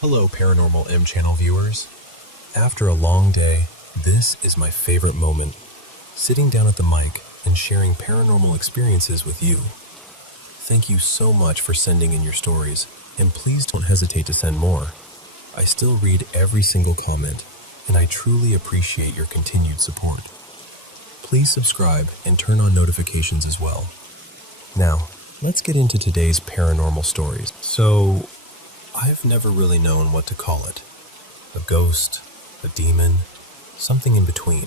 Hello, Paranormal M Channel viewers. After a long day, this is my favorite moment, sitting down at the mic and sharing paranormal experiences with you. Thank you so much for sending in your stories, and please don't hesitate to send more. I still read every single comment, and I truly appreciate your continued support. Please subscribe and turn on notifications as well. Now, let's get into today's paranormal stories. So, I've never really known what to call it. A ghost, a demon, something in between.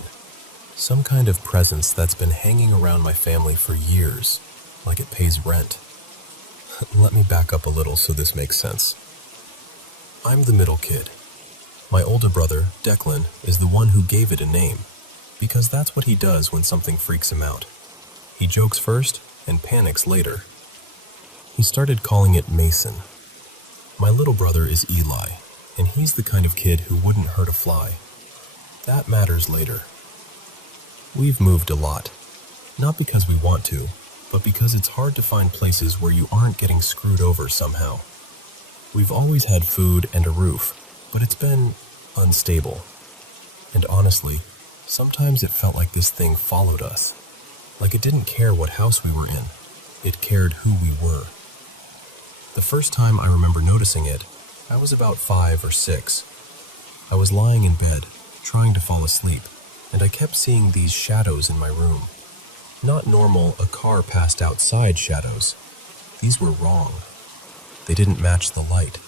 Some kind of presence that's been hanging around my family for years, like it pays rent. Let me back up a little so this makes sense. I'm the middle kid. My older brother, Declan, is the one who gave it a name, because that's what he does when something freaks him out. He jokes first and panics later. He started calling it Mason. My little brother is Eli, and he's the kind of kid who wouldn't hurt a fly. That matters later. We've moved a lot, not because we want to, but because it's hard to find places where you aren't getting screwed over somehow. We've always had food and a roof, but it's been unstable. And honestly, sometimes it felt like this thing followed us, like it didn't care what house we were in. It cared who we were. The first time I remember noticing it, I was about 5 or 6. I was lying in bed, trying to fall asleep, and I kept seeing these shadows in my room. Not normal, a car passed outside shadows. These were wrong. They didn't match the light.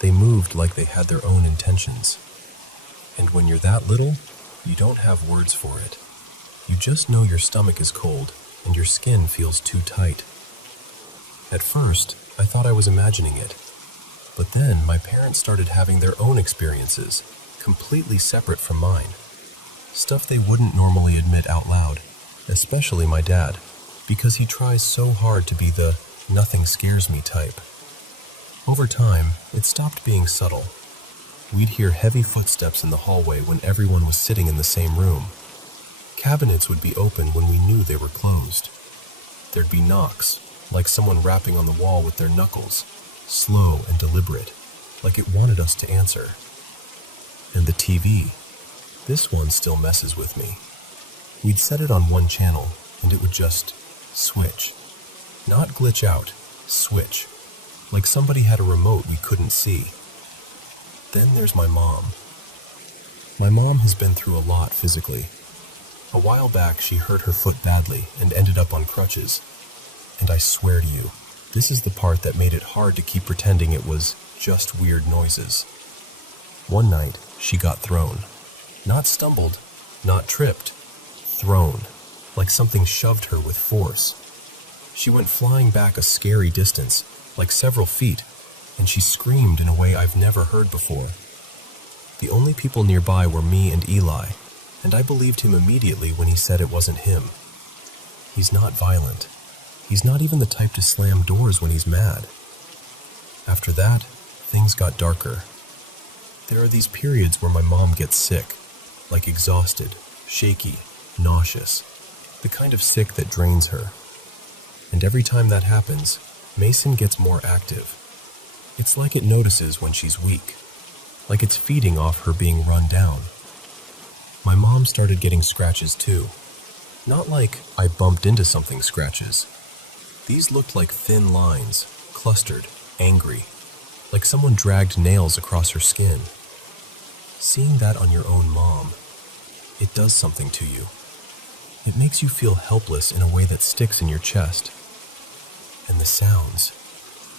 They moved like they had their own intentions. And when you're that little, you don't have words for it. You just know your stomach is cold and your skin feels too tight. At first, I thought I was imagining it. But then my parents started having their own experiences, completely separate from mine. Stuff they wouldn't normally admit out loud, especially my dad, because he tries so hard to be the nothing scares me type. Over time, it stopped being subtle. We'd hear heavy footsteps in the hallway when everyone was sitting in the same room. Cabinets would be open when we knew they were closed. There'd be knocks, like someone rapping on the wall with their knuckles, slow and deliberate, like it wanted us to answer. And the TV, this one still messes with me. We'd set it on one channel, and it would just switch. Not glitch out, switch, like somebody had a remote we couldn't see. Then there's my mom. My mom has been through a lot physically. A while back, she hurt her foot badly and ended up on crutches. And I swear to you, this is the part that made it hard to keep pretending it was just weird noises. One night, she got thrown. Not stumbled, not tripped. Thrown, like something shoved her with force. She went flying back a scary distance, like several feet, and she screamed in a way I've never heard before. The only people nearby were me and Eli, and I believed him immediately when he said it wasn't him. He's not violent. He's not even the type to slam doors when he's mad. After that, things got darker. There are these periods where my mom gets sick, like exhausted, shaky, nauseous, the kind of sick that drains her. And every time that happens, Mason gets more active. It's like it notices when she's weak, like it's feeding off her being run down. My mom started getting scratches too. Not like I bumped into something scratches. These looked like thin lines, clustered, angry, like someone dragged nails across her skin. Seeing that on your own mom, it does something to you. It makes you feel helpless in a way that sticks in your chest. And the sounds.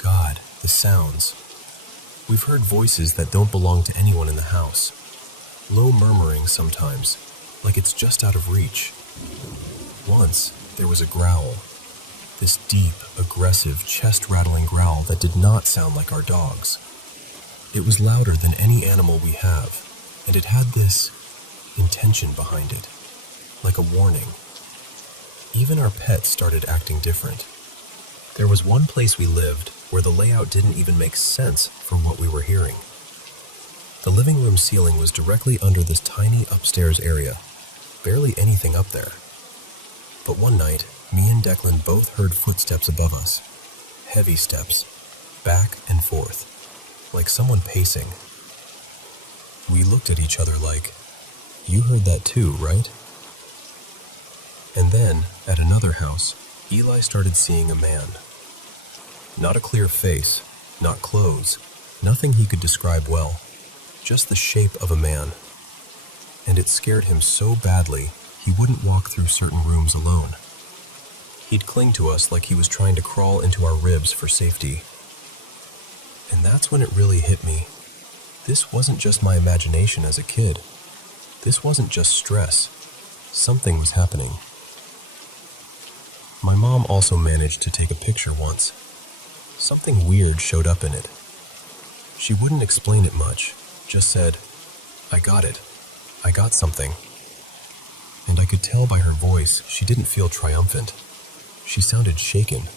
God, the sounds. We've heard voices that don't belong to anyone in the house. Low murmuring sometimes, like it's just out of reach. Once, there was a growl. This deep, aggressive, chest-rattling growl that did not sound like our dogs. It was louder than any animal we have, and it had this intention behind it, like a warning. Even our pets started acting different. There was one place we lived where the layout didn't even make sense from what we were hearing. The living room ceiling was directly under this tiny upstairs area, barely anything up there. But one night, me and Declan both heard footsteps above us. Heavy steps, back and forth, like someone pacing. We looked at each other like, "You heard that too, right?" And then, at another house, Eli started seeing a man. Not a clear face, not clothes, nothing he could describe well, just the shape of a man. And it scared him so badly, he wouldn't walk through certain rooms alone. He'd cling to us like he was trying to crawl into our ribs for safety. And that's when it really hit me. This wasn't just my imagination as a kid. This wasn't just stress. Something was happening. My mom also managed to take a picture once. Something weird showed up in it. She wouldn't explain it much, just said, "I got it. I got something." And I could tell by her voice she didn't feel triumphant. She sounded shaken.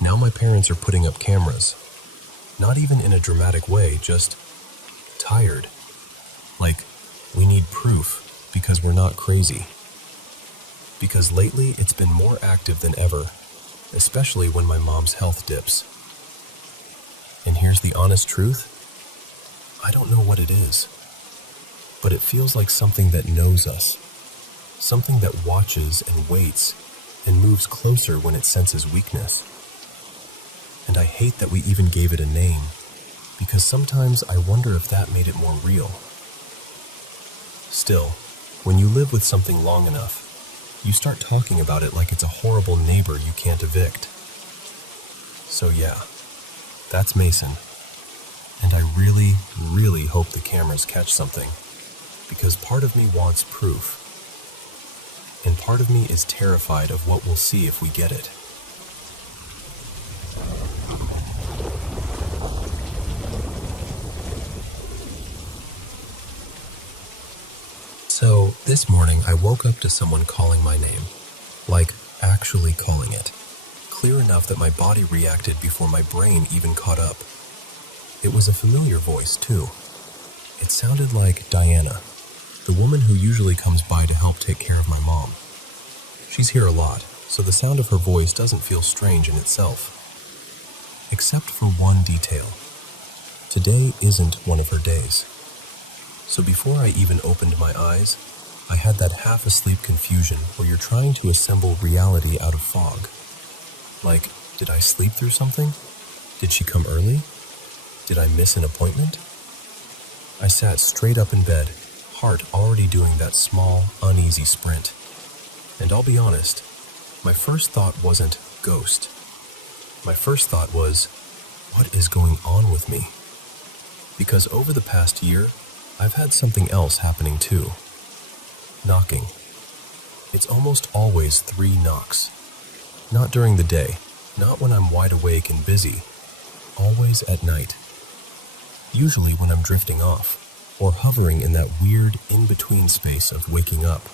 Now my parents are putting up cameras. Not even in a dramatic way, just tired. Like, we need proof because we're not crazy. Because lately it's been more active than ever, especially when my mom's health dips. And here's the honest truth. I don't know what it is, but it feels like something that knows us, something that watches and waits and moves closer when it senses weakness. And I hate that we even gave it a name, because sometimes I wonder if that made it more real. Still, when you live with something long enough, you start talking about it like it's a horrible neighbor you can't evict. So yeah, that's Mason. And I really, really hope the cameras catch something, because part of me wants proof. And part of me is terrified of what we'll see if we get it. So, this morning I woke up to someone calling my name. Like, actually calling it. Clear enough that my body reacted before my brain even caught up. It was a familiar voice, too. It sounded like Diana, the woman who usually comes by to help take care of my mom. She's here a lot, so the sound of her voice doesn't feel strange in itself. Except for one detail. Today isn't one of her days. So before I even opened my eyes, I had that half-asleep confusion where you're trying to assemble reality out of fog. Like, did I sleep through something? Did she come early? Did I miss an appointment? I sat straight up in bed, heart already doing that small, uneasy sprint. And I'll be honest, my first thought wasn't ghost. My first thought was, what is going on with me? Because over the past year, I've had something else happening too. Knocking. It's almost always 3 knocks. Not during the day, not when I'm wide awake and busy. Always at night. Usually when I'm drifting off, or hovering in that weird in-between space of waking up.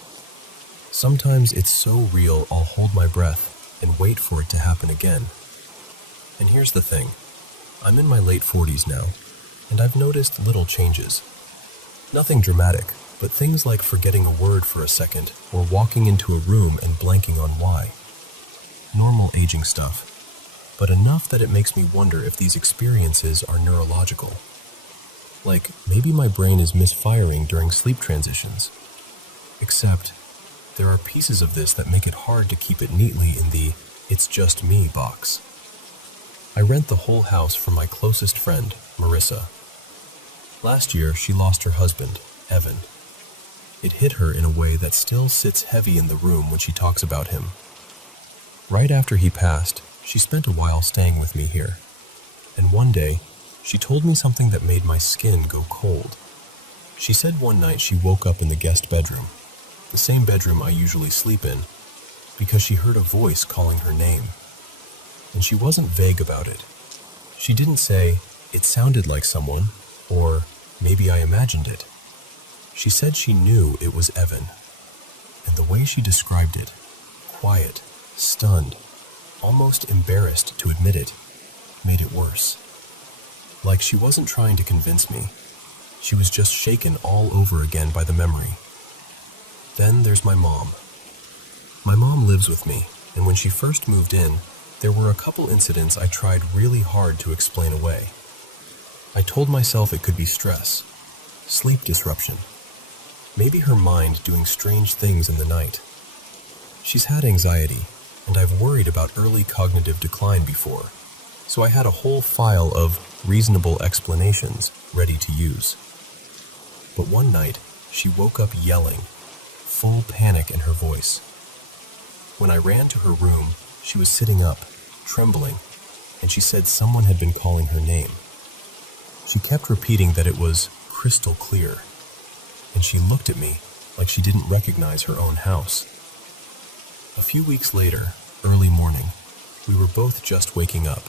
Sometimes it's so real I'll hold my breath and wait for it to happen again. And here's the thing. I'm in my late 40s now, and I've noticed little changes. Nothing dramatic, but things like forgetting a word for a second or walking into a room and blanking on why. Normal aging stuff, but enough that it makes me wonder if these experiences are neurological. Like, maybe my brain is misfiring during sleep transitions. Except, there are pieces of this that make it hard to keep it neatly in the "it's just me" box. I rent the whole house from my closest friend, Marissa. Last year, she lost her husband, Evan. It hit her in a way that still sits heavy in the room when she talks about him. Right after he passed, she spent a while staying with me here. And one day, she told me something that made my skin go cold. She said one night she woke up in the guest bedroom, the same bedroom I usually sleep in, because she heard a voice calling her name. And she wasn't vague about it. She didn't say, "It sounded like someone," or "maybe I imagined it." She said she knew it was Evan. And the way she described it, quiet, stunned, almost embarrassed to admit it, made it worse. Like she wasn't trying to convince me. She was just shaken all over again by the memory. Then there's my mom. My mom lives with me, and when she first moved in, there were a couple incidents I tried really hard to explain away. I told myself it could be stress, sleep disruption, maybe her mind doing strange things in the night. She's had anxiety, and I've worried about early cognitive decline before, so I had a whole file of reasonable explanations ready to use. But one night, she woke up yelling, full panic in her voice. When I ran to her room, she was sitting up, trembling, and she said someone had been calling her name. She kept repeating that it was crystal clear, and she looked at me like she didn't recognize her own house. A few weeks later, early morning, we were both just waking up.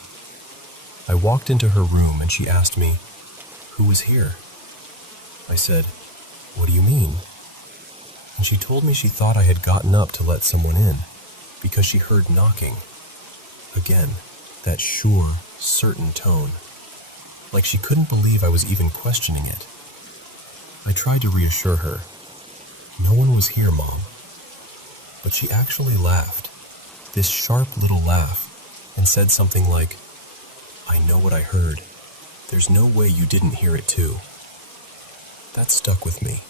I walked into her room and she asked me, "Who was here?" I said, "What do you mean?" And she told me she thought I had gotten up to let someone in because she heard knocking. Again, that sure, certain tone, like she couldn't believe I was even questioning it. I tried to reassure her. "No one was here, Mom." But she actually laughed, this sharp little laugh, and said something like, "I know what I heard. There's no way you didn't hear it too." That stuck with me.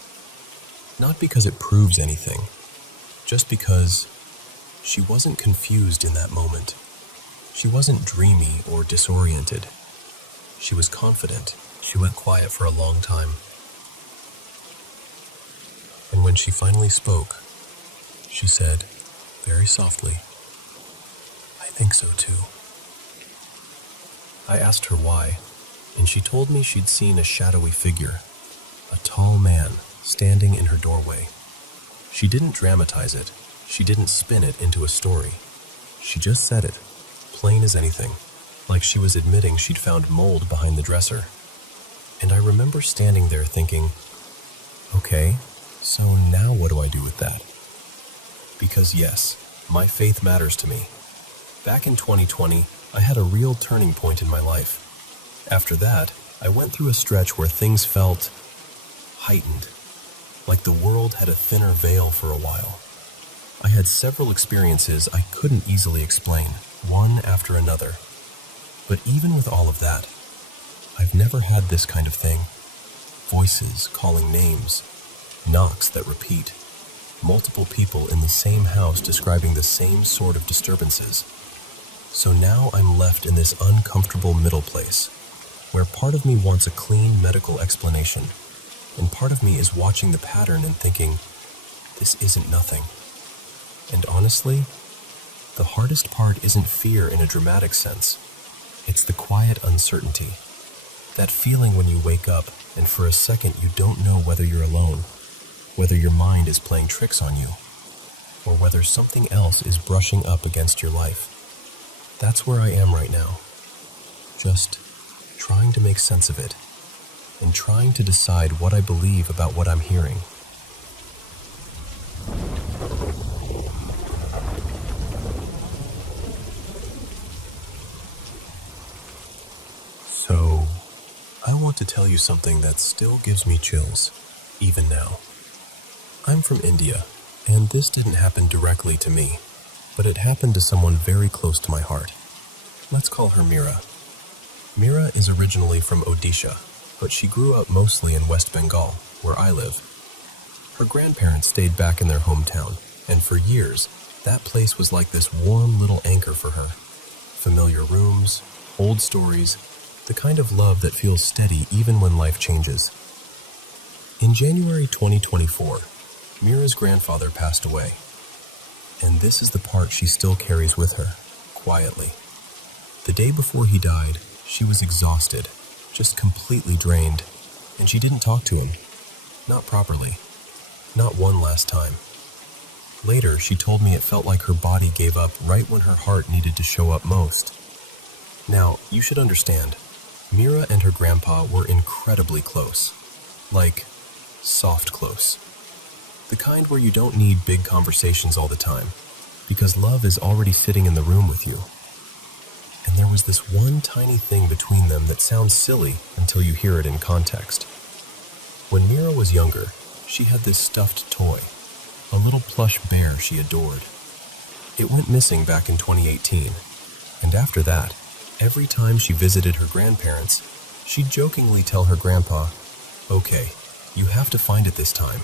Not because it proves anything, just because she wasn't confused in that moment. She wasn't dreamy or disoriented. She was confident. She went quiet for a long time. And when she finally spoke, she said, very softly, "I think so too." I asked her why, and she told me she'd seen a shadowy figure, a tall man, standing in her doorway. She didn't dramatize it. She didn't spin it into a story. She just said it, plain as anything, like she was admitting she'd found mold behind the dresser. And I remember standing there thinking, okay, so now what do I do with that? Because yes, my faith matters to me. Back in 2020, I had a real turning point in my life. After that, I went through a stretch where things felt heightened, like the world had a thinner veil for a while. I had several experiences I couldn't easily explain, one after another. But even with all of that, I've never had this kind of thing. Voices calling names, knocks that repeat, multiple people in the same house describing the same sort of disturbances. So now I'm left in this uncomfortable middle place, where part of me wants a clean medical explanation, and part of me is watching the pattern and thinking, this isn't nothing. And honestly, the hardest part isn't fear in a dramatic sense. It's the quiet uncertainty. That feeling when you wake up and for a second you don't know whether you're alone, whether your mind is playing tricks on you, or whether something else is brushing up against your life. That's where I am right now. Just trying to make sense of it, and trying to decide what I believe about what I'm hearing. So, I want to tell you something that still gives me chills, even now. I'm from India, and this didn't happen directly to me, but it happened to someone very close to my heart. Let's call her Mira. Mira is originally from Odisha, but she grew up mostly in West Bengal, where I live. Her grandparents stayed back in their hometown, and for years, that place was like this warm little anchor for her. Familiar rooms, old stories, the kind of love that feels steady even when life changes. In January 2024, Mira's grandfather passed away, and this is the part she still carries with her, quietly. The day before he died, she was exhausted, just completely drained, and she didn't talk to him. Not properly. Not one last time. Later, she told me it felt like her body gave up right when her heart needed to show up most. Now, you should understand, Mira and her grandpa were incredibly close. Like, soft close. The kind where you don't need big conversations all the time, because love is already sitting in the room with you. And there was this one tiny thing between them that sounds silly until you hear it in context. When Mira was younger, she had this stuffed toy, a little plush bear she adored. It went missing back in 2018, and after that, every time she visited her grandparents, She'd jokingly tell her grandpa, "Okay, you have to find it this time."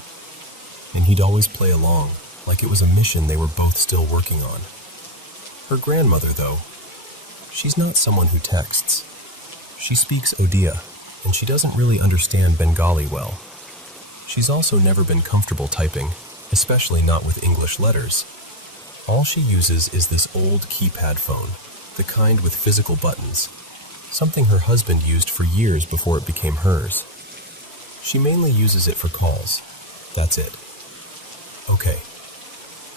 And he'd always play along, like it was a mission they were both still working on. Her grandmother, though, she's not someone who texts. She speaks Odia, and she doesn't really understand Bengali well. She's also never been comfortable typing, especially not with English letters. All she uses is this old keypad phone, the kind with physical buttons, something her husband used for years before it became hers. She mainly uses it for calls. That's it. Okay,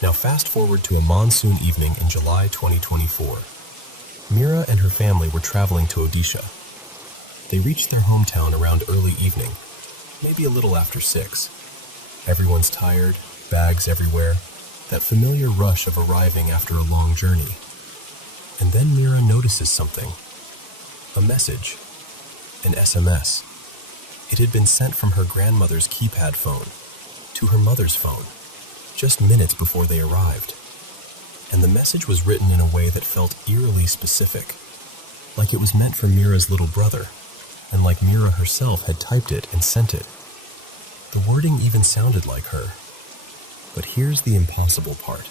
now fast forward to a monsoon evening in July 2024. Mira and her family were traveling to Odisha. They reached their hometown around early evening, maybe a little after 6. Everyone's tired, bags everywhere, that familiar rush of arriving after a long journey. And then Mira notices something. A message. An SMS. It had been sent from her grandmother's keypad phone to her mother's phone, just minutes before they arrived. And the message was written in a way that felt eerily specific, like it was meant for Mira's little brother, and like Mira herself had typed it and sent it. The wording even sounded like her. But here's the impossible part.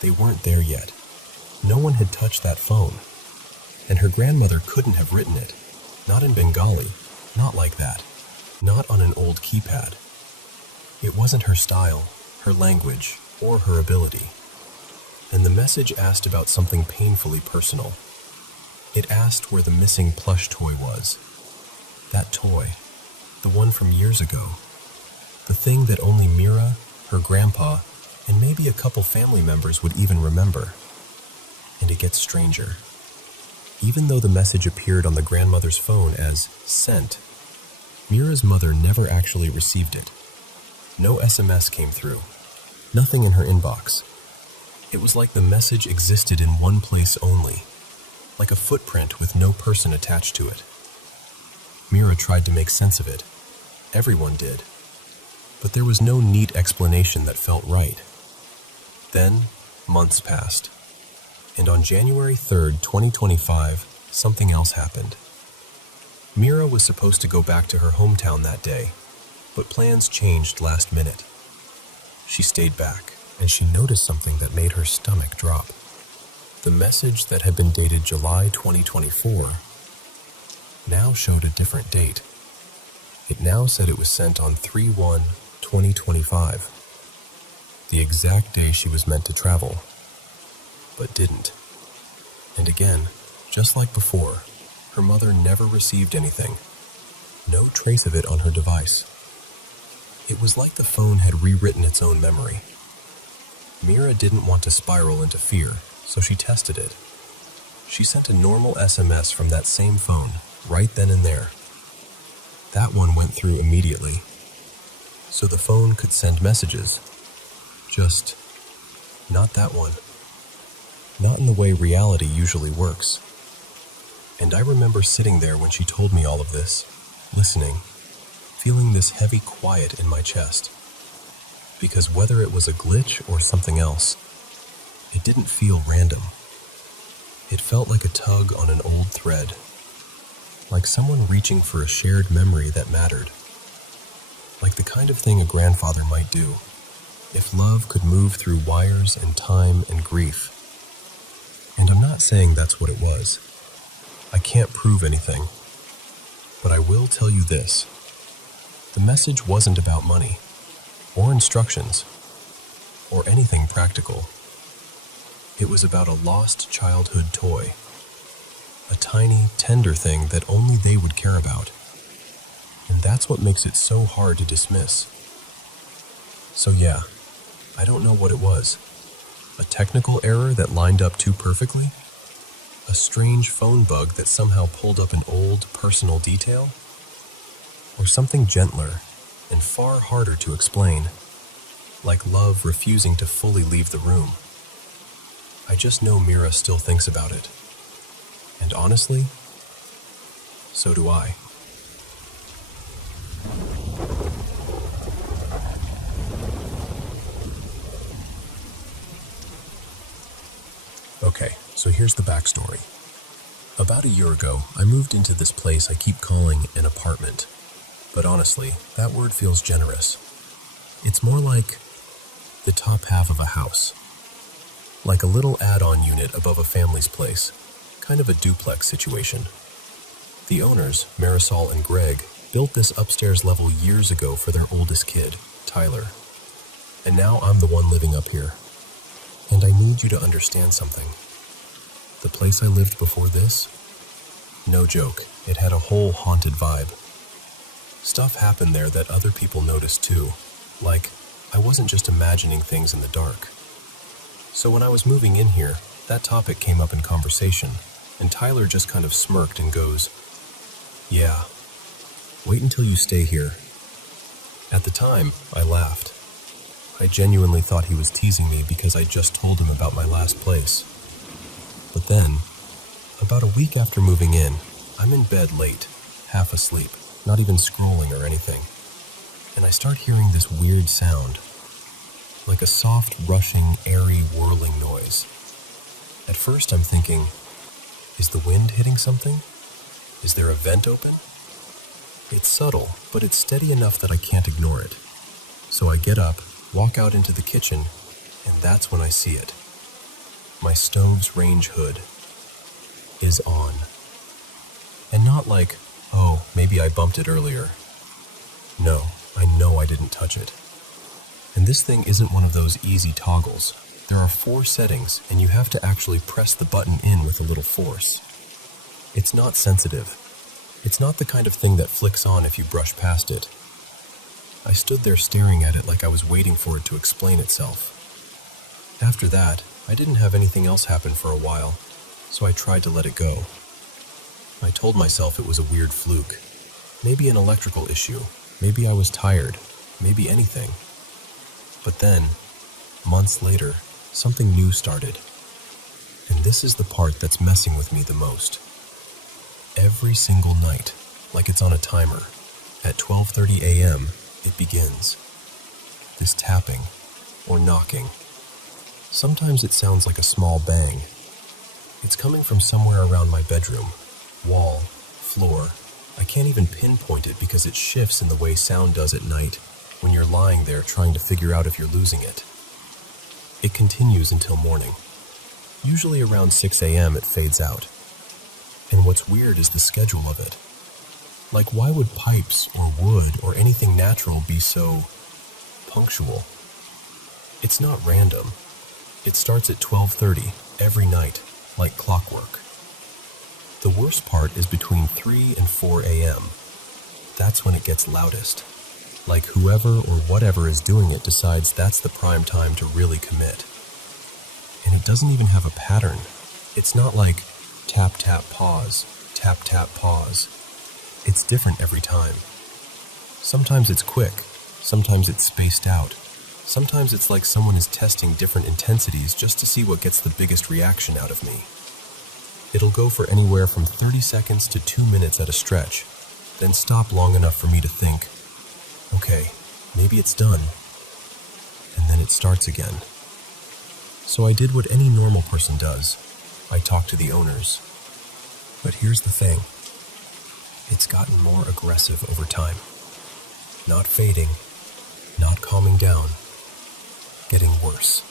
They weren't there yet. No one had touched that phone. And her grandmother couldn't have written it. Not in Bengali. Not like that. Not on an old keypad. It wasn't her style, her language, or her ability. And the message asked about something painfully personal. It asked where the missing plush toy was. That toy. The one from years ago. The thing that only Mira, her grandpa, and maybe a couple family members would even remember. And it gets stranger. Even though the message appeared on the grandmother's phone as sent, Mira's mother never actually received it. No SMS came through. Nothing in her inbox. It was like the message existed in one place only, like a footprint with no person attached to it. Mira tried to make sense of it. Everyone did. But there was no neat explanation that felt right. Then, months passed. And on January 3rd, 2025, something else happened. Mira was supposed to go back to her hometown that day, but plans changed last minute. She stayed back, and she noticed something that made her stomach drop. The message that had been dated July 2024 now showed a different date. It now said it was sent on 3/1/2025, the exact day she was meant to travel, but didn't. And again, just like before, her mother never received anything. No trace of it on her device. It was like the phone had rewritten its own memory. Mira didn't want to spiral into fear, so she tested it. She sent a normal SMS from that same phone, right then and there. That one went through immediately, so the phone could send messages. Just not that one. Not in the way reality usually works. And I remember sitting there when she told me all of this, listening, feeling this heavy quiet in my chest. Because whether it was a glitch or something else, it didn't feel random. It felt like a tug on an old thread, like someone reaching for a shared memory that mattered. Like the kind of thing a grandfather might do, if love could move through wires and time and grief. And I'm not saying that's what it was. I can't prove anything. But I will tell you this. The message wasn't about money, or instructions, or anything practical. It was about a lost childhood toy. A tiny, tender thing that only they would care about. And that's what makes it so hard to dismiss. So yeah, I don't know what it was. A technical error that lined up too perfectly? A strange phone bug that somehow pulled up an old, personal detail? Or something gentler and far harder to explain, like love refusing to fully leave the room. I just know Mira still thinks about it. And honestly, so do I. Okay, so here's the backstory. About a year ago, I moved into this place I keep calling an apartment. But honestly, that word feels generous. It's more like the top half of a house. Like a little add-on unit above a family's place. Kind of a duplex situation. The owners, Marisol and Greg, built this upstairs level years ago for their oldest kid, Tyler. And now I'm the one living up here. And I need you to understand something. The place I lived before this? No joke, it had a whole haunted vibe. Stuff happened there that other people noticed too. Like, I wasn't just imagining things in the dark. So when I was moving in here, that topic came up in conversation, and Tyler just kind of smirked and goes, "Yeah, wait until you stay here." At the time, I laughed. I genuinely thought he was teasing me because I just told him about my last place. But then, about a week after moving in, I'm in bed late, half asleep, not even scrolling or anything. And I start hearing this weird sound, like a soft, rushing, airy, whirling noise. At first I'm thinking, is the wind hitting something? Is there a vent open? It's subtle, but it's steady enough that I can't ignore it. So I get up, walk out into the kitchen, and that's when I see it. My stove's range hood is on. And not like, oh, maybe I bumped it earlier. No, I know I didn't touch it. And this thing isn't one of those easy toggles. There are 4 settings, and you have to actually press the button in with a little force. It's not sensitive. It's not the kind of thing that flicks on if you brush past it. I stood there staring at it like I was waiting for it to explain itself. After that, I didn't have anything else happen for a while, so I tried to let it go. I told myself it was a weird fluke. Maybe an electrical issue. Maybe I was tired. Maybe anything. But then, months later, something new started. And this is the part that's messing with me the most. Every single night, like it's on a timer, at 12:30 a.m., it begins. This tapping, or knocking. Sometimes it sounds like a small bang. It's coming from somewhere around my bedroom, wall, floor. I can't even pinpoint it because it shifts in the way sound does at night when you're lying there trying to figure out if you're losing it. It continues until morning. Usually around 6 a.m. it fades out. And what's weird is the schedule of it. Like, why would pipes or wood or anything natural be so punctual? It's not random. It starts at 12:30 every night, like clockwork. The worst part is between 3 and 4 a.m. That's when it gets loudest. Like whoever or whatever is doing it decides that's the prime time to really commit. And it doesn't even have a pattern. It's not like tap, tap, pause, tap, tap, pause. It's different every time. Sometimes it's quick, sometimes it's spaced out. Sometimes it's like someone is testing different intensities just to see what gets the biggest reaction out of me. It'll go for anywhere from 30 seconds to 2 minutes at a stretch, then stop long enough for me to think, okay, maybe it's done. And then it starts again. So I did what any normal person does. I talked to the owners. But here's the thing. It's gotten more aggressive over time. Not fading, not calming down, getting worse.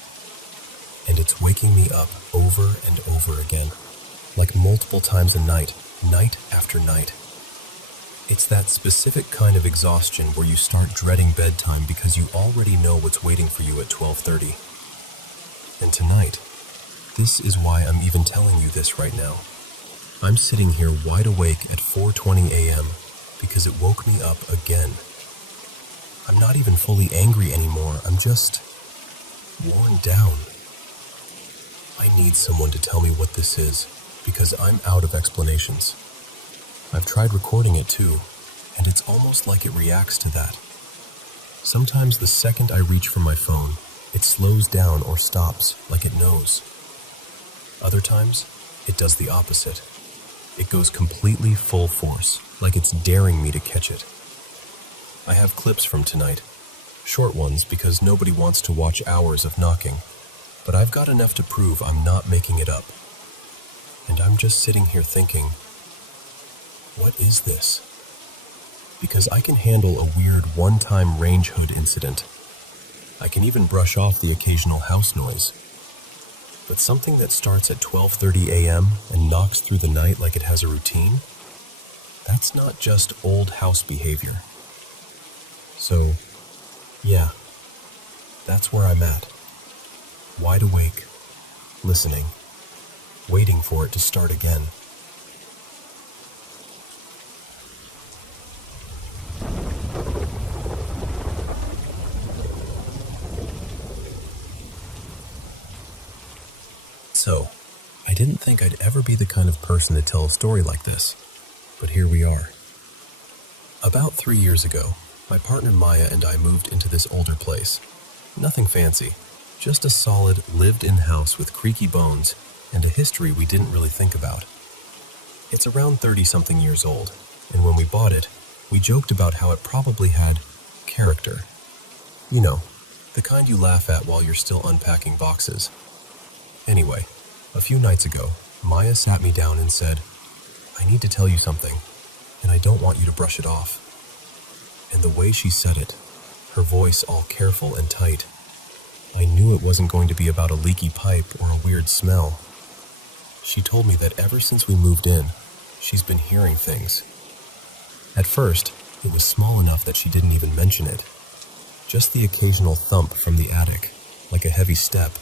And it's waking me up over and over again, like multiple times a night, night after night. It's that specific kind of exhaustion where you start dreading bedtime because you already know what's waiting for you at 12:30. And tonight, this is why I'm even telling you this right now. I'm sitting here wide awake at 4:20 a.m. because it woke me up again. I'm not even fully angry anymore, I'm just worn down. I need someone to tell me what this is, because I'm out of explanations. I've tried recording it too, and it's almost like it reacts to that. Sometimes the second I reach for my phone, it slows down or stops, like it knows. Other times, it does the opposite. It goes completely full force, like it's daring me to catch it. I have clips from tonight, short ones because nobody wants to watch hours of knocking, but I've got enough to prove I'm not making it up. And I'm just sitting here thinking, what is this? Because I can handle a weird one-time range hood incident. I can even brush off the occasional house noise. But something that starts at 12:30 a.m. and knocks through the night like it has a routine, that's not just old house behavior. So, yeah, that's where I'm at. Wide awake, listening, waiting for it to start again. So, I didn't think I'd ever be the kind of person to tell a story like this, but here we are. About 3 years ago, my partner Maya and I moved into this older place. Nothing fancy, just a solid, lived-in house with creaky bones and a history we didn't really think about. It's around 30-something years old, and when we bought it, we joked about how it probably had character. You know, the kind you laugh at while you're still unpacking boxes. Anyway, a few nights ago, Maya sat me down and said, "I need to tell you something, and I don't want you to brush it off." And the way she said it, her voice all careful and tight, I knew it wasn't going to be about a leaky pipe or a weird smell. She told me that ever since we moved in, she's been hearing things. At first, it was small enough that she didn't even mention it. Just the occasional thump from the attic, like a heavy step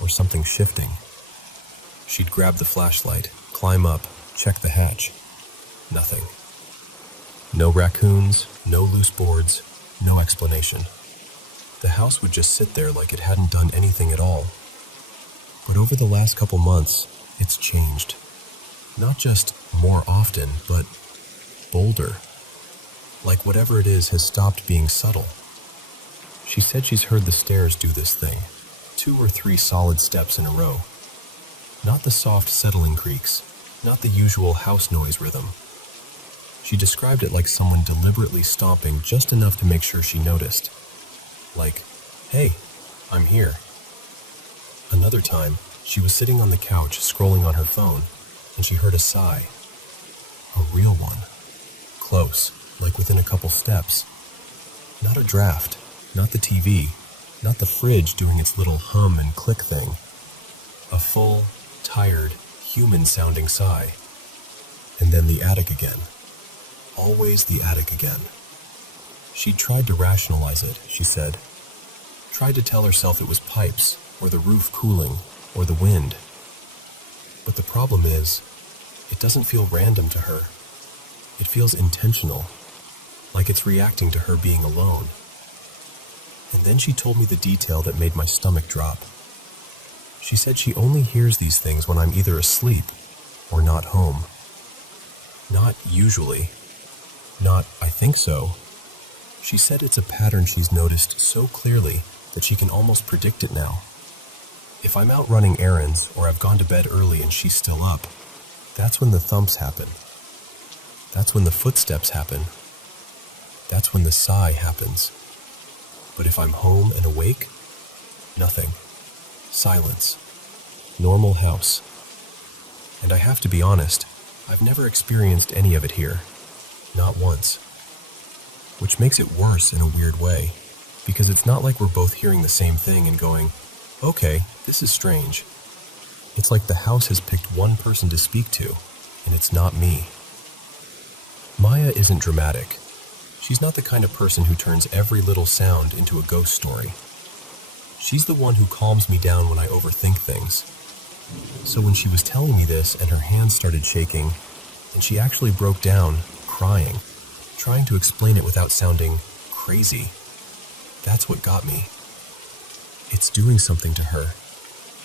or something shifting. She'd grab the flashlight, climb up, check the hatch. Nothing. No raccoons, no loose boards, no explanation. The house would just sit there like it hadn't done anything at all. But over the last couple months, it's changed. Not just more often, but bolder. Like whatever it is has stopped being subtle. She said she's heard the stairs do this thing, 2 or 3 solid steps in a row. Not the soft settling creaks, not the usual house noise rhythm. She described it like someone deliberately stomping just enough to make sure she noticed. Like, "Hey, I'm here." Another time, she was sitting on the couch scrolling on her phone, and she heard a sigh. A real one. Close, like within a couple steps. Not a draft, not the TV, not the fridge doing its little hum and click thing. A full, tired, human-sounding sigh. And then the attic again. Always the attic again. She tried to rationalize it, she said. Tried to tell herself it was pipes, or the roof cooling, or the wind. But the problem is, it doesn't feel random to her. It feels intentional, like it's reacting to her being alone. And then she told me the detail that made my stomach drop. She said she only hears these things when I'm either asleep or not home. Not usually. Not, "I think so." She said it's a pattern she's noticed so clearly that she can almost predict it now. If I'm out running errands or I've gone to bed early and she's still up, that's when the thumps happen. That's when the footsteps happen. That's when the sigh happens. But if I'm home and awake, nothing. Silence. Normal house. And I have to be honest, I've never experienced any of it here. Not once. Which makes it worse in a weird way, because it's not like we're both hearing the same thing and going, "Okay, this is strange." It's like the house has picked one person to speak to, and it's not me. Maya isn't dramatic. She's not the kind of person who turns every little sound into a ghost story. She's the one who calms me down when I overthink things. So when she was telling me this and her hands started shaking, and she actually broke down, crying, trying to explain it without sounding crazy, that's what got me. It's doing something to her.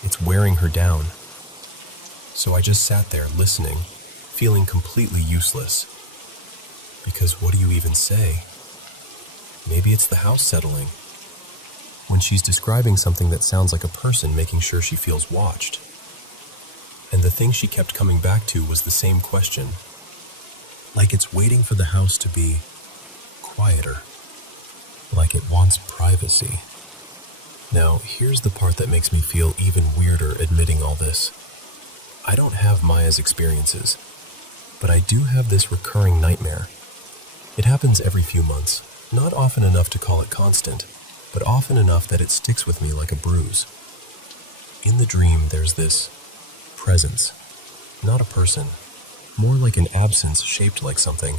It's wearing her down. So I just sat there listening, feeling completely useless. Because what do you even say? Maybe it's the house settling. When she's describing something that sounds like a person making sure she feels watched. And the thing she kept coming back to was the same question. Like it's waiting for the house to be quieter. Like it wants privacy. Now, here's the part that makes me feel even weirder admitting all this. I don't have Maya's experiences, but I do have this recurring nightmare. It happens every few months, not often enough to call it constant, but often enough that it sticks with me like a bruise. In the dream, there's this presence, not a person, more like an absence shaped like something,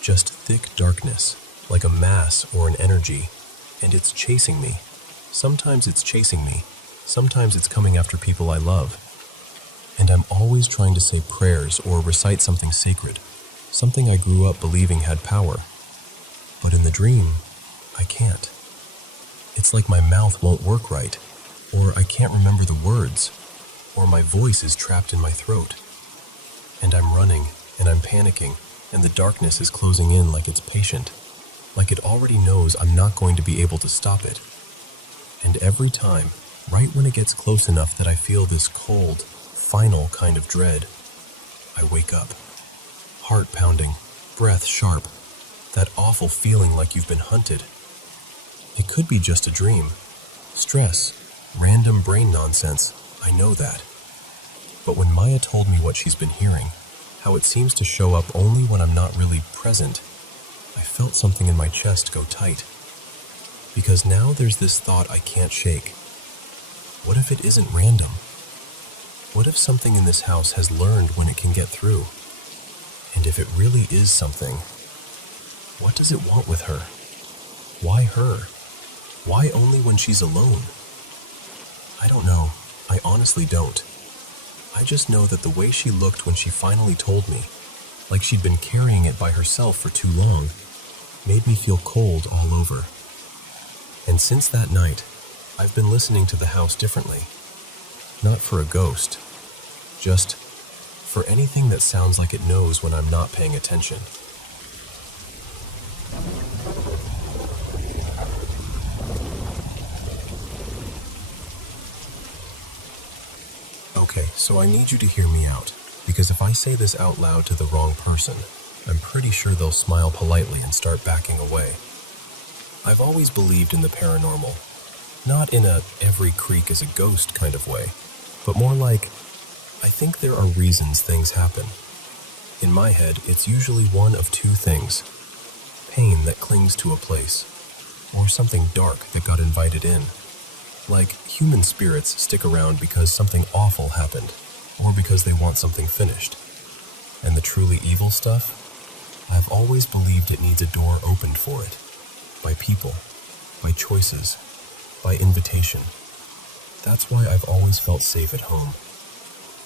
just thick darkness, like a mass or an energy, and it's chasing me. Sometimes it's chasing me, sometimes it's coming after people I love. And I'm always trying to say prayers or recite something sacred, something I grew up believing had power. But in the dream, I can't. It's like my mouth won't work right, or I can't remember the words, or my voice is trapped in my throat. And I'm running, and I'm panicking, and the darkness is closing in like it's patient, like it already knows I'm not going to be able to stop it. And every time, right when it gets close enough that I feel this cold, final kind of dread, I wake up. Heart pounding, breath sharp, that awful feeling like you've been hunted. It could be just a dream. Stress, random brain nonsense, I know that. But when Maya told me what she's been hearing, how it seems to show up only when I'm not really present, I felt something in my chest go tight. Because now there's this thought I can't shake. What if it isn't random? What if something in this house has learned when it can get through? And if it really is something, what does it want with her? Why her? Why only when she's alone? I don't know. I honestly don't. I just know that the way she looked when she finally told me, like she'd been carrying it by herself for too long, made me feel cold all over. And since that night, I've been listening to the house differently. Not for a ghost, just for anything that sounds like it knows when I'm not paying attention. Okay, so I need you to hear me out, because if I say this out loud to the wrong person, I'm pretty sure they'll smile politely and start backing away. I've always believed in the paranormal, not in a every creak is a ghost kind of way, but more like, I think there are reasons things happen. In my head, it's usually one of two things: pain that clings to a place, or something dark that got invited in. Like human spirits stick around because something awful happened, or because they want something finished. And the truly evil stuff? I've always believed it needs a door opened for it. By people, by choices, by invitation. That's why I've always felt safe at home.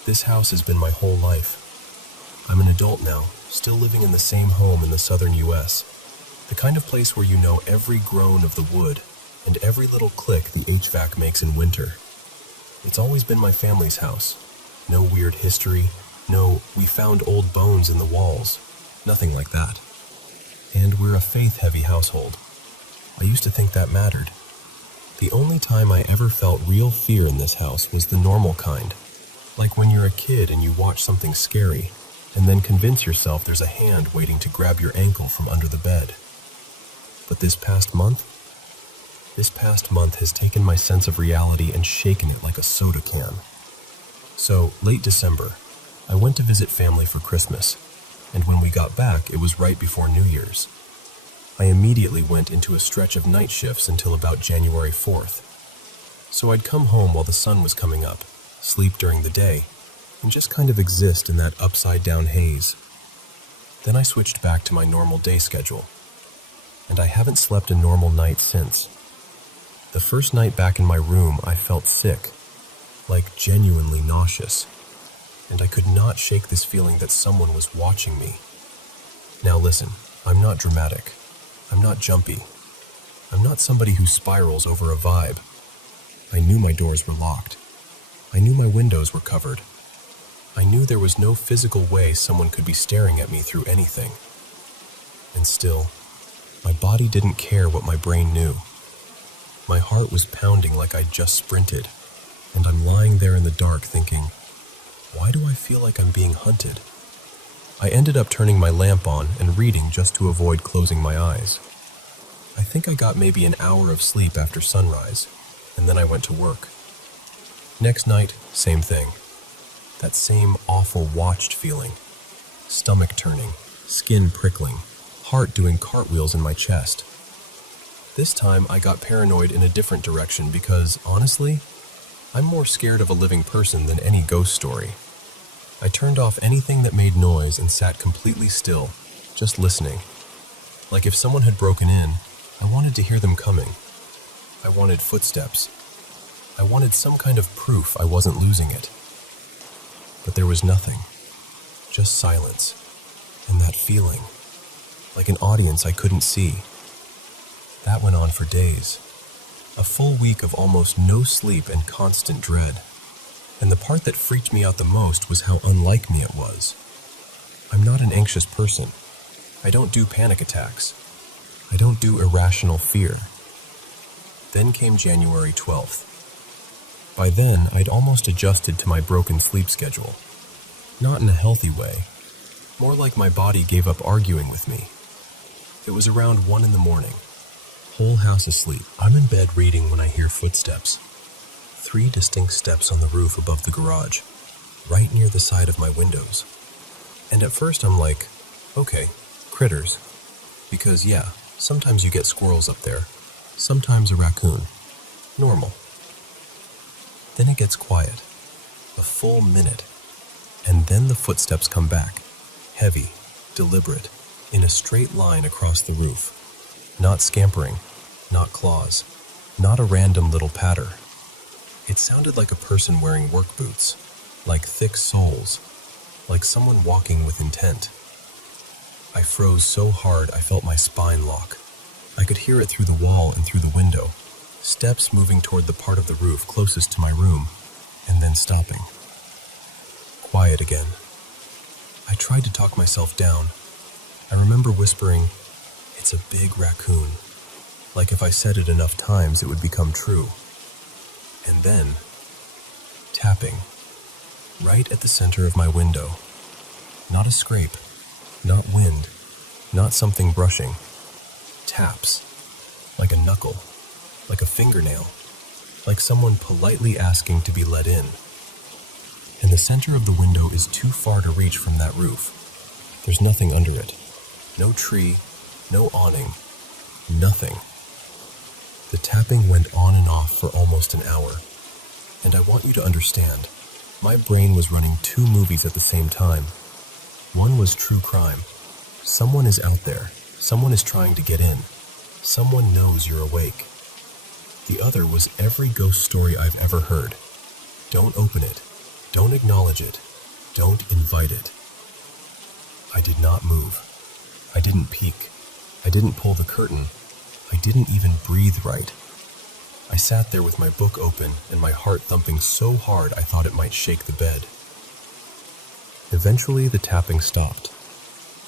This house has been my whole life. I'm an adult now, still living in the same home in the southern US. The kind of place where you know every groan of the wood and every little click the HVAC makes in winter. It's always been my family's house. No weird history, no we found old bones in the walls, nothing like that. And we're a faith-heavy household. I used to think that mattered. The only time I ever felt real fear in this house was the normal kind. Like when you're a kid and you watch something scary, and then convince yourself there's a hand waiting to grab your ankle from under the bed. But this past month has taken my sense of reality and shaken it like a soda can. So, late December, I went to visit family for Christmas, and when we got back, it was right before New Year's. I immediately went into a stretch of night shifts until about January 4th. So I'd come home while the sun was coming up, sleep during the day, and just kind of exist in that upside-down haze. Then I switched back to my normal day schedule, and I haven't slept a normal night since. The first night back in my room, I felt sick, like genuinely nauseous, and I could not shake this feeling that someone was watching me. Now listen, I'm not dramatic. I'm not jumpy. I'm not somebody who spirals over a vibe. I knew my doors were locked. I knew my windows were covered. I knew there was no physical way someone could be staring at me through anything. And still, my body didn't care what my brain knew. My heart was pounding like I'd just sprinted, and I'm lying there in the dark thinking, why do I feel like I'm being hunted? I ended up turning my lamp on and reading just to avoid closing my eyes. I think I got maybe an hour of sleep after sunrise, and then I went to work. Next night, same thing. That same awful watched feeling. Stomach turning, skin prickling, heart doing cartwheels in my chest. This time I got paranoid in a different direction because, honestly, I'm more scared of a living person than any ghost story. I turned off anything that made noise and sat completely still, just listening. Like if someone had broken in, I wanted to hear them coming. I wanted footsteps. I wanted some kind of proof I wasn't losing it. But there was nothing. Just silence. And that feeling. Like an audience I couldn't see. That went on for days. A full week of almost no sleep and constant dread. And the part that freaked me out the most was how unlike me it was. I'm not an anxious person. I don't do panic attacks. I don't do irrational fear. Then came January 12th. By then, I'd almost adjusted to my broken sleep schedule. Not in a healthy way. More like my body gave up arguing with me. It was around 1 in the morning. Whole house asleep. I'm in bed reading when I hear footsteps. 3 distinct steps on the roof above the garage, right near the side of my windows. And at first I'm like, okay, critters. Because yeah, sometimes you get squirrels up there. Sometimes a raccoon. Normal. Then it gets quiet. A full minute. And then the footsteps come back. Heavy, deliberate, in a straight line across the roof. Not scampering, not claws, not a random little patter. It sounded like a person wearing work boots, like thick soles, like someone walking with intent. I froze so hard I felt my spine lock. I could hear it through the wall and through the window, steps moving toward the part of the roof closest to my room, and then stopping. Quiet again. I tried to talk myself down. I remember whispering, "It's a big raccoon." Like if I said it enough times, it would become true. And then, tapping, right at the center of my window. Not a scrape, not wind, not something brushing. Taps, like a knuckle, like a fingernail, like someone politely asking to be let in. And the center of the window is too far to reach from that roof. There's nothing under it. No tree, no awning, nothing. The tapping went on and off for almost an hour. And I want you to understand, my brain was running 2 movies at the same time. One was true crime. Someone is out there. Someone is trying to get in. Someone knows you're awake. The other was every ghost story I've ever heard. Don't open it. Don't acknowledge it. Don't invite it. I did not move. I didn't peek. I didn't pull the curtain. I didn't even breathe right. I sat there with my book open and my heart thumping so hard I thought it might shake the bed. Eventually the tapping stopped,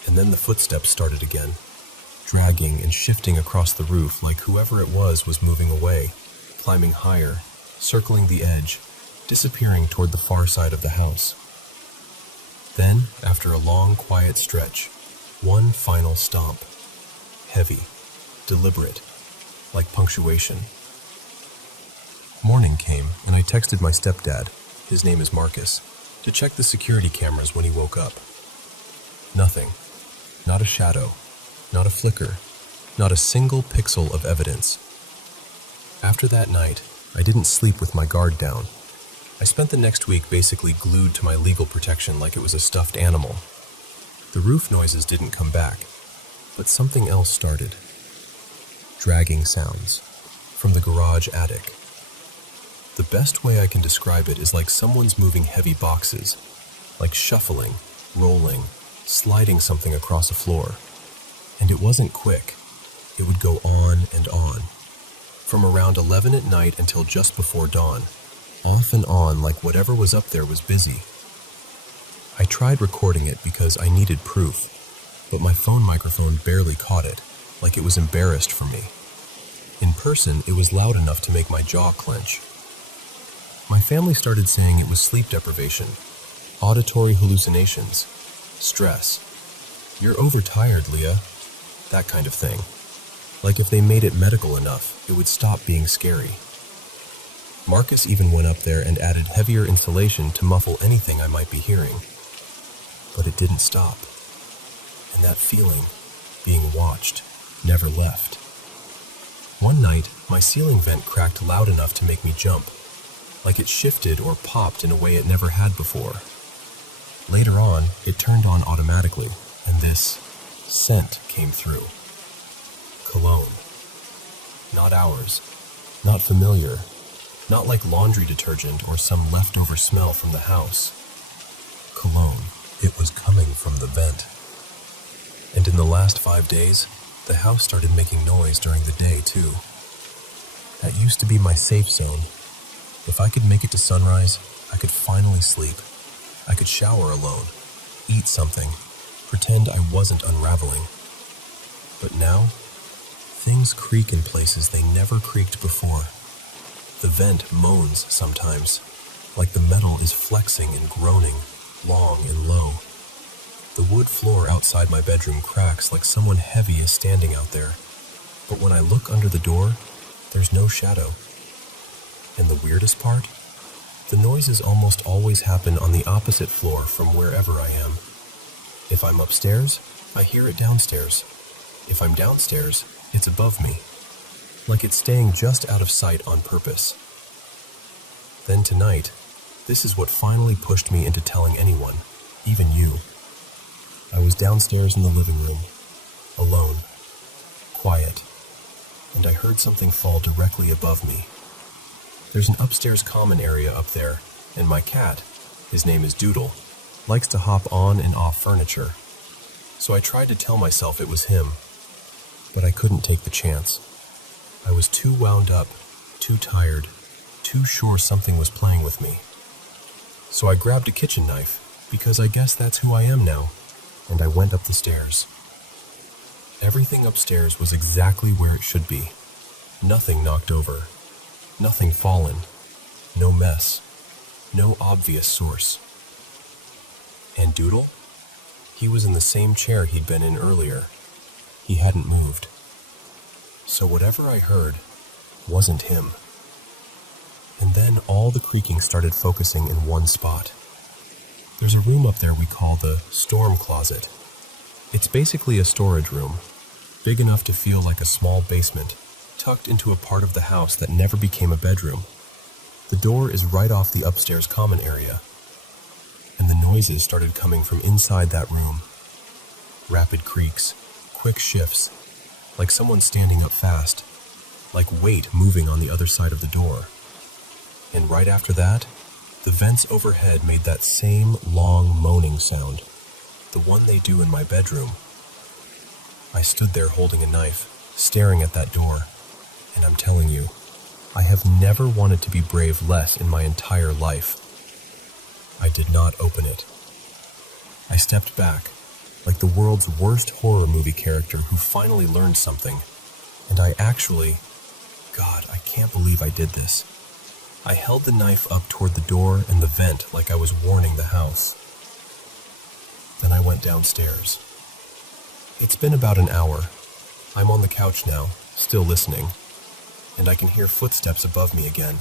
and then the footsteps started again, dragging and shifting across the roof like whoever it was moving away, climbing higher, circling the edge, disappearing toward the far side of the house. Then, after a long, quiet stretch, one final stomp. Heavy, deliberate, like punctuation. Morning came, and I texted my stepdad, his name is Marcus, to check the security cameras when he woke up. Nothing. Not a shadow. Not a flicker. Not a single pixel of evidence. After that night, I didn't sleep with my guard down. I spent the next week basically glued to my legal protection like it was a stuffed animal. The roof noises didn't come back, but something else started. Dragging sounds from the garage attic. The best way I can describe it is like someone's moving heavy boxes, like shuffling, rolling, sliding something across a floor. And it wasn't quick. It would go on and on. From around 11 at night until just before dawn. Off and on like whatever was up there was busy. I tried recording it because I needed proof, but my phone microphone barely caught it, like it was embarrassed for me. In person, it was loud enough to make my jaw clench. My family started saying it was sleep deprivation, auditory hallucinations, stress. "You're overtired, Leah." That kind of thing. Like if they made it medical enough, it would stop being scary. Marcus even went up there and added heavier insulation to muffle anything I might be hearing. But it didn't stop. And that feeling, being watched, never left. One night, my ceiling vent cracked loud enough to make me jump, like it shifted or popped in a way it never had before. Later on, it turned on automatically, and this scent came through. Cologne. Not ours. Not familiar. Not like laundry detergent or some leftover smell from the house. Cologne. It was coming from the vent. And in the last 5 days, the house started making noise during the day, too. That used to be my safe zone. If I could make it to sunrise, I could finally sleep. I could shower alone, eat something, pretend I wasn't unraveling. But now, things creak in places they never creaked before. The vent moans sometimes, like the metal is flexing and groaning, long and low. The wood floor outside my bedroom cracks like someone heavy is standing out there. But when I look under the door, there's no shadow. And the weirdest part? The noises almost always happen on the opposite floor from wherever I am. If I'm upstairs, I hear it downstairs. If I'm downstairs, it's above me. Like it's staying just out of sight on purpose. Then tonight, this is what finally pushed me into telling anyone, even you. I was downstairs in the living room, alone, quiet, and I heard something fall directly above me. There's an upstairs common area up there, and my cat, his name is Doodle, likes to hop on and off furniture. So I tried to tell myself it was him, but I couldn't take the chance. I was too wound up, too tired, too sure something was playing with me. So I grabbed a kitchen knife, because I guess that's who I am now, and I went up the stairs. Everything upstairs was exactly where it should be. Nothing knocked over. Nothing fallen. No mess. No obvious source. And Doodle? He was in the same chair he'd been in earlier. He hadn't moved. So whatever I heard wasn't him. And then all the creaking started focusing in one spot. There's a room up there we call the storm closet. It's basically a storage room, big enough to feel like a small basement, tucked into a part of the house that never became a bedroom. The door is right off the upstairs common area, and the noises started coming from inside that room. Rapid creaks, quick shifts, like someone standing up fast, like weight moving on the other side of the door. And right after that, the vents overhead made that same long moaning sound, the one they do in my bedroom. I stood there holding a knife, staring at that door, and I'm telling you, I have never wanted to be brave less in my entire life. I did not open it. I stepped back, like the world's worst horror movie character who finally learned something, and I actually, God, I can't believe I did this. I held the knife up toward the door and the vent like I was warning the house. Then I went downstairs. It's been about an hour. I'm on the couch now, still listening, and I can hear footsteps above me again.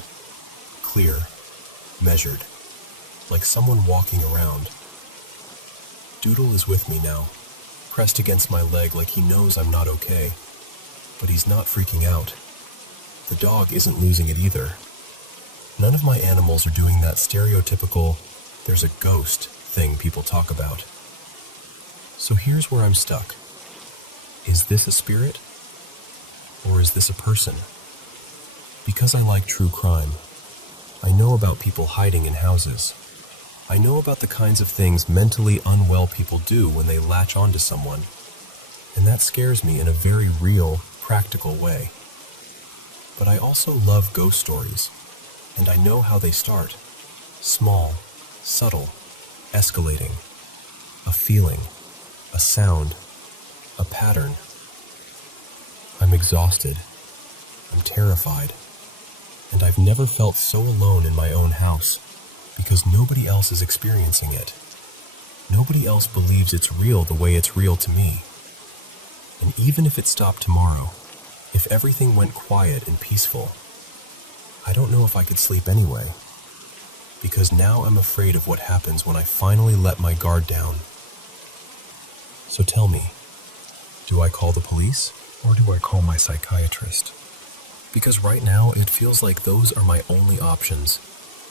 Clear, measured, like someone walking around. Doodle is with me now, pressed against my leg like he knows I'm not okay, but he's not freaking out. The dog isn't losing it either. None of my animals are doing that stereotypical, there's a ghost thing people talk about. So here's where I'm stuck. Is this a spirit? Or is this a person? Because I like true crime, I know about people hiding in houses. I know about the kinds of things mentally unwell people do when they latch onto someone. And that scares me in a very real, practical way. But I also love ghost stories. And I know how they start. Small, subtle, escalating. A feeling, a sound, a pattern. I'm exhausted. I'm terrified. And I've never felt so alone in my own house, because nobody else is experiencing it. Nobody else believes it's real the way it's real to me. And even if it stopped tomorrow, if everything went quiet and peaceful, I don't know if I could sleep anyway, because now I'm afraid of what happens when I finally let my guard down. So tell me, do I call the police or do I call my psychiatrist? Because right now it feels like those are my only options,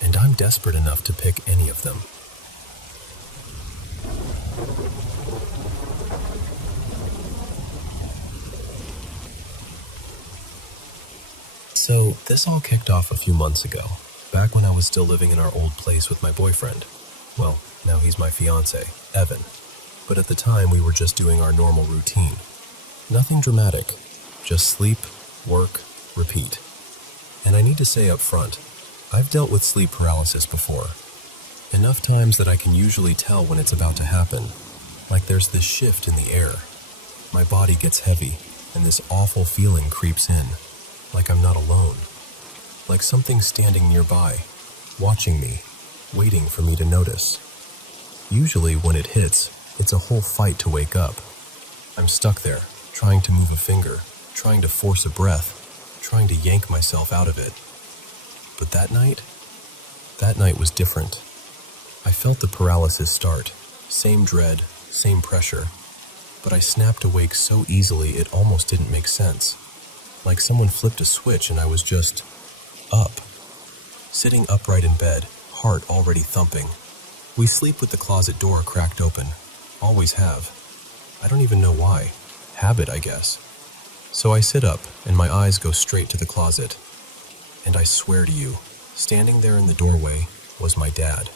and I'm desperate enough to pick any of them. So this all kicked off a few months ago, back when I was still living in our old place with my boyfriend. Well, now he's my fiancé, Evan. But at the time we were just doing our normal routine. Nothing dramatic, just sleep, work, repeat. And I need to say up front, I've dealt with sleep paralysis before. Enough times that I can usually tell when it's about to happen. Like there's this shift in the air. My body gets heavy, and this awful feeling creeps in. Like I'm not alone. Like something's standing nearby, watching me, waiting for me to notice. Usually when it hits, it's a whole fight to wake up. I'm stuck there, trying to move a finger, trying to force a breath, trying to yank myself out of it. But that night was different. I felt the paralysis start, same dread, same pressure, but I snapped awake so easily it almost didn't make sense. Like someone flipped a switch and I was just up. Sitting upright in bed, heart already thumping. We sleep with the closet door cracked open. Always have. I don't even know why. Habit, I guess. So I sit up and my eyes go straight to the closet. And I swear to you, standing there in the doorway was my dad.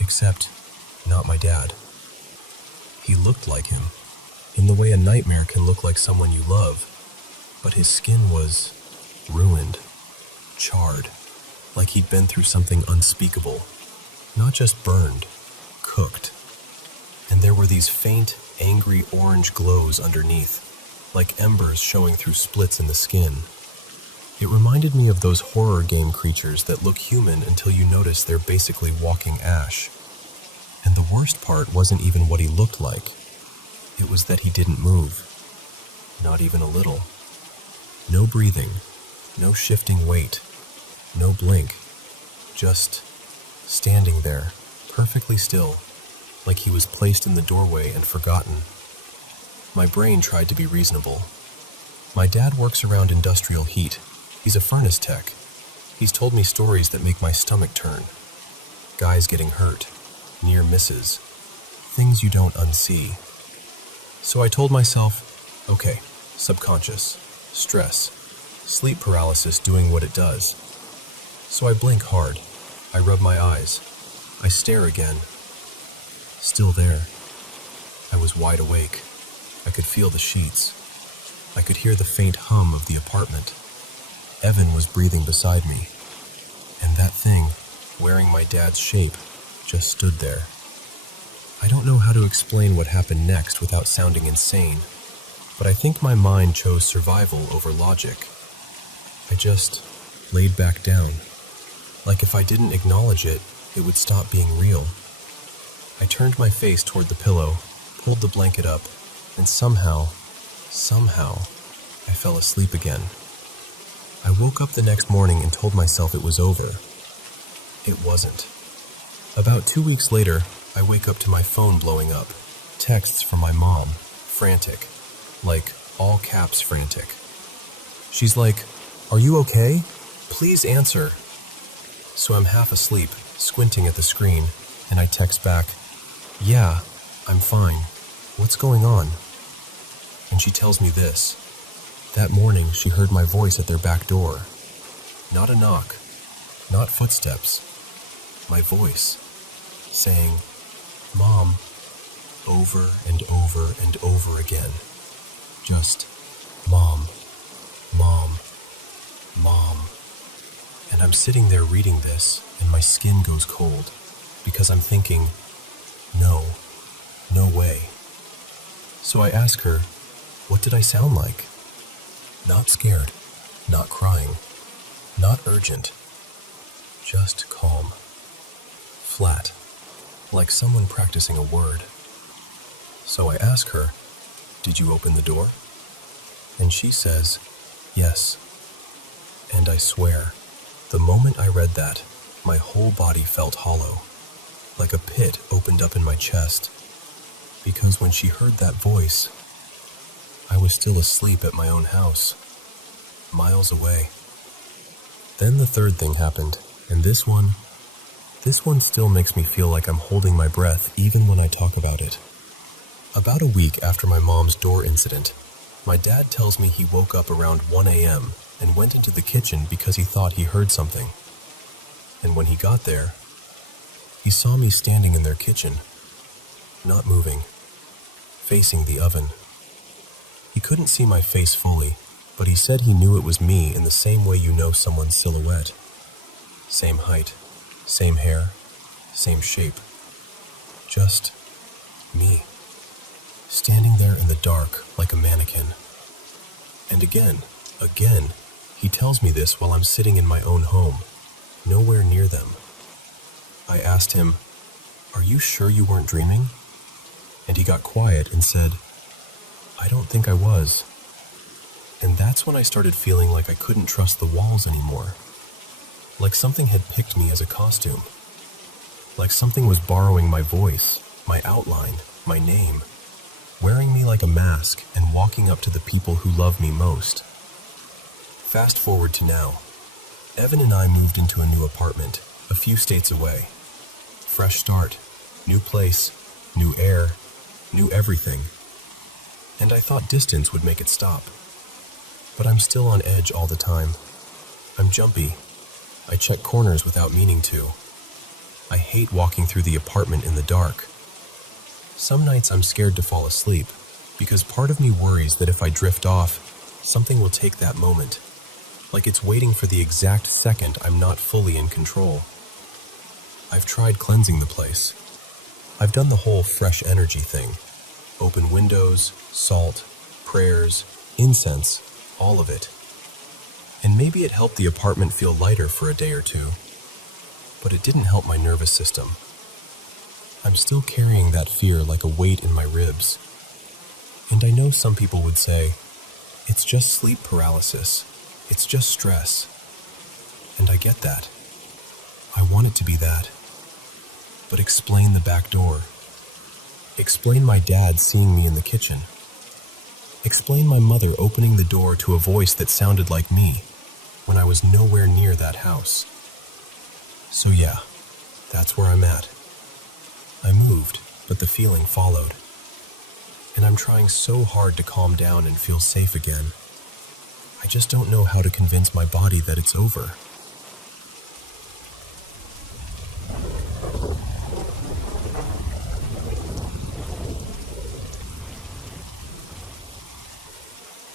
Except, not my dad. He looked like him, in the way a nightmare can look like someone you love. But his skin was ruined, charred, like he'd been through something unspeakable. Not just burned, cooked. And there were these faint, angry orange glows underneath, like embers showing through splits in the skin. It reminded me of those horror game creatures that look human until you notice they're basically walking ash. And the worst part wasn't even what he looked like. It was that he didn't move. Not even a little. No breathing, no shifting weight, no blink. Just standing there, perfectly still, like he was placed in the doorway and forgotten. My brain tried to be reasonable. My dad works around industrial heat. He's a furnace tech. He's told me stories that make my stomach turn. Guys getting hurt, near misses, things you don't unsee. So I told myself, okay, subconscious, stress, sleep paralysis doing what it does. So I blink hard. I rub my eyes. I stare again. Still there. I was wide awake. I could feel the sheets. I could hear the faint hum of the apartment. Evan was breathing beside me. And that thing, wearing my dad's shape, just stood there. I don't know how to explain what happened next without sounding insane, but I think my mind chose survival over logic. I just laid back down. Like if I didn't acknowledge it, it would stop being real. I turned my face toward the pillow, pulled the blanket up, and somehow, I fell asleep again. I woke up the next morning and told myself it was over. It wasn't. About 2 weeks later, I wake up to my phone blowing up. Texts from my mom, frantic. Like, all caps frantic. She's like, "Are you okay? Please answer." So I'm half asleep, squinting at the screen, and I text back, "Yeah, I'm fine. What's going on?" And she tells me this. That morning, she heard my voice at their back door. Not a knock, not footsteps. My voice, saying, "Mom," over and over and over again. Just, "Mom, Mom, Mom." And I'm sitting there reading this, and my skin goes cold, because I'm thinking, no way. So I ask her, what did I sound like? Not scared, not crying, not urgent, just calm. Flat, like someone practicing a word. So I ask her, "Did you open the door?" And she says, "Yes." And I swear, The moment I read that, my whole body felt hollow, like a pit opened up in my chest, because when she heard that voice, I was still asleep at my own house, miles away. Then the third thing happened, and this one still makes me feel like I'm holding my breath even when I talk about it. About a week after my mom's door incident, my dad tells me he woke up around 1 a.m. and went into the kitchen because he thought he heard something. And when he got there, he saw me standing in their kitchen, not moving, facing the oven. He couldn't see my face fully, but he said he knew it was me in the same way you know someone's silhouette. Same height, same hair, same shape. Just me, standing there in the dark like a mannequin. And again, he tells me this while I'm sitting in my own home, nowhere near them. I asked him, "Are you sure you weren't dreaming?" And he got quiet and said, "I don't think I was." And that's when I started feeling like I couldn't trust the walls anymore. Like something had picked me as a costume. Like something was borrowing my voice, my outline, my name, wearing me like a mask and walking up to the people who love me most. Fast forward to now. Evan and I moved into a new apartment, a few states away. Fresh start, new place, new air, new everything. And I thought distance would make it stop. But I'm still on edge all the time. I'm jumpy. I check corners without meaning to. I hate walking through the apartment in the dark. Some nights I'm scared to fall asleep, because part of me worries that if I drift off, something will take that moment. Like it's waiting for the exact second I'm not fully in control. I've tried cleansing the place. I've done the whole fresh energy thing. Open windows, salt, prayers, incense, all of it. And maybe it helped the apartment feel lighter for a day or two. But it didn't help my nervous system. I'm still carrying that fear like a weight in my ribs. And I know some people would say, it's just sleep paralysis. It's just stress. And I get that. I want it to be that. But explain the back door. Explain my dad seeing me in the kitchen. Explain my mother opening the door to a voice that sounded like me when I was nowhere near that house. So yeah, that's where I'm at. I moved, but the feeling followed. And I'm trying so hard to calm down and feel safe again. I just don't know how to convince my body that it's over.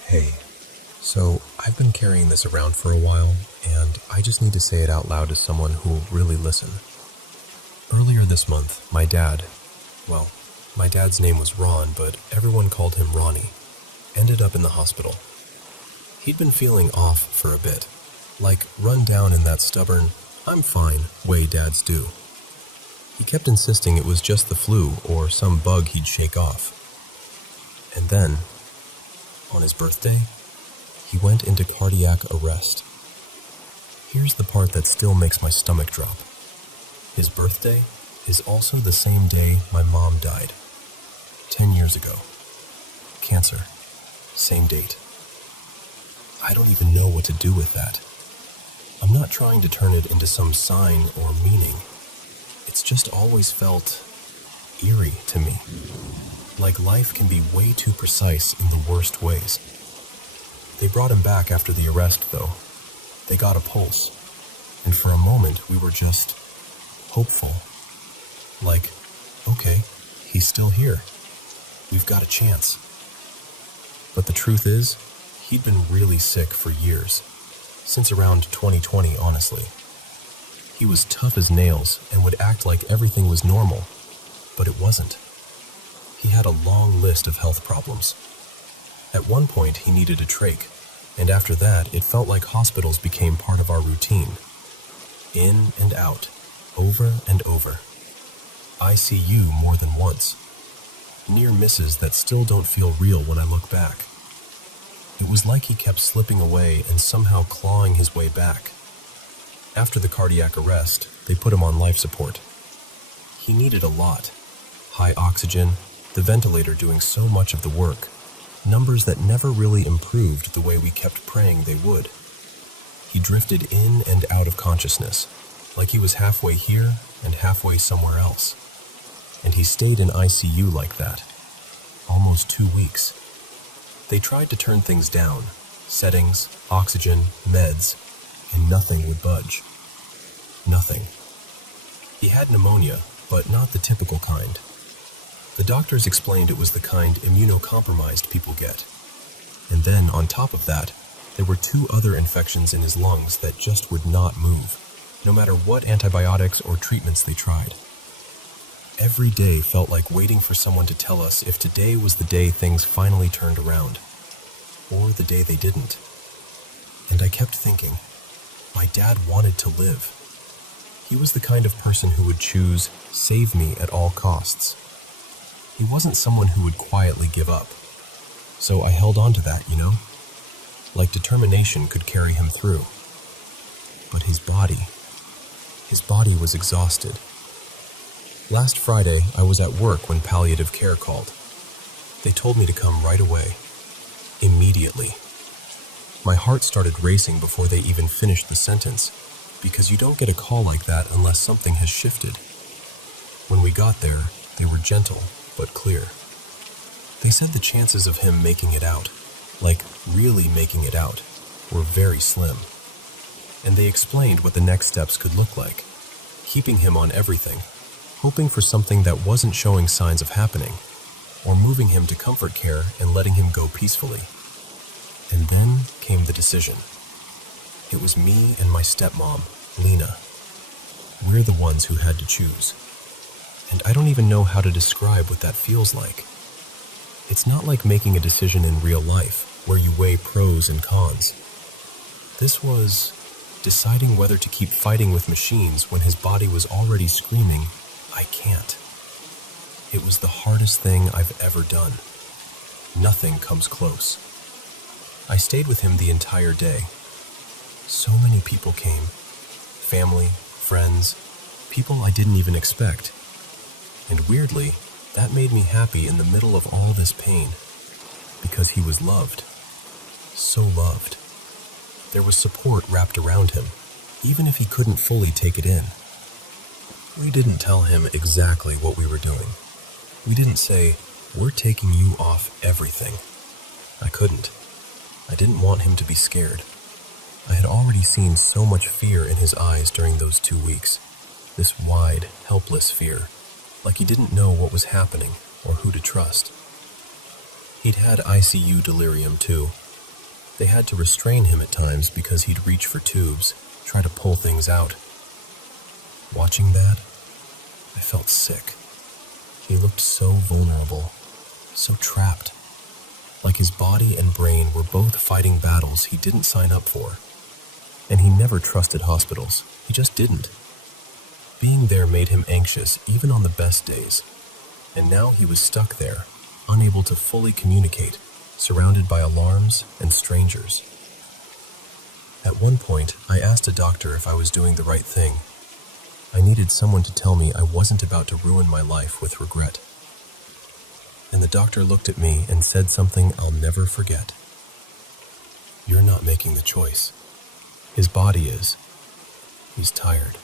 Hey, so I've been carrying this around for a while, and I just need to say it out loud to someone who will really listen. Earlier this month, my dad's name was Ron, but everyone called him Ronnie, ended up in the hospital. He'd been feeling off for a bit, like run down in that stubborn, I'm fine way dads do. He kept insisting it was just the flu or some bug he'd shake off. And then, on his birthday, he went into cardiac arrest. Here's the part that still makes my stomach drop. His birthday is also the same day my mom died. 10 years ago. Cancer. Same date. I don't even know what to do with that. I'm not trying to turn it into some sign or meaning. It's just always felt eerie to me. Like life can be way too precise in the worst ways. They brought him back after the arrest, though. They got a pulse. And for a moment, we were just hopeful. Like, okay, he's still here. We've got a chance. But the truth is, he'd been really sick for years. Since around 2020, honestly. He was tough as nails and would act like everything was normal. But it wasn't. He had a long list of health problems. At one point, he needed a trach, and after that, it felt like hospitals became part of our routine. In and out, over and over. ICU more than once. Near misses that still don't feel real when I look back. It was like he kept slipping away and somehow clawing his way back. After the cardiac arrest, they put him on life support. He needed a lot. High oxygen, the ventilator doing so much of the work, numbers that never really improved the way we kept praying they would. He drifted in and out of consciousness, like he was halfway here and halfway somewhere else. And he stayed in ICU like that, almost 2 weeks. They tried to turn things down, settings, oxygen, meds, and nothing would budge. Nothing. He had pneumonia, but not the typical kind. The doctors explained it was the kind immunocompromised people get. And then, on top of that, there were 2 other infections in his lungs that just would not move, no matter what antibiotics or treatments they tried. Every day felt like waiting for someone to tell us if today was the day things finally turned around, or the day they didn't. And I kept thinking, my dad wanted to live. He was the kind of person who would choose, save me at all costs. He wasn't someone who would quietly give up. So I held on to that, like determination could carry him through. But his body was exhausted. Last Friday, I was at work when palliative care called. They told me to come right away. Immediately. My heart started racing before they even finished the sentence, because you don't get a call like that unless something has shifted. When we got there, they were gentle but clear. They said the chances of him making it out, like really making it out, were very slim. And they explained what the next steps could look like, keeping him on everything, hoping for something that wasn't showing signs of happening, or moving him to comfort care and letting him go peacefully. And then came the decision. It was me and my stepmom, Lena. We're the ones who had to choose. And I don't even know how to describe what that feels like. It's not like making a decision in real life, where you weigh pros and cons. This was deciding whether to keep fighting with machines when his body was already screaming, I can't. It was the hardest thing I've ever done. Nothing comes close. I stayed with him the entire day. So many people came. Family, friends, people I didn't even expect. And weirdly, that made me happy in the middle of all this pain, because he was loved. So loved. There was support wrapped around him, even if he couldn't fully take it in. We didn't tell him exactly what we were doing. We didn't say, we're taking you off everything. I couldn't. I didn't want him to be scared. I had already seen so much fear in his eyes during those 2 weeks. This wide, helpless fear, like he didn't know what was happening or who to trust. He'd had ICU delirium too. They had to restrain him at times because he'd reach for tubes, try to pull things out. Watching that, I felt sick. He looked so vulnerable, so trapped, like his body and brain were both fighting battles he didn't sign up for. And he never trusted hospitals. He just didn't. Being there made him anxious even on the best days. And now he was stuck there, unable to fully communicate, surrounded by alarms and strangers. At one point, I asked a doctor if I was doing the right thing. I needed someone to tell me I wasn't about to ruin my life with regret. And the doctor looked at me and said something I'll never forget. You're not making the choice. His body is. He's tired.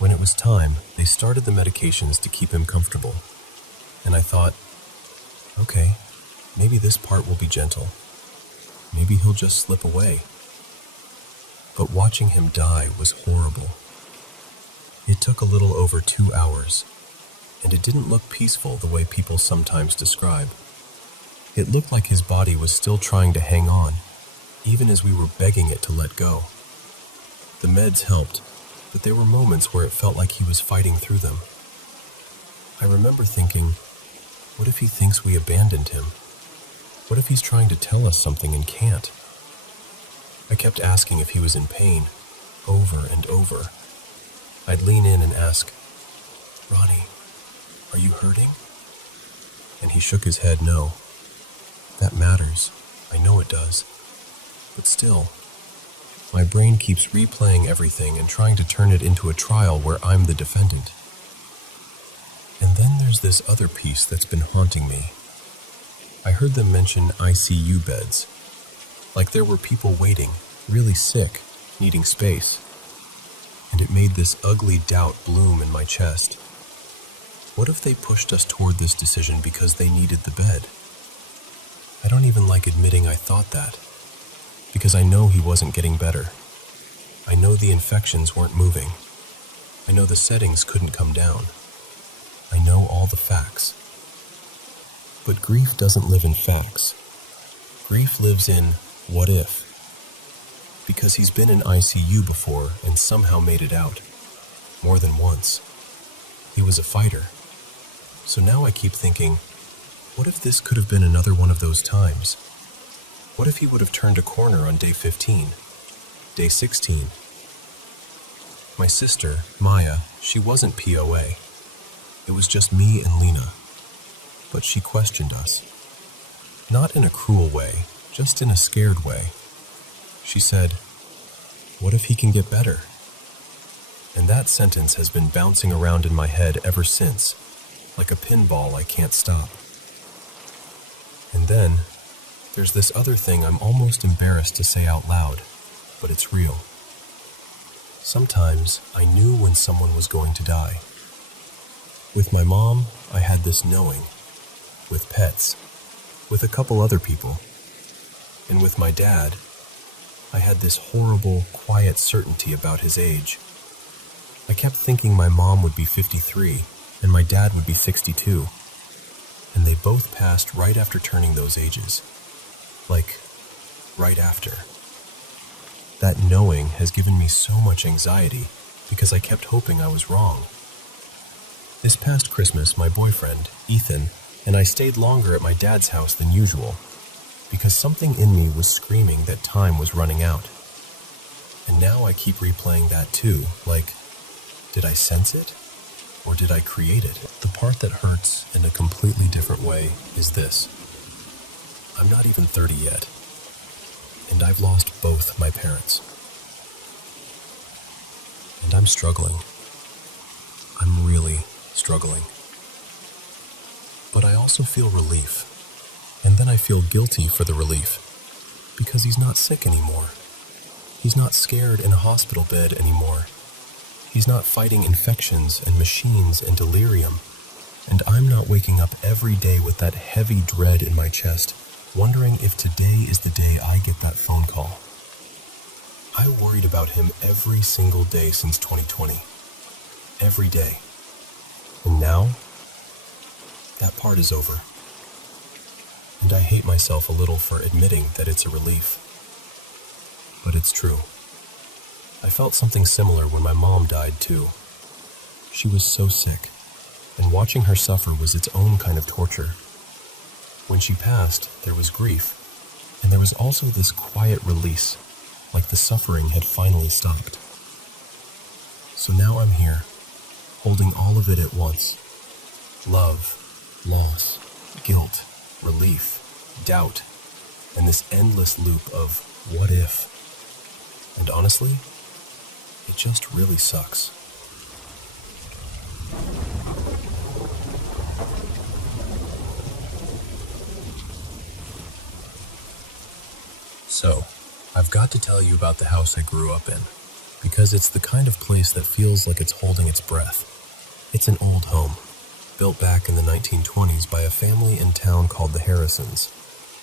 When it was time, they started the medications to keep him comfortable. And I thought, okay, maybe this part will be gentle. Maybe he'll just slip away. But watching him die was horrible. It took a little over 2 hours, and it didn't look peaceful the way people sometimes describe. It looked like his body was still trying to hang on, even as we were begging it to let go. The meds helped, but there were moments where it felt like he was fighting through them. I remember thinking, what if he thinks we abandoned him? What if he's trying to tell us something and can't? I kept asking if he was in pain, over and over. I'd lean in and ask, Ronnie, are you hurting? And he shook his head no. That matters. I know it does. But still, My brain keeps replaying everything and trying to turn it into a trial where I'm the defendant. And then there's this other piece that's been haunting me. I heard them mention ICU beds. Like there were people waiting, really sick, needing space. And it made this ugly doubt bloom in my chest. What if they pushed us toward this decision because they needed the bed? I don't even like admitting I thought that, because I know he wasn't getting better. I know the infections weren't moving. I know the settings couldn't come down. I know all the facts. But grief doesn't live in facts. Grief lives in what if. Because he's been in ICU before and somehow made it out. More than once. He was a fighter. So now I keep thinking, what if this could have been another one of those times? What if he would have turned a corner on day 15? Day 16? My sister, Maya, she wasn't POA. It was just me and Lena. But she questioned us. Not in a cruel way, just in a scared way. She said, "What if he can get better?" And that sentence has been bouncing around in my head ever since, like a pinball I can't stop. And then, there's this other thing I'm almost embarrassed to say out loud, but it's real. Sometimes I knew when someone was going to die. With my mom, I had this knowing. With pets. With a couple other people. And with my dad, I had this horrible, quiet certainty about his age. I kept thinking my mom would be 53 and my dad would be 62. And they both passed right after turning those ages. Like, right after. That knowing has given me so much anxiety because I kept hoping I was wrong. This past Christmas, my boyfriend, Ethan, and I stayed longer at my dad's house than usual because something in me was screaming that time was running out. And now I keep replaying that too, like, did I sense it? Or did I create it? The part that hurts in a completely different way is this. I'm not even 30 yet, and I've lost both my parents. And I'm struggling. I'm really struggling. But I also feel relief, and then I feel guilty for the relief, because he's not sick anymore. He's not scared in a hospital bed anymore. He's not fighting infections and machines and delirium. And I'm not waking up every day with that heavy dread in my chest, wondering if today is the day I get that phone call. I worried about him every single day since 2020. Every day. And now, that part is over. And I hate myself a little for admitting that it's a relief. But it's true. I felt something similar when my mom died too. She was so sick, and watching her suffer was its own kind of torture. When she passed, there was grief, and there was also this quiet release, like the suffering had finally stopped. So now I'm here, holding all of it at once. Love, loss, guilt, relief, doubt, and this endless loop of what if. And honestly, it just really sucks. So, I've got to tell you about the house I grew up in, because it's the kind of place that feels like it's holding its breath. It's an old home, built back in the 1920s by a family in town called the Harrisons.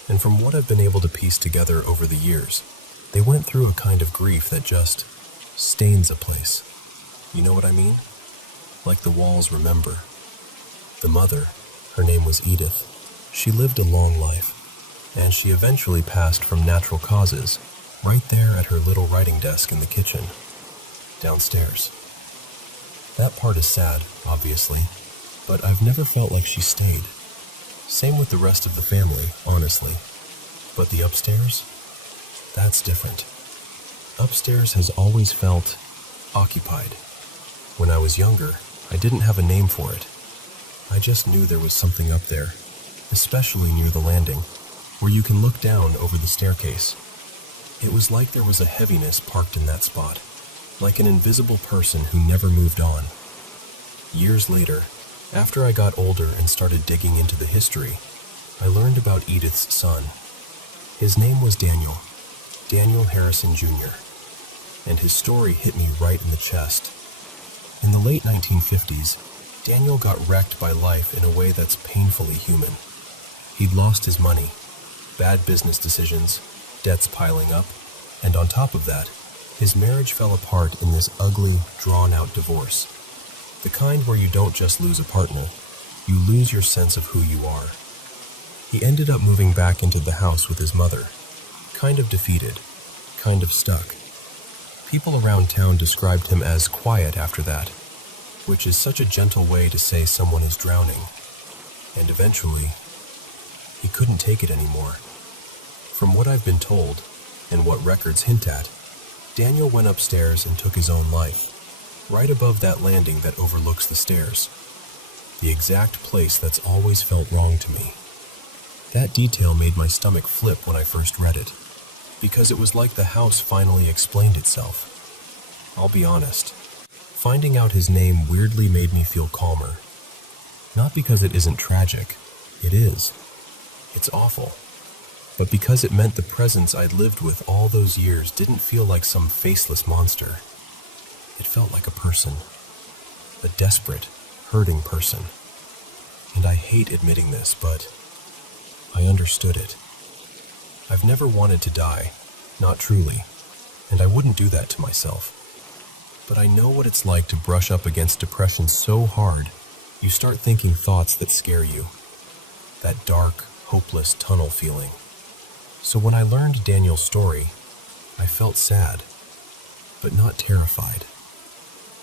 And from what I've been able to piece together over the years, they went through a kind of grief that just stains a place. You know what I mean? Like the walls remember. The mother, her name was Edith. She lived a long life, and she eventually passed from natural causes, right there at her little writing desk in the kitchen, downstairs. That part is sad, obviously, but I've never felt like she stayed. Same with the rest of the family, honestly. But the upstairs? That's different. Upstairs has always felt occupied. When I was younger, I didn't have a name for it. I just knew there was something up there, especially near the landing, where you can look down over the staircase. It was like there was a heaviness parked in that spot, like an invisible person who never moved on. Years later, after I got older and started digging into the history, I learned about Edith's son. His name was Daniel Harrison Jr., and his story hit me right in the chest. In the late 1950s, Daniel got wrecked by life in a way that's painfully human. He'd lost his money, bad business decisions, debts piling up, and on top of that, his marriage fell apart in this ugly, drawn-out divorce. The kind where you don't just lose a partner, you lose your sense of who you are. He ended up moving back into the house with his mother, kind of defeated, kind of stuck. People around town described him as quiet after that, which is such a gentle way to say someone is drowning. And eventually, he couldn't take it anymore. From what I've been told, and what records hint at, Daniel went upstairs and took his own life, right above that landing that overlooks the stairs. The exact place that's always felt wrong to me. That detail made my stomach flip when I first read it, because it was like the house finally explained itself. I'll be honest, finding out his name weirdly made me feel calmer. Not because it isn't tragic, it is. It's awful. But because it meant the presence I'd lived with all those years didn't feel like some faceless monster. It felt like a person. A desperate, hurting person. And I hate admitting this, but I understood it. I've never wanted to die, not truly, and I wouldn't do that to myself. But I know what it's like to brush up against depression so hard, you start thinking thoughts that scare you. That dark, hopeless tunnel feeling. So when I learned Daniel's story, I felt sad, but not terrified.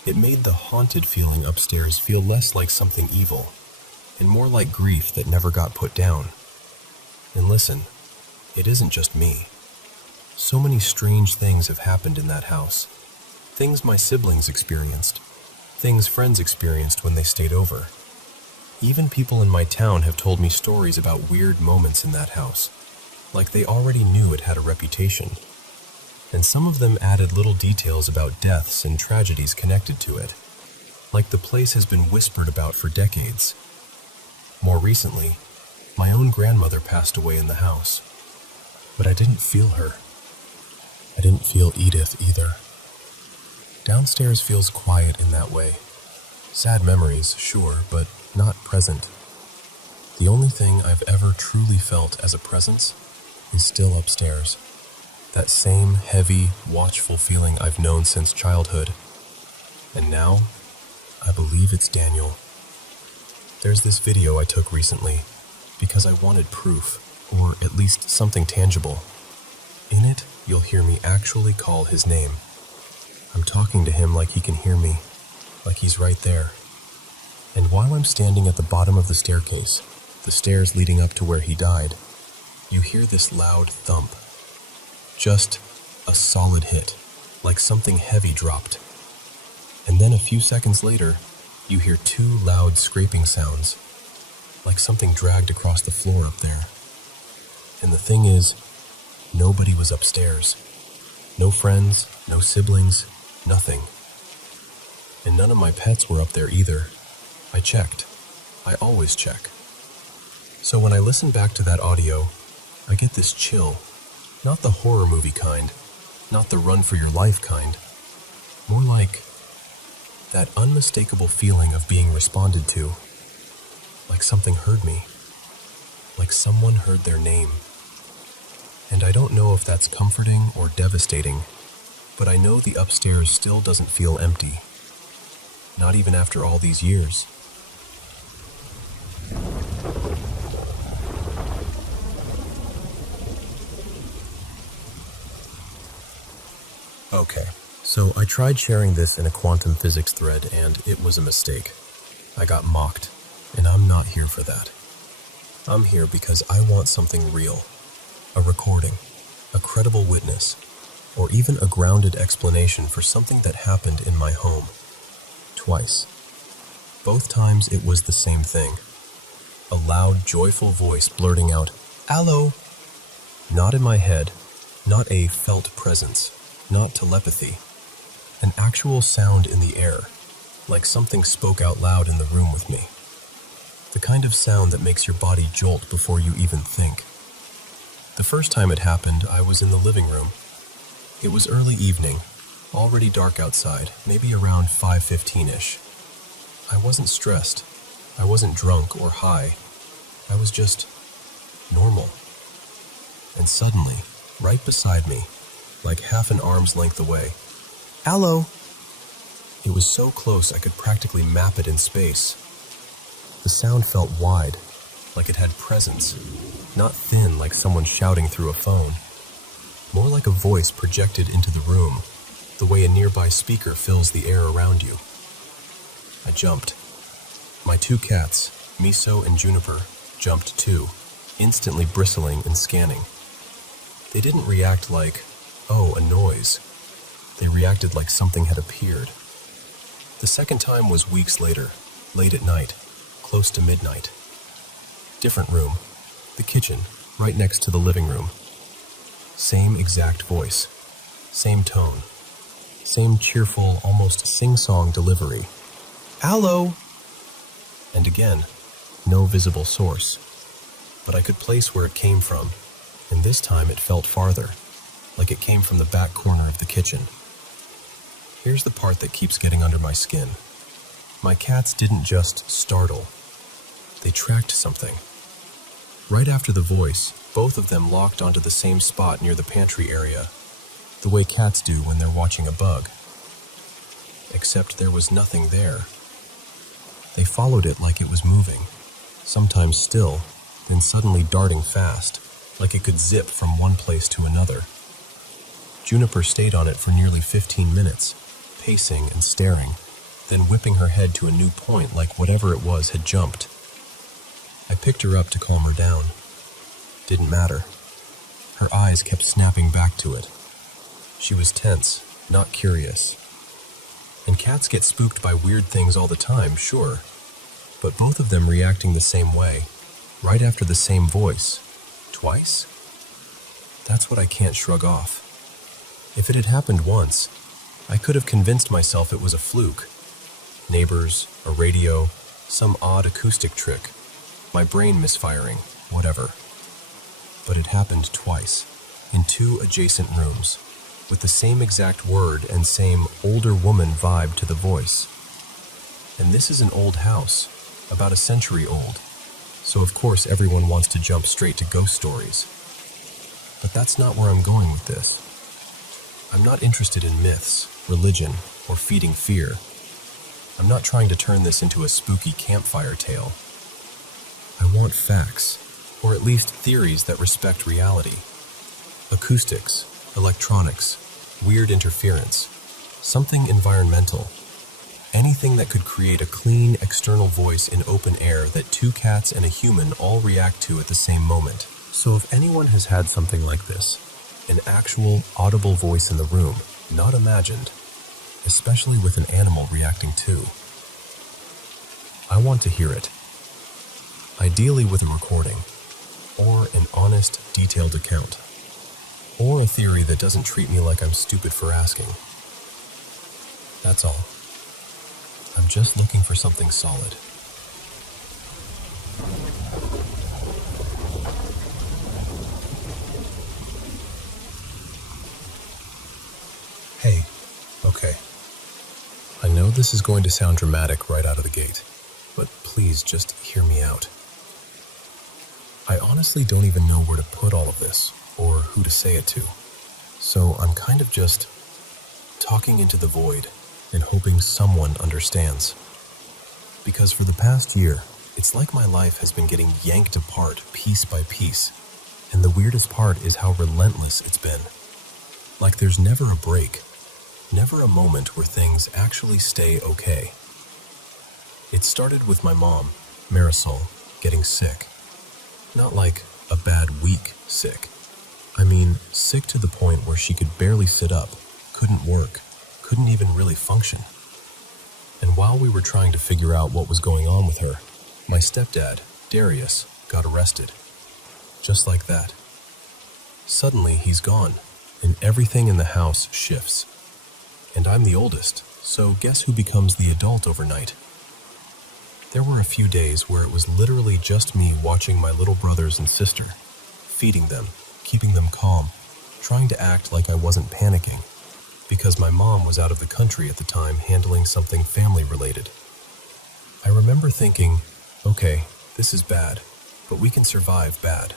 It made the haunted feeling upstairs feel less like something evil, and more like grief that never got put down. And listen, it isn't just me. So many strange things have happened in that house. Things my siblings experienced. Things friends experienced when they stayed over. Even people in my town have told me stories about weird moments in that house, like they already knew it had a reputation. And some of them added little details about deaths and tragedies connected to it, like the place has been whispered about for decades. More recently, my own grandmother passed away in the house, but I didn't feel her. I didn't feel Edith either. Downstairs feels quiet in that way. Sad memories, sure, but not present. The only thing I've ever truly felt as a presence is still upstairs. That same heavy, watchful feeling I've known since childhood. And now, I believe it's Daniel. There's this video I took recently because I wanted proof, or at least something tangible. In it, you'll hear me actually call his name. I'm talking to him like he can hear me, like he's right there. And while I'm standing at the bottom of the staircase, the stairs leading up to where he died, you hear this loud thump. Just a solid hit, like something heavy dropped. And then a few seconds later, you hear two loud scraping sounds, like something dragged across the floor up there. And the thing is, nobody was upstairs. No friends, no siblings, nothing. And none of my pets were up there either. I checked. I always check. So when I listen back to that audio, I get this chill. Not the horror movie kind, not the run for your life kind. More like that unmistakable feeling of being responded to. Like something heard me. Like someone heard their name. And I don't know if that's comforting or devastating, but I know the upstairs still doesn't feel empty. Not even after all these years. Okay, so I tried sharing this in a quantum physics thread and it was a mistake. I got mocked, and I'm not here for that. I'm here because I want something real. A recording, a credible witness, or even a grounded explanation for something that happened in my home. Twice. Both times it was the same thing. A loud, joyful voice blurting out, "Allo!" Not in my head, Not a felt presence, not telepathy. An actual sound in the air, like something spoke out loud in the room with me. The kind of sound that makes your body jolt before you even think. The first time it happened, I was in the living room. It was early evening, already dark outside, maybe around 5:15-ish. I wasn't stressed. I wasn't drunk or high. I was just normal. And suddenly, right beside me, like half an arm's length away, "Allo!" It was so close I could practically map it in space. The sound felt wide, like it had presence, not thin like someone shouting through a phone. More like a voice projected into the room, the way a nearby speaker fills the air around you. I jumped. My two cats, Miso and Juniper, jumped too, instantly bristling and scanning. They didn't react like, "Oh, a noise." They reacted like something had appeared. The second time was weeks later, late at night, close to midnight. Different room, the kitchen, right next to the living room. Same exact voice, same tone, same cheerful, almost sing-song delivery. "Allo!" And again, no visible source. But I could place where it came from, and this time it felt farther, like it came from the back corner of the kitchen. Here's the part that keeps getting under my skin. My cats didn't just startle. They tracked something. Right after the voice, both of them locked onto the same spot near the pantry area, the way cats do when they're watching a bug. Except there was nothing there. They followed it like it was moving, sometimes still, then suddenly darting fast, like it could zip from one place to another. Juniper stayed on it for nearly 15 minutes, pacing and staring, then whipping her head to a new point like whatever it was had jumped. I picked her up to calm her down. Didn't matter. Her eyes kept snapping back to it. She was tense, not curious. And cats get spooked by weird things all the time, sure, but both of them reacting the same way, right after the same voice, twice? That's what I can't shrug off. If it had happened once, I could have convinced myself it was a fluke. Neighbors, a radio, some odd acoustic trick, my brain misfiring, whatever. But it happened twice, in two adjacent rooms, with the same exact word and same older woman vibe to the voice. And this is an old house, about a century old, so of course everyone wants to jump straight to ghost stories. But that's not where I'm going with this. I'm not interested in myths, religion, or feeding fear. I'm not trying to turn this into a spooky campfire tale. I want facts, or at least theories that respect reality. Acoustics, electronics, weird interference, something environmental. Anything that could create a clean external voice in open air that two cats and a human all react to at the same moment. So if anyone has had something like this, an actual audible voice in the room, not imagined, especially with an animal reacting too, I want to hear it. Ideally with a recording, or an honest, detailed account, or a theory that doesn't treat me like I'm stupid for asking. That's all. I'm just looking for something solid. Hey, okay. I know this is going to sound dramatic right out of the gate, but please just hear me out. I honestly don't even know where to put all of this, or who to say it to, so I'm kind of just talking into the void and hoping someone understands. Because for the past year, it's like my life has been getting yanked apart piece by piece, and the weirdest part is how relentless it's been. Like there's never a break, never a moment where things actually stay okay. It started with my mom, Marisol, getting sick. Not like a bad week sick. I mean, sick to the point where she could barely sit up, couldn't work, couldn't even really function. And while we were trying to figure out what was going on with her, my stepdad, Darius, got arrested. Just like that. Suddenly, he's gone, and everything in the house shifts. And I'm the oldest, so guess who becomes the adult overnight? There were a few days where it was literally just me watching my little brothers and sister, feeding them, keeping them calm, trying to act like I wasn't panicking, because my mom was out of the country at the time handling something family-related. I remember thinking, okay, this is bad, but we can survive bad.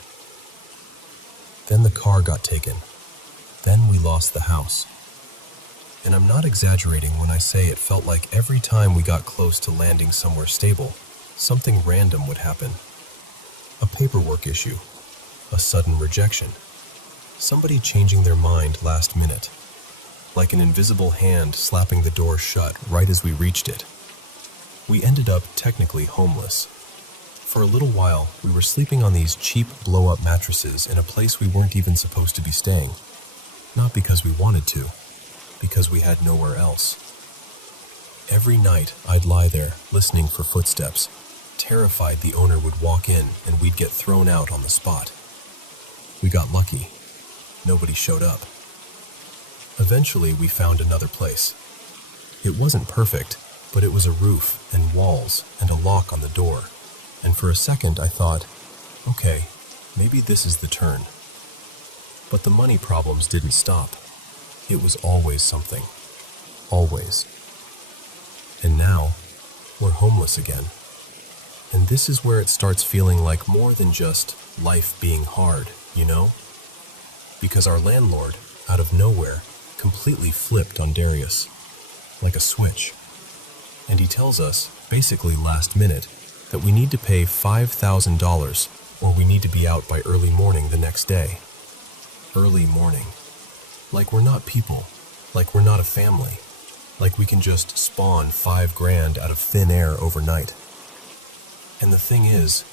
Then the car got taken. Then we lost the house. And I'm not exaggerating when I say it felt like every time we got close to landing somewhere stable, something random would happen. A paperwork issue, a sudden rejection, somebody changing their mind last minute, like an invisible hand slapping the door shut right as we reached it. We ended up technically homeless. For a little while, we were sleeping on these cheap blow-up mattresses in a place we weren't even supposed to be staying. Not because we wanted to, because we had nowhere else. Every night, I'd lie there, listening for footsteps, terrified the owner would walk in and we'd get thrown out on the spot. We got lucky. Nobody showed up. Eventually, we found another place. It wasn't perfect, but it was a roof and walls and a lock on the door. And for a second, I thought, okay, maybe this is the turn. But the money problems didn't stop. It was always something. Always. And now, we're homeless again. And this is where it starts feeling like more than just life being hard, you know? Because our landlord, out of nowhere, completely flipped on Darius, like a switch. And he tells us, basically last minute, that we need to pay $5,000 or we need to be out by early morning the next day. Early morning. Like we're not people, like we're not a family, like we can just spawn $5,000 out of thin air overnight. And the thing is,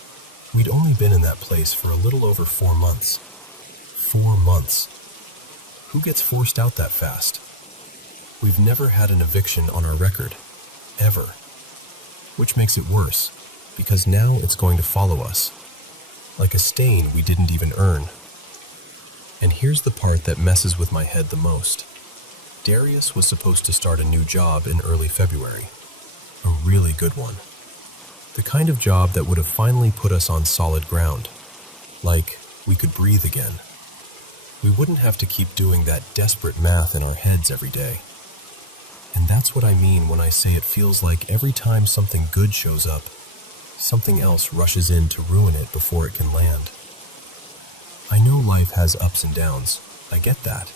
we'd only been in that place for a little over 4 months. 4 months. Who gets forced out that fast? We've never had an eviction on our record, ever. Which makes it worse, because now it's going to follow us, like a stain we didn't even earn. And here's the part that messes with my head the most. Darius was supposed to start a new job in early February. A really good one. The kind of job that would have finally put us on solid ground. Like, we could breathe again. We wouldn't have to keep doing that desperate math in our heads every day. And that's what I mean when I say it feels like every time something good shows up, something else rushes in to ruin it before it can land. I know life has ups and downs, I get that.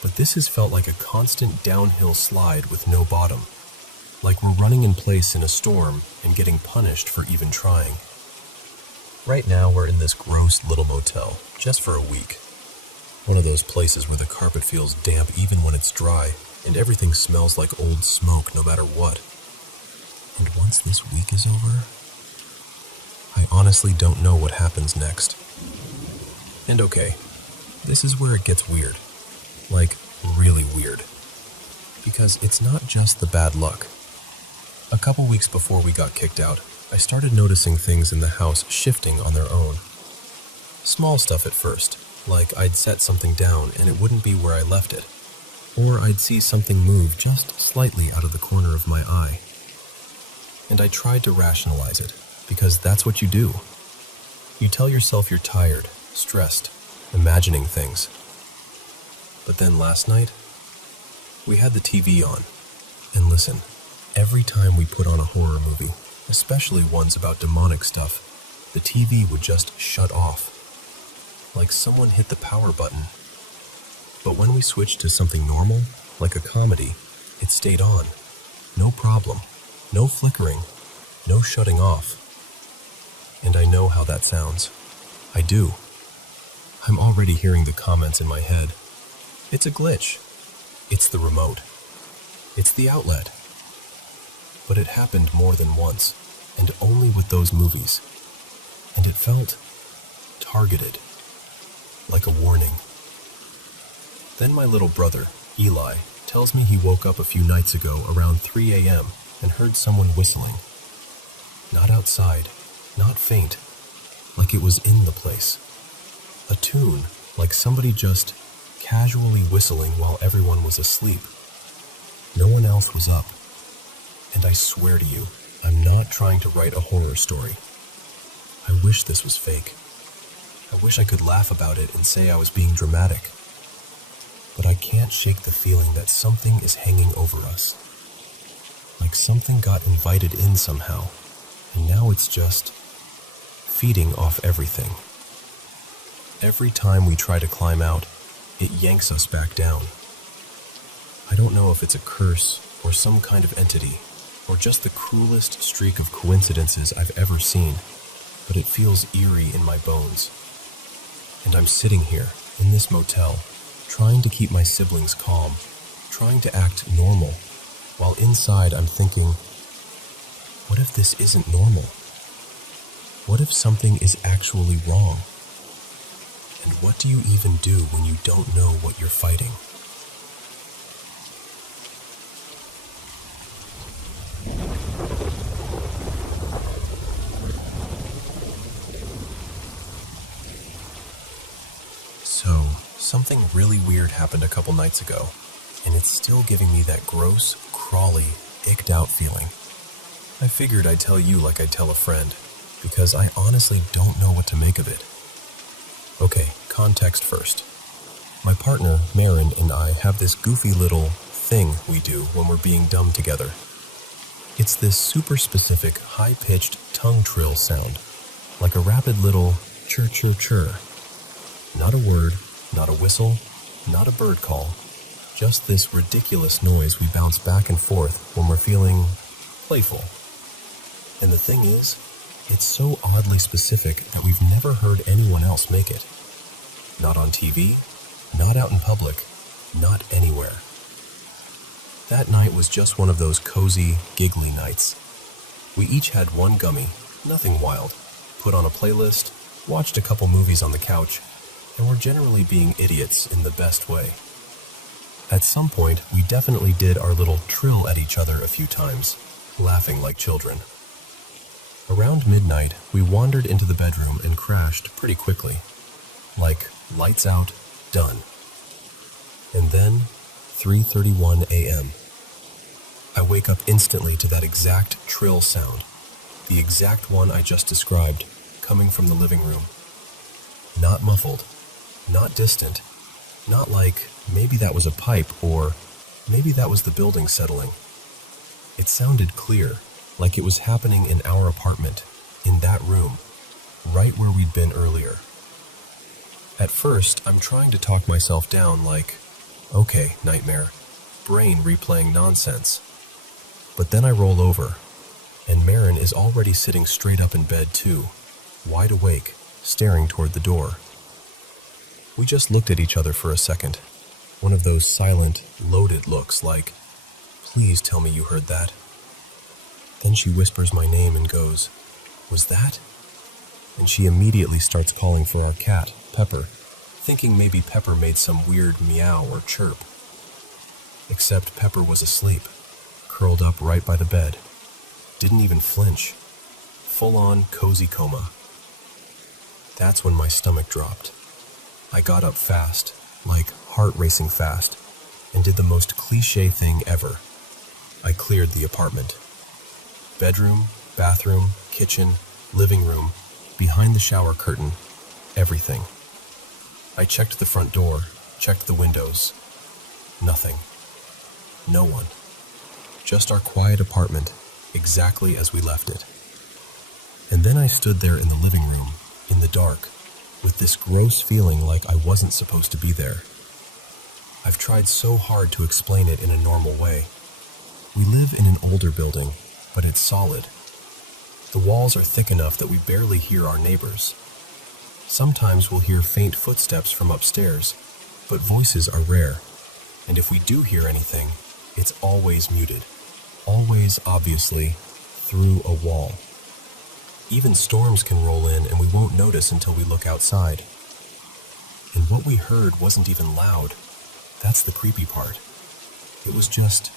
But this has felt like a constant downhill slide with no bottom. Like we're running in place in a storm and getting punished for even trying. Right now we're in this gross little motel, just for a week. One of those places where the carpet feels damp even when it's dry, and everything smells like old smoke no matter what. And once this week is over, I honestly don't know what happens next. And okay, this is where it gets weird. Like, really weird. Because it's not just the bad luck. A couple weeks before we got kicked out, I started noticing things in the house shifting on their own. Small stuff at first, like I'd set something down and it wouldn't be where I left it. Or I'd see something move just slightly out of the corner of my eye. And I tried to rationalize it, because that's what you do. You tell yourself you're tired, stressed, imagining things. But then last night, we had the TV on. And listen, every time we put on a horror movie, especially ones about demonic stuff, the TV would just shut off. Like someone hit the power button. But when we switched to something normal, like a comedy, it stayed on. No problem. No flickering. No shutting off. And I know how that sounds. I do. I'm already hearing the comments in my head. It's a glitch. It's the remote. It's the outlet. But it happened more than once, and only with those movies. And it felt targeted, like a warning. Then my little brother, Eli, tells me he woke up a few nights ago around 3 a.m. and heard someone whistling. Not outside, not faint, like it was in the place. A tune, like somebody just casually whistling while everyone was asleep. No one else was up. And I swear to you, I'm not trying to write a horror story. I wish this was fake. I wish I could laugh about it and say I was being dramatic. But I can't shake the feeling that something is hanging over us. Like something got invited in somehow, and now it's just feeding off everything. Every time we try to climb out, it yanks us back down. I don't know if it's a curse or some kind of entity, or just the cruelest streak of coincidences I've ever seen, but it feels eerie in my bones. And I'm sitting here, in this motel, trying to keep my siblings calm, trying to act normal, while inside I'm thinking, what if this isn't normal? What if something is actually wrong? And what do you even do when you don't know what you're fighting? So, something really weird happened a couple nights ago, and it's still giving me that gross, crawly, icked out feeling. I figured I'd tell you like I'd tell a friend, because I honestly don't know what to make of it. Okay, context first. My partner, Marin, and I have this goofy little thing we do when we're being dumb together. It's this super specific, high-pitched tongue trill sound, like a rapid little chir-chir-chir. Not a word, not a whistle, not a bird call, just this ridiculous noise we bounce back and forth when we're feeling playful. And the thing is, it's so oddly specific that we've never heard anyone else make it. Not on TV, not out in public, not anywhere. That night was just one of those cozy, giggly nights. We each had one gummy, nothing wild, put on a playlist, watched a couple movies on the couch, and were generally being idiots in the best way. At some point, we definitely did our little trill at each other a few times, laughing like children. Around midnight, we wandered into the bedroom and crashed pretty quickly. Like, lights out, done. And then, 3:31 a.m. I wake up instantly to that exact trill sound, the exact one I just described, coming from the living room. Not muffled, not distant, not like maybe that was a pipe or maybe that was the building settling. It sounded clear, like it was happening in our apartment, in that room, right where we'd been earlier. At first, I'm trying to talk myself down like, okay, nightmare, brain replaying nonsense. But then I roll over, and Marin is already sitting straight up in bed too, wide awake, staring toward the door. We just looked at each other for a second, one of those silent, loaded looks like, please tell me you heard that. Then she whispers my name and goes, was that? And she immediately starts calling for our cat, Pepper, thinking maybe Pepper made some weird meow or chirp. Except Pepper was asleep, curled up right by the bed. Didn't even flinch. Full-on cozy coma. That's when my stomach dropped. I got up fast, like heart racing fast, and did the most cliché thing ever. I cleared the apartment. Bedroom, bathroom, kitchen, living room, behind the shower curtain, everything. I checked the front door, checked the windows. Nothing. No one. Just our quiet apartment, exactly as we left it. And then I stood there in the living room, in the dark, with this gross feeling like I wasn't supposed to be there. I've tried so hard to explain it in a normal way. We live in an older building, but it's solid. The walls are thick enough that we barely hear our neighbors. Sometimes we'll hear faint footsteps from upstairs, but voices are rare. And if we do hear anything, it's always muted. Always, obviously, through a wall. Even storms can roll in and we won't notice until we look outside. And what we heard wasn't even loud. That's the creepy part. It was just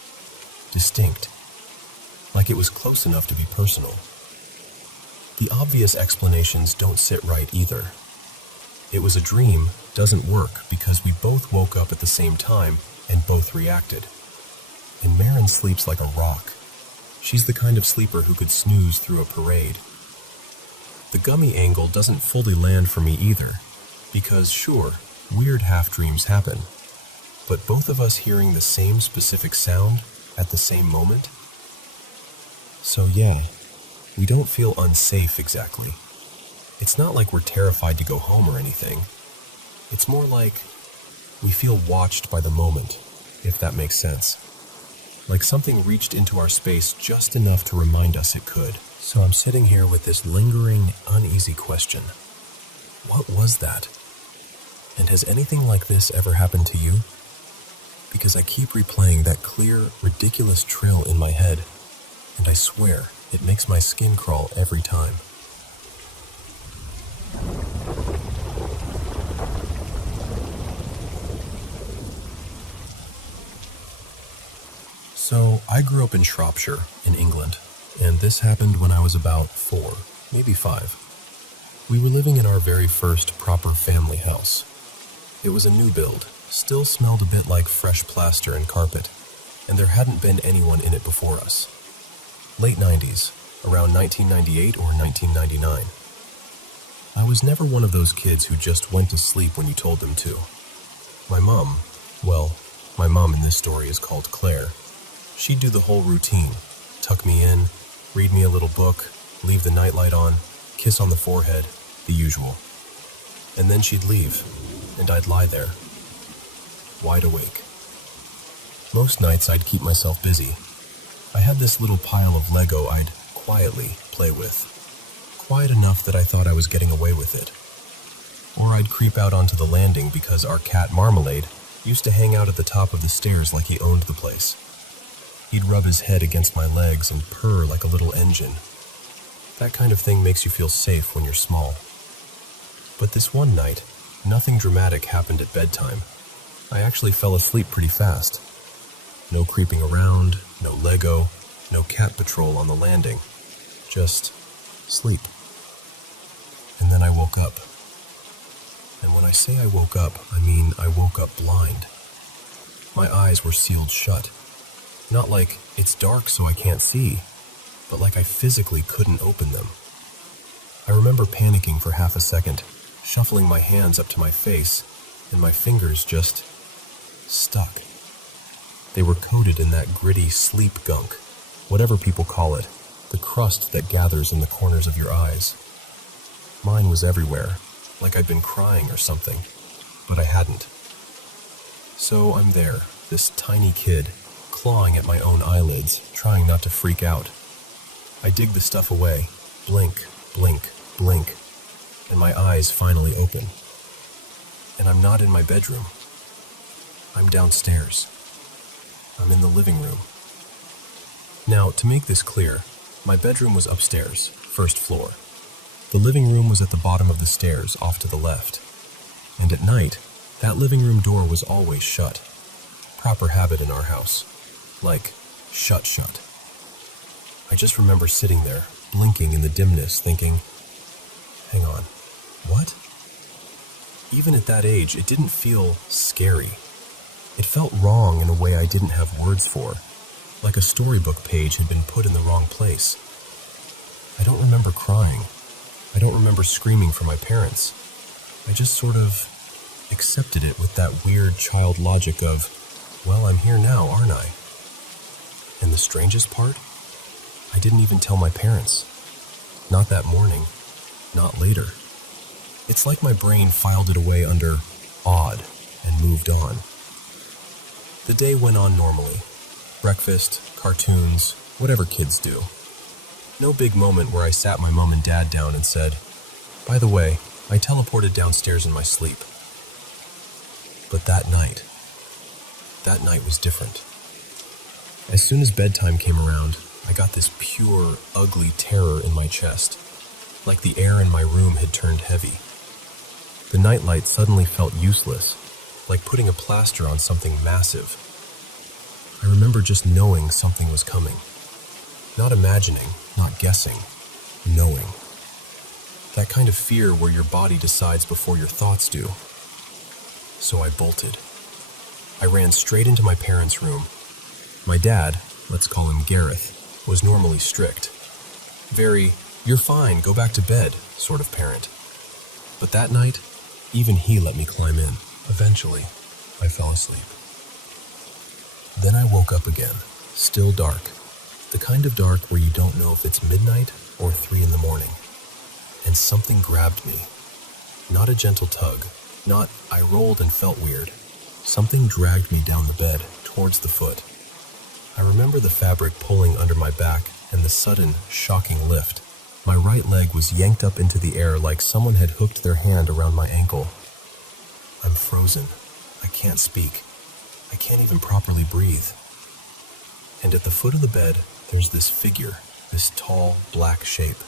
distinct. Like it was close enough to be personal. The obvious explanations don't sit right either. "It was a dream" doesn't work because we both woke up at the same time and both reacted. And Marin sleeps like a rock. She's the kind of sleeper who could snooze through a parade. The gummy angle doesn't fully land for me either, because sure, weird half-dreams happen, but both of us hearing the same specific sound at the same moment? So yeah, we don't feel unsafe exactly. It's not like we're terrified to go home or anything. It's more like we feel watched by the moment, if that makes sense. Like something reached into our space just enough to remind us it could. So I'm sitting here with this lingering, uneasy question. What was that? And has anything like this ever happened to you? Because I keep replaying that clear, ridiculous trill in my head, and I swear it makes my skin crawl every time. So, I grew up in Shropshire, in England, and this happened when I was about 4, maybe 5. We were living in our very first proper family house. It was a new build, still smelled a bit like fresh plaster and carpet, and there hadn't been anyone in it before us. Late 90s, around 1998 or 1999. I was never one of those kids who just went to sleep when you told them to. My mom in this story is called Claire. She'd do the whole routine, tuck me in, read me a little book, leave the nightlight on, kiss on the forehead, the usual. And then she'd leave, and I'd lie there, wide awake. Most nights I'd keep myself busy. I had this little pile of Lego I'd quietly play with, quiet enough that I thought I was getting away with it. Or I'd creep out onto the landing because our cat Marmalade used to hang out at the top of the stairs like he owned the place. He'd rub his head against my legs and purr like a little engine. That kind of thing makes you feel safe when you're small. But this one night, nothing dramatic happened at bedtime. I actually fell asleep pretty fast. No creeping around, no Lego, no cat patrol on the landing. Just sleep. And then I woke up. And when I say I woke up, I mean I woke up blind. My eyes were sealed shut. Not like it's dark so I can't see, but like I physically couldn't open them. I remember panicking for half a second, shuffling my hands up to my face, and my fingers just stuck. They were coated in that gritty sleep gunk, whatever people call it, the crust that gathers in the corners of your eyes. Mine was everywhere, like I'd been crying or something, but I hadn't. So I'm there, this tiny kid, clawing at my own eyelids, trying not to freak out. I dig the stuff away, blink, blink, blink, and my eyes finally open. And I'm not in my bedroom. I'm downstairs. I'm in the living room. Now, to make this clear, my bedroom was upstairs, first floor. The living room was at the bottom of the stairs, off to the left. And at night, that living room door was always shut. Proper habit in our house. Like, shut. I just remember sitting there, blinking in the dimness, thinking, hang on, what? Even at that age, it didn't feel scary. It felt wrong in a way I didn't have words for, like a storybook page had been put in the wrong place. I don't remember crying. I don't remember screaming for my parents. I just sort of accepted it with that weird child logic of, well, I'm here now, aren't I? And the strangest part? I didn't even tell my parents. Not that morning. Not later. It's like my brain filed it away under odd and moved on. The day went on normally. Breakfast, cartoons, whatever kids do. No big moment where I sat my mom and dad down and said, by the way, I teleported downstairs in my sleep. But that night was different. As soon as bedtime came around, I got this pure, ugly terror in my chest, like the air in my room had turned heavy. The nightlight suddenly felt useless, like putting a plaster on something massive. I remember just knowing something was coming. Not imagining, not guessing, knowing. That kind of fear where your body decides before your thoughts do. So I bolted. I ran straight into my parents' room. My dad, let's call him Gareth, was normally strict. Very, "You're fine, go back to bed," sort of parent. But that night, even he let me climb in. Eventually, I fell asleep. Then I woke up again, still dark. The kind of dark where you don't know if it's midnight or 3 in the morning. And something grabbed me. Not a gentle tug, not I rolled and felt weird. Something dragged me down the bed, towards the foot. I remember the fabric pulling under my back and the sudden, shocking lift. My right leg was yanked up into the air like someone had hooked their hand around my ankle. I'm frozen. I can't speak. I can't even properly breathe. And at the foot of the bed, there's this figure, this tall, black shape.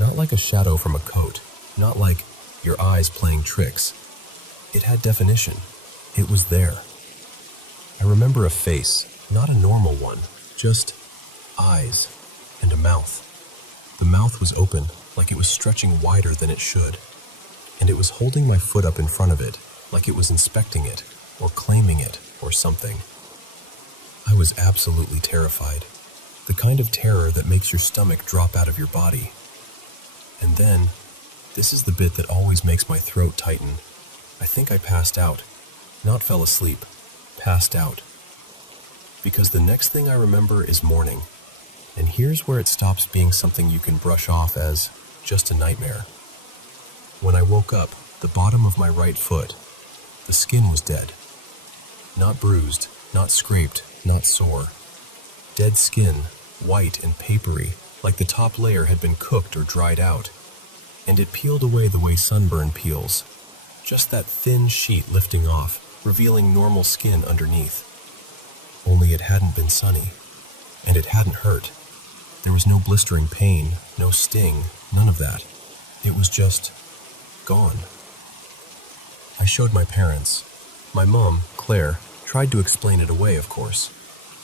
Not like a shadow from a coat, not like your eyes playing tricks. It had definition. It was there. I remember a face, not a normal one, just eyes and a mouth. The mouth was open, like it was stretching wider than it should, and it was holding my foot up in front of it, like it was inspecting it, or claiming it, or something. I was absolutely terrified, the kind of terror that makes your stomach drop out of your body. And then, this is the bit that always makes my throat tighten. I think I passed out, not fell asleep, passed out. Because the next thing I remember is morning, and here's where it stops being something you can brush off as just a nightmare. When I woke up, the bottom of my right foot, the skin was dead. Not bruised, not scraped, not sore. Dead skin, white and papery, like the top layer had been cooked or dried out. And it peeled away the way sunburn peels. Just that thin sheet lifting off, revealing normal skin underneath. Only it hadn't been sunny, and it hadn't hurt. There was no blistering pain, no sting, none of that. It was just gone. I showed my parents. My mom, Claire, tried to explain it away, of course.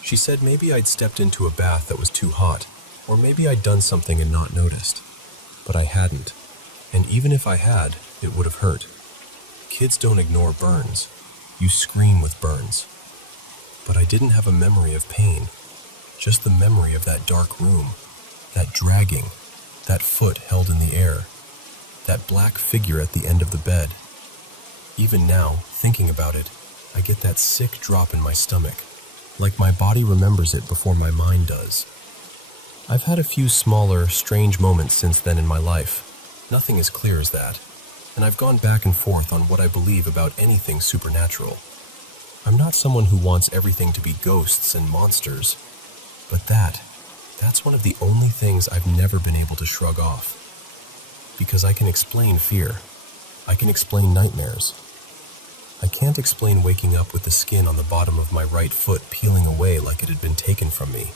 She said maybe I'd stepped into a bath that was too hot, or maybe I'd done something and not noticed. But I hadn't, and even if I had, it would have hurt. Kids don't ignore burns. You scream with burns. But I didn't have a memory of pain, just the memory of that dark room, that dragging, that foot held in the air, that black figure at the end of the bed. Even now, thinking about it, I get that sick drop in my stomach, like my body remembers it before my mind does. I've had a few smaller, strange moments since then in my life, nothing as clear as that, and I've gone back and forth on what I believe about anything supernatural. I'm not someone who wants everything to be ghosts and monsters, but that's one of the only things I've never been able to shrug off. Because I can explain fear. I can explain nightmares. I can't explain waking up with the skin on the bottom of my right foot peeling away like it had been taken from me.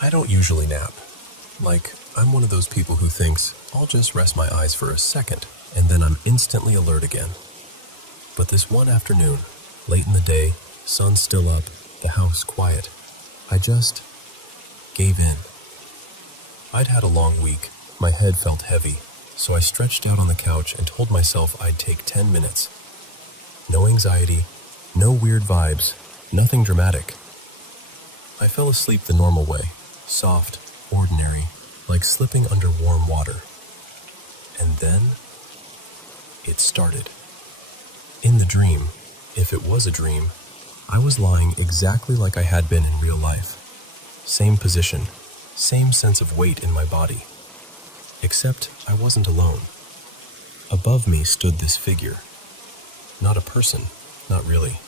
I don't usually nap. Like, I'm one of those people who thinks, I'll just rest my eyes for a second, and then I'm instantly alert again. But this one afternoon, late in the day, sun still up, the house quiet, I just gave in. I'd had a long week, my head felt heavy, so I stretched out on the couch and told myself I'd take 10 minutes. No anxiety, no weird vibes, nothing dramatic. I fell asleep the normal way, soft, ordinary, like slipping under warm water. And then, it started. In the dream, if it was a dream, I was lying exactly like I had been in real life. Same position, same sense of weight in my body. Except I wasn't alone. Above me stood this figure. Not a person, not really.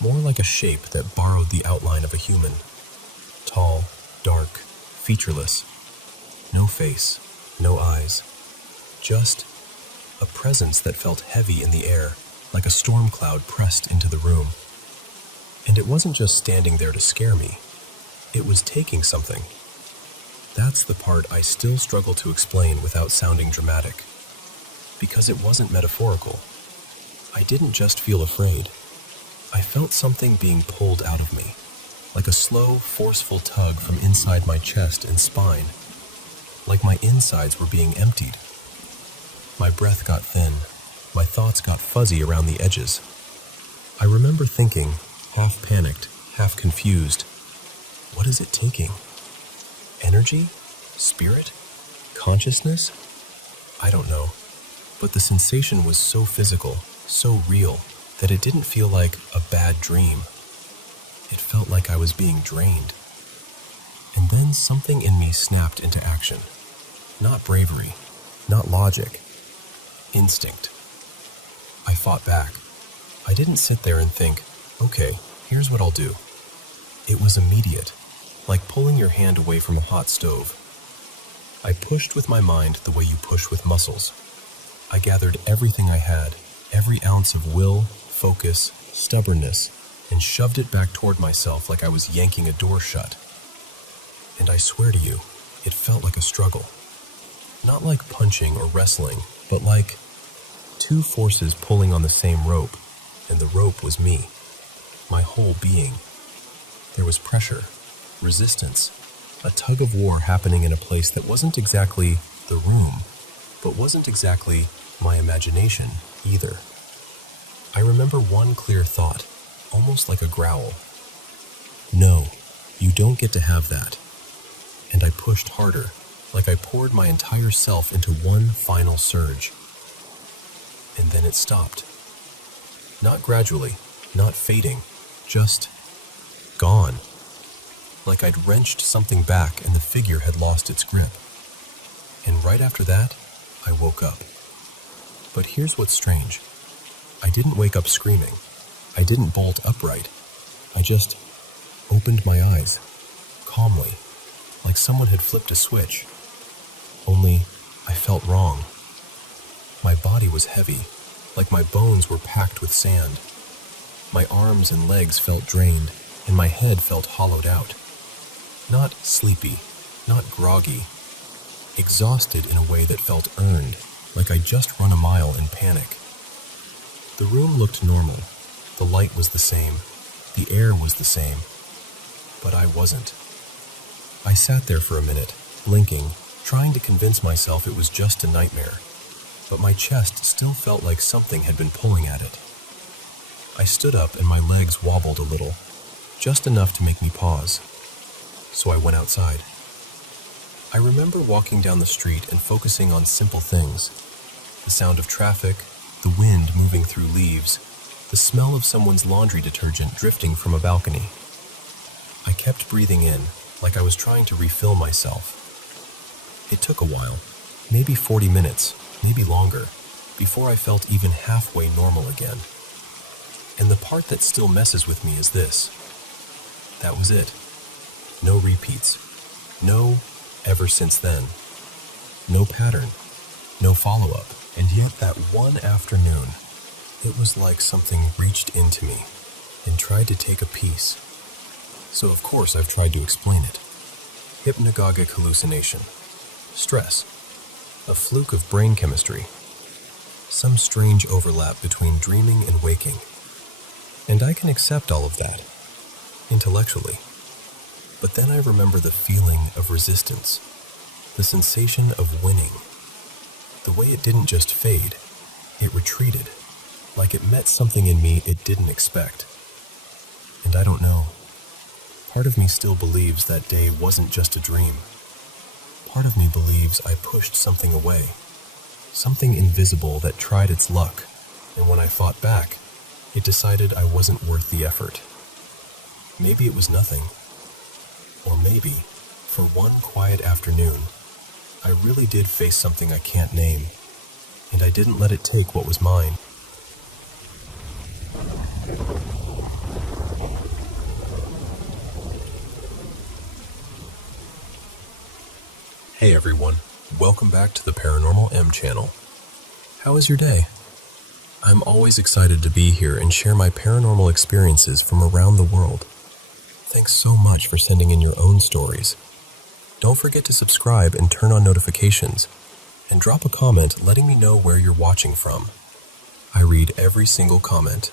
More like a shape that borrowed the outline of a human. Tall, dark, featureless. No face, no eyes. Just a presence that felt heavy in the air, like a storm cloud pressed into the room. And it wasn't just standing there to scare me. It was taking something. That's the part I still struggle to explain without sounding dramatic. Because it wasn't metaphorical. I didn't just feel afraid. I felt something being pulled out of me, like a slow, forceful tug from inside my chest and spine, like my insides were being emptied. My breath got thin, my thoughts got fuzzy around the edges. I remember thinking, half panicked, half confused, what is it taking? Energy? Spirit? Consciousness? I don't know, but the sensation was so physical, so real, that it didn't feel like a bad dream. It felt like I was being drained. And then something in me snapped into action. Not bravery, not logic. Instinct. I fought back. I didn't sit there and think, okay, here's what I'll do. It was immediate, like pulling your hand away from a hot stove. I pushed with my mind the way you push with muscles. I gathered everything I had, every ounce of will, focus, stubbornness, and shoved it back toward myself like I was yanking a door shut. And I swear to you, it felt like a struggle. Not like punching or wrestling, but like two forces pulling on the same rope, and the rope was me, my whole being. There was pressure, resistance, a tug of war happening in a place that wasn't exactly the room, but wasn't exactly my imagination either. I remember one clear thought, almost like a growl. No, you don't get to have that. And I pushed harder, like I poured my entire self into one final surge. And then it stopped. Not gradually, not fading, just gone. Like I'd wrenched something back and the figure had lost its grip. And right after that, I woke up. But here's what's strange. I didn't wake up screaming. I didn't bolt upright. I just opened my eyes, calmly, like someone had flipped a switch. Only, I felt wrong. My body was heavy, like my bones were packed with sand. My arms and legs felt drained, and my head felt hollowed out. Not sleepy, not groggy. Exhausted in a way that felt earned, like I'd just run a mile in panic. The room looked normal. The light was the same. The air was the same. But I wasn't. I sat there for a minute, blinking, trying to convince myself it was just a nightmare. But my chest still felt like something had been pulling at it. I stood up and my legs wobbled a little, just enough to make me pause. So I went outside. I remember walking down the street and focusing on simple things. The sound of traffic, the wind moving through leaves, the smell of someone's laundry detergent drifting from a balcony. I kept breathing in, like I was trying to refill myself. It took a while, maybe 40 minutes, maybe longer, before I felt even halfway normal again. And the part that still messes with me is this. That was it. No repeats. No ever since then. No pattern. No follow-up. And yet that one afternoon, it was like something reached into me and tried to take a piece. So of course I've tried to explain it. Hypnagogic hallucination. Stress. A fluke of brain chemistry. Some strange overlap between dreaming and waking. And I can accept all of that, intellectually. But then I remember the feeling of resistance, the sensation of winning. The way it didn't just fade, it retreated, like it met something in me it didn't expect. And I don't know. Part of me still believes that day wasn't just a dream. Part of me believes I pushed something away, something invisible that tried its luck, and when I fought back, it decided I wasn't worth the effort. Maybe it was nothing. Or maybe, for one quiet afternoon, I really did face something I can't name, and I didn't let it take what was mine. Hey everyone, welcome back to the Paranormal M channel. How is your day? I'm always excited to be here and share my paranormal experiences from around the world. Thanks so much for sending in your own stories. Don't forget to subscribe and turn on notifications, and drop a comment letting me know where you're watching from. I read every single comment.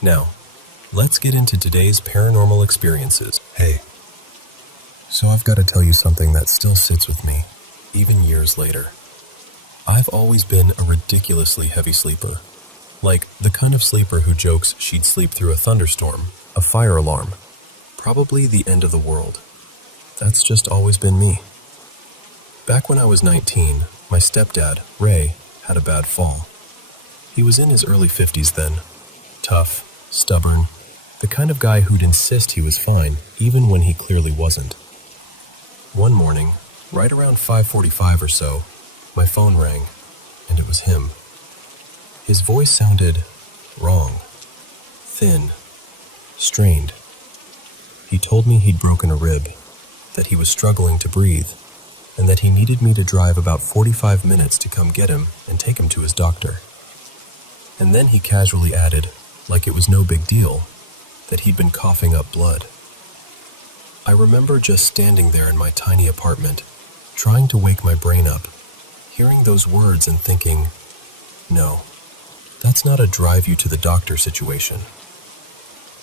Now, let's get into today's paranormal experiences. Hey, so I've got to tell you something that still sits with me, even years later. I've always been a ridiculously heavy sleeper. Like the kind of sleeper who jokes she'd sleep through a thunderstorm, a fire alarm, probably the end of the world. That's just always been me. Back when I was 19, my stepdad, Ray, had a bad fall. He was in his early 50s then. Tough, stubborn, the kind of guy who'd insist he was fine, even when he clearly wasn't. One morning, right around 5:45 or so, my phone rang, and it was him. His voice sounded wrong, thin, strained. He told me he'd broken a rib, that he was struggling to breathe, and that he needed me to drive about 45 minutes to come get him and take him to his doctor. And then he casually added, like it was no big deal, that he'd been coughing up blood. I remember just standing there in my tiny apartment, trying to wake my brain up, hearing those words and thinking, no, that's not a drive you to the doctor situation.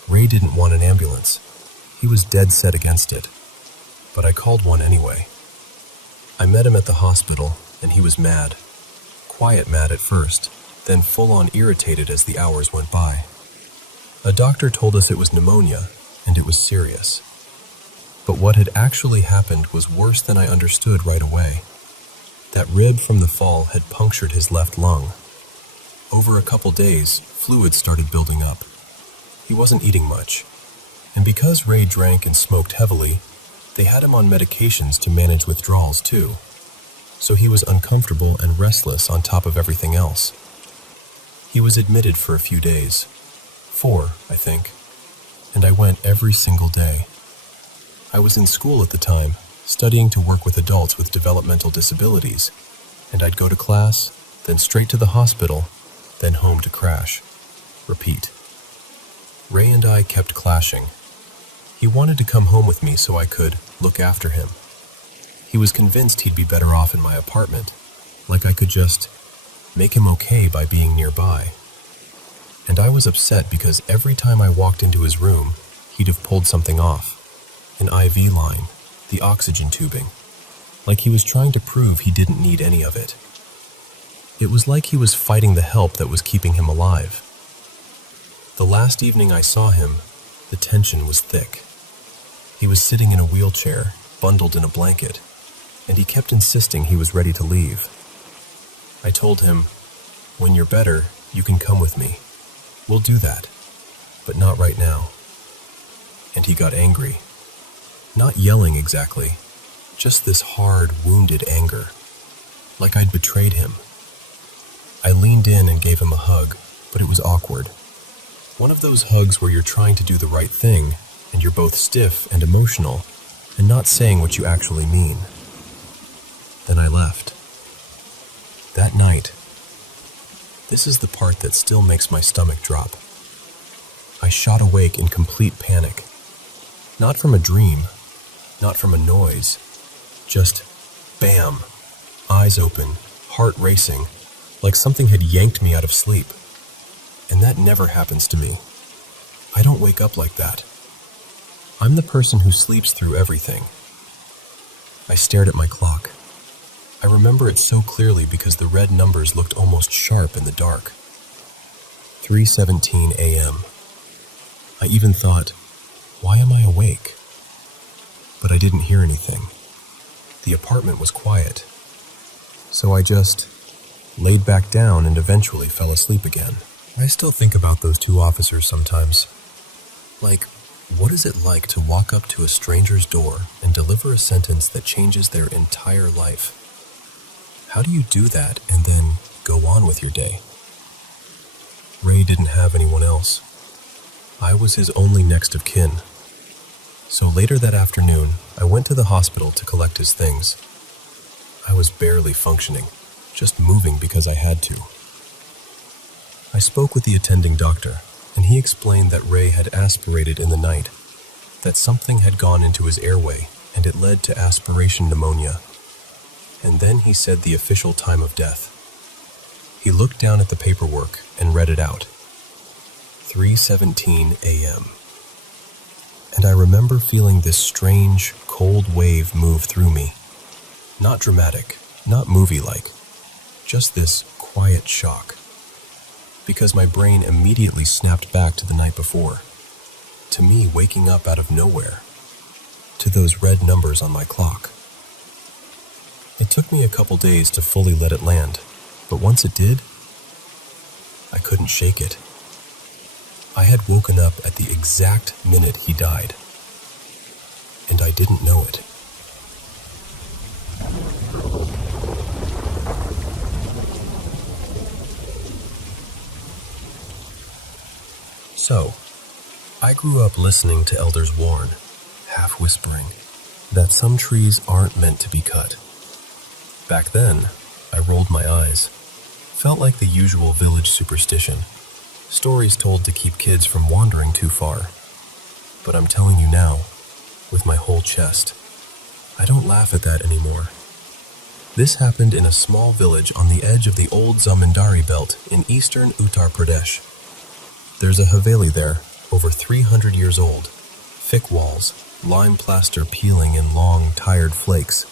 Ray didn't want an ambulance. He was dead set against it. But I called one anyway. I met him at the hospital, and he was mad. Quiet mad at first, then full-on irritated as the hours went by. A doctor told us it was pneumonia, and it was serious. But what had actually happened was worse than I understood right away. That rib from the fall had punctured his left lung. Over a couple days, fluid started building up. He wasn't eating much. And because Ray drank and smoked heavily, they had him on medications to manage withdrawals too. So he was uncomfortable and restless on top of everything else. He was admitted for a few days. 4, I think. And I went every single day. I was in school at the time, studying to work with adults with developmental disabilities, and I'd go to class, then straight to the hospital, then home to crash. Repeat. Ray and I kept clashing. He wanted to come home with me so I could look after him. He was convinced he'd be better off in my apartment, like I could just make him okay by being nearby. And I was upset because every time I walked into his room, he'd have pulled something off. An IV line, the oxygen tubing, like he was trying to prove he didn't need any of it. It was like he was fighting the help that was keeping him alive. The last evening I saw him, the tension was thick. He was sitting in a wheelchair, bundled in a blanket, and he kept insisting he was ready to leave. I told him, when you're better, you can come with me. We'll do that, but not right now. And he got angry. Not yelling exactly, just this hard, wounded anger, like I'd betrayed him. I leaned in and gave him a hug, but it was awkward. One of those hugs where you're trying to do the right thing, and you're both stiff and emotional, and not saying what you actually mean. Then I left. That night, this is the part that still makes my stomach drop. I shot awake in complete panic. Not from a dream, not from a noise, just bam, eyes open, heart racing, like something had yanked me out of sleep. And that never happens to me. I don't wake up like that. I'm the person who sleeps through everything. I stared at my clock. I remember it so clearly because the red numbers looked almost sharp in the dark. 3:17 a.m. I even thought, why am I awake? But I didn't hear anything. The apartment was quiet. So I just laid back down and eventually fell asleep again. I still think about those 2 officers sometimes. Like, what is it like to walk up to a stranger's door and deliver a sentence that changes their entire life? How do you do that and then go on with your day? Ray didn't have anyone else. I was his only next of kin. So later that afternoon, I went to the hospital to collect his things. I was barely functioning, just moving because I had to. I spoke with the attending doctor, and he explained that Ray had aspirated in the night, that something had gone into his airway, and it led to aspiration pneumonia. And then he said the official time of death. He looked down at the paperwork and read it out. 3:17 a.m. And I remember feeling this strange, cold wave move through me. Not dramatic, not movie-like, just this quiet shock. Because my brain immediately snapped back to the night before, to me waking up out of nowhere, to those red numbers on my clock. It took me a couple days to fully let it land, but once it did, I couldn't shake it. I had woken up at the exact minute he died, and I didn't know it. So, I grew up listening to elders warn, half whispering, that some trees aren't meant to be cut. Back then, I rolled my eyes. Felt like the usual village superstition. Stories told to keep kids from wandering too far. But I'm telling you now, with my whole chest, I don't laugh at that anymore. This happened in a small village on the edge of the old Zamindari belt in eastern Uttar Pradesh. There's a haveli there, over 300 years old. Thick walls, lime plaster peeling in long, tired flakes,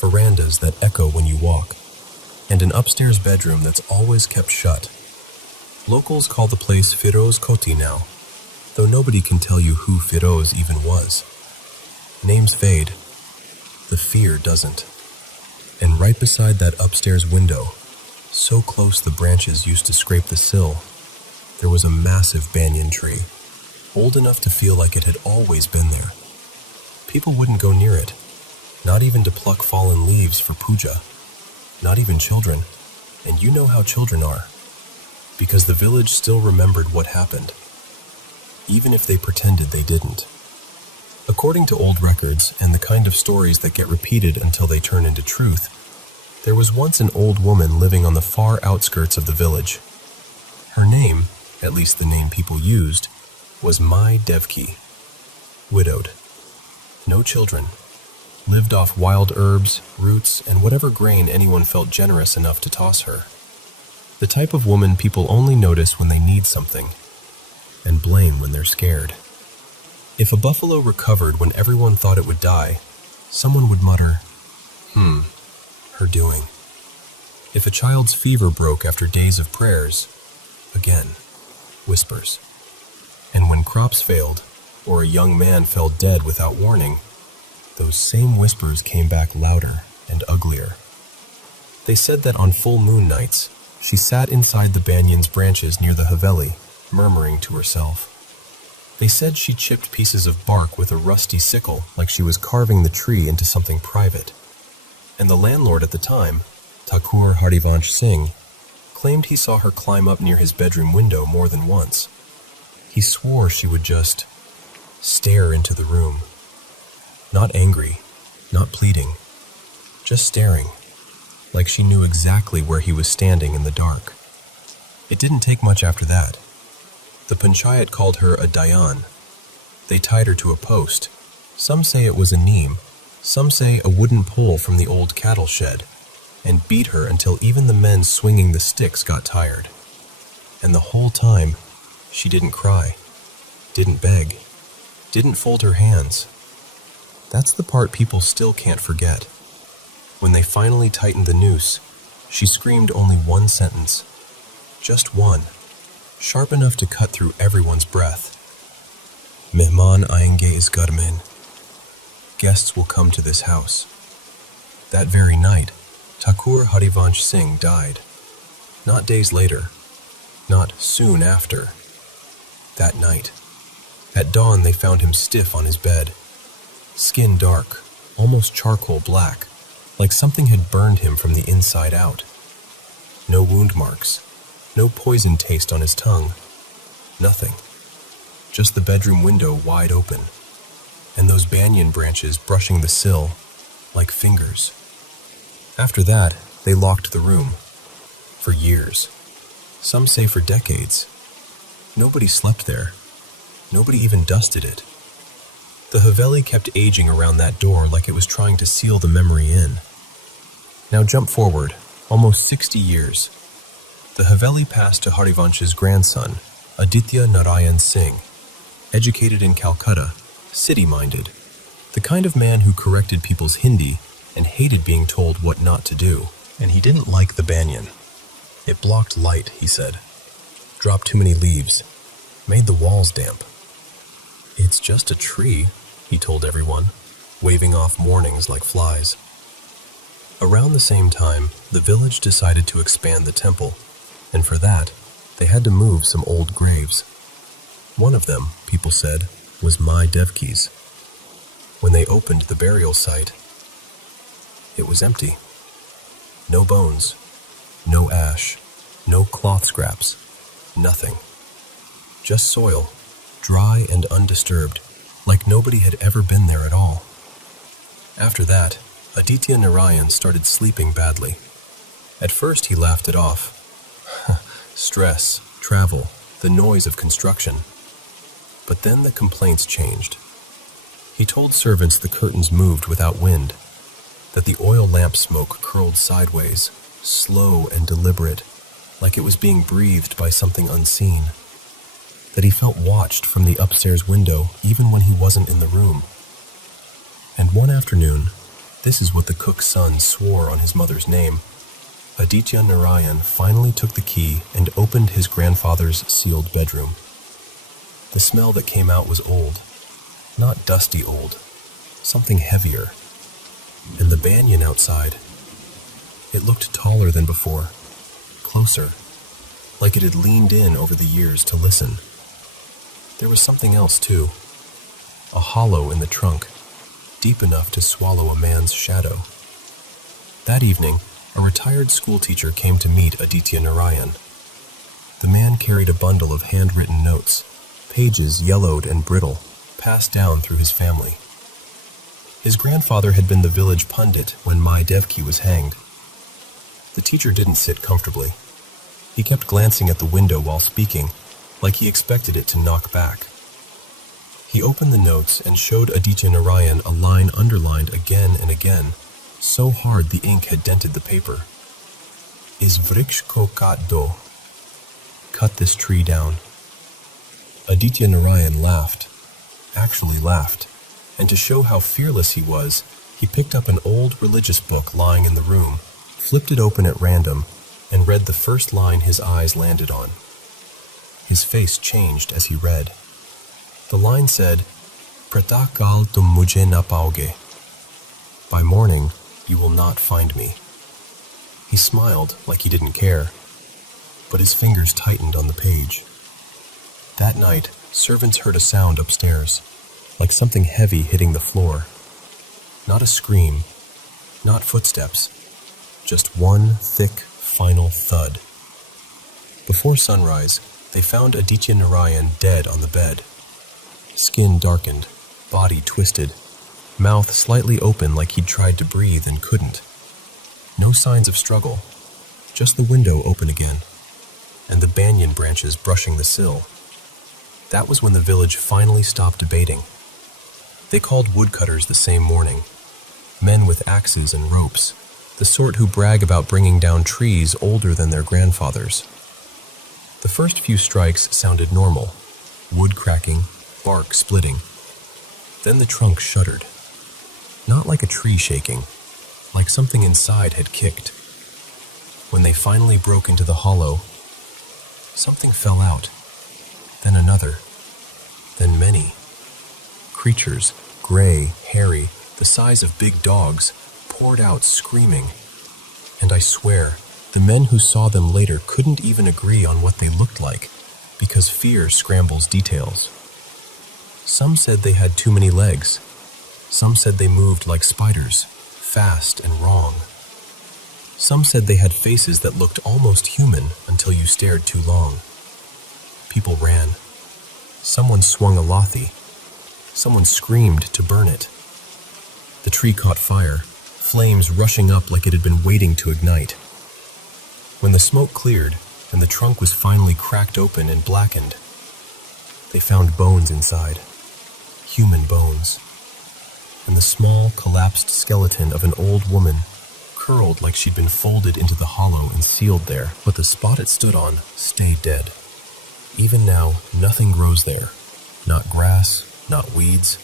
verandas that echo when you walk, and an upstairs bedroom that's always kept shut. Locals call the place Firoz Koti now, though nobody can tell you who Firoz even was. Names fade, the fear doesn't. And right beside that upstairs window, so close the branches used to scrape the sill, there was a massive banyan tree, old enough to feel like it had always been there. People wouldn't go near it, not even to pluck fallen leaves for puja, not even children, and you know how children are, because the village still remembered what happened, even if they pretended they didn't. According to old records and the kind of stories that get repeated until they turn into truth, there was once an old woman living on the far outskirts of the village. Her name, at least the name people used, was Mai Devki. Widowed. No children. Lived off wild herbs, roots, and whatever grain anyone felt generous enough to toss her. The type of woman people only notice when they need something, and blame when they're scared. If a buffalo recovered when everyone thought it would die, someone would mutter, her doing. If a child's fever broke after days of prayers, again, whispers. And when crops failed, or a young man fell dead without warning, those same whispers came back louder and uglier. They said that on full moon nights, she sat inside the banyan's branches near the haveli, murmuring to herself. They said she chipped pieces of bark with a rusty sickle like she was carving the tree into something private. And the landlord at the time, Thakur Harivansh Singh, claimed he saw her climb up near his bedroom window more than once. He swore she would just stare into the room. Not angry, not pleading, just staring, like she knew exactly where he was standing in the dark. It didn't take much after that. The panchayat called her a dayan. They tied her to a post. Some say it was a neem, some say a wooden pole from the old cattle shed, and beat her until even the men swinging the sticks got tired. And the whole time, she didn't cry, didn't beg, didn't fold her hands. That's the part people still can't forget. When they finally tightened the noose, she screamed only one sentence. Just one, sharp enough to cut through everyone's breath. Mehman aayenge is ghar mein. Guests will come to this house. That very night, Thakur Harivansh Singh died. Not days later, not soon after. That night. At dawn, they found him stiff on his bed. Skin dark, almost charcoal black, like something had burned him from the inside out. No wound marks, no poison taste on his tongue. Nothing. Just the bedroom window wide open, and those banyan branches brushing the sill like fingers. After that, they locked the room. For years. Some say for decades. Nobody slept there. Nobody even dusted it. The haveli kept aging around that door like it was trying to seal the memory in. Now jump forward, almost 60 years. The haveli passed to Harivansh's grandson, Aditya Narayan Singh, educated in Calcutta, city-minded, the kind of man who corrected people's Hindi and hated being told what not to do. And he didn't like the banyan. It blocked light, he said. Dropped too many leaves. Made the walls damp. It's just a tree, he told everyone, waving off warnings like flies. Around the same time, the village decided to expand the temple, and for that, they had to move some old graves. One of them, people said, was my Devki's. When they opened the burial site, it was empty. No bones, no ash, no cloth scraps, nothing. Just soil, dry and undisturbed, like nobody had ever been there at all. After that, Aditya Narayan started sleeping badly. At first he laughed it off. Stress, travel, the noise of construction. But then the complaints changed. He told servants the curtains moved without wind, that the oil lamp smoke curled sideways, slow and deliberate, like it was being breathed by something unseen, that he felt watched from the upstairs window even when he wasn't in the room. And one afternoon, this is what the cook's son swore on his mother's name, Aditya Narayan finally took the key and opened his grandfather's sealed bedroom. The smell that came out was old, not dusty old, something heavier. And the banyan outside, it looked taller than before, closer, like it had leaned in over the years to listen. There was something else too, a hollow in the trunk, deep enough to swallow a man's shadow. That evening, a retired schoolteacher came to meet Aditya Narayan. The man carried a bundle of handwritten notes, pages yellowed and brittle, passed down through his family. His grandfather had been the village pundit when my Devki was hanged. The teacher didn't sit comfortably. He kept glancing at the window while speaking, like he expected it to knock back. He opened the notes and showed Aditya Narayan a line underlined again and again, so hard the ink had dented the paper. Is vriksh ko kat do. Cut this tree down. Aditya Narayan laughed, actually laughed, and to show how fearless he was, he picked up an old religious book lying in the room, flipped it open at random, and read the first line his eyes landed on. His face changed as he read. The line said, Pratah kal tum mujhe na paoge. By morning, you will not find me. He smiled like he didn't care, but his fingers tightened on the page. That night, servants heard a sound upstairs, like something heavy hitting the floor. Not a scream, not footsteps, just one thick, final thud. Before sunrise, they found Aditya Narayan dead on the bed. Skin darkened, body twisted, mouth slightly open like he'd tried to breathe and couldn't. No signs of struggle, just the window open again, and the banyan branches brushing the sill. That was when the village finally stopped debating. They called woodcutters the same morning, men with axes and ropes, the sort who brag about bringing down trees older than their grandfathers. The first few strikes sounded normal, wood cracking, bark splitting. Then the trunk shuddered. Not like a tree shaking, like something inside had kicked. When they finally broke into the hollow, something fell out, then another, then many. Creatures, gray, hairy, the size of big dogs, poured out screaming. And I swear, the men who saw them later couldn't even agree on what they looked like, because fear scrambles details. Some said they had too many legs. Some said they moved like spiders, fast and wrong. Some said they had faces that looked almost human until you stared too long. People ran. Someone swung a lathi. Someone screamed to burn it. The tree caught fire, flames rushing up like it had been waiting to ignite. When the smoke cleared and the trunk was finally cracked open and blackened, they found bones inside, human bones, and the small, collapsed skeleton of an old woman, curled like she'd been folded into the hollow and sealed there, but the spot it stood on stayed dead. Even now, nothing grows there. Not grass, not weeds,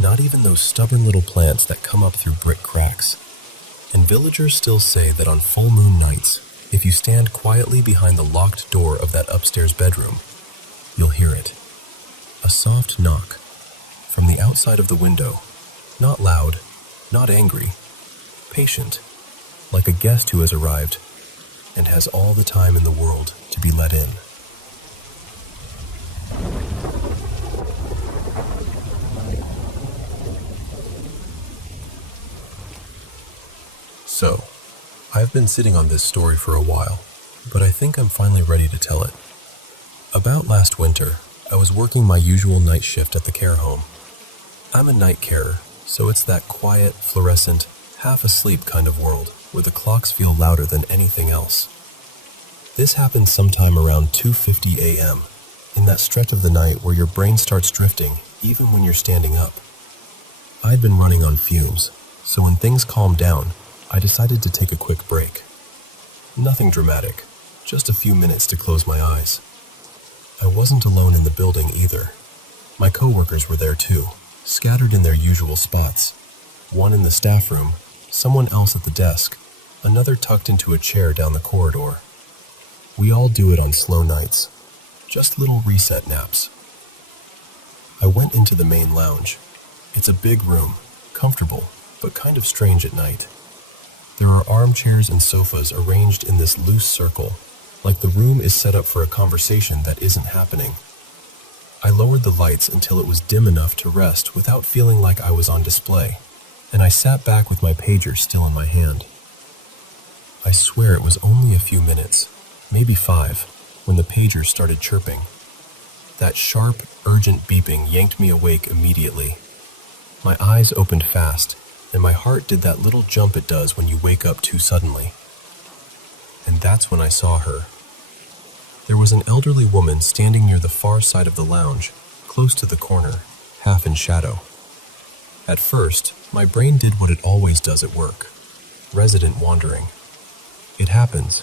not even those stubborn little plants that come up through brick cracks. And villagers still say that on full moon nights, if you stand quietly behind the locked door of that upstairs bedroom, you'll hear it. A soft knock from the outside of the window, not loud, not angry, patient, like a guest who has arrived and has all the time in the world to be let in. So, I've been sitting on this story for a while, but I think I'm finally ready to tell it. About last winter, I was working my usual night shift at the care home. I'm a night carer, so it's that quiet, fluorescent, half-asleep kind of world where the clocks feel louder than anything else. This happened sometime around 2:50 a.m., in that stretch of the night where your brain starts drifting even when you're standing up. I'd been running on fumes, so when things calmed down, I decided to take a quick break. Nothing dramatic, just a few minutes to close my eyes. I wasn't alone in the building either. My coworkers were there too, scattered in their usual spots. One in the staff room, someone else at the desk, another tucked into a chair down the corridor. We all do it on slow nights, just little reset naps. I went into the main lounge. It's a big room, comfortable, but kind of strange at night. There are armchairs and sofas arranged in this loose circle, like the room is set up for a conversation that isn't happening. I lowered the lights until it was dim enough to rest without feeling like I was on display, and I sat back with my pager still in my hand. I swear it was only a few minutes, maybe 5, when the pager started chirping. That sharp, urgent beeping yanked me awake immediately. My eyes opened fast, and my heart did that little jump it does when you wake up too suddenly. And that's when I saw her. There was an elderly woman standing near the far side of the lounge, close to the corner, half in shadow. At first, my brain did what it always does at work: resident wandering. It happens.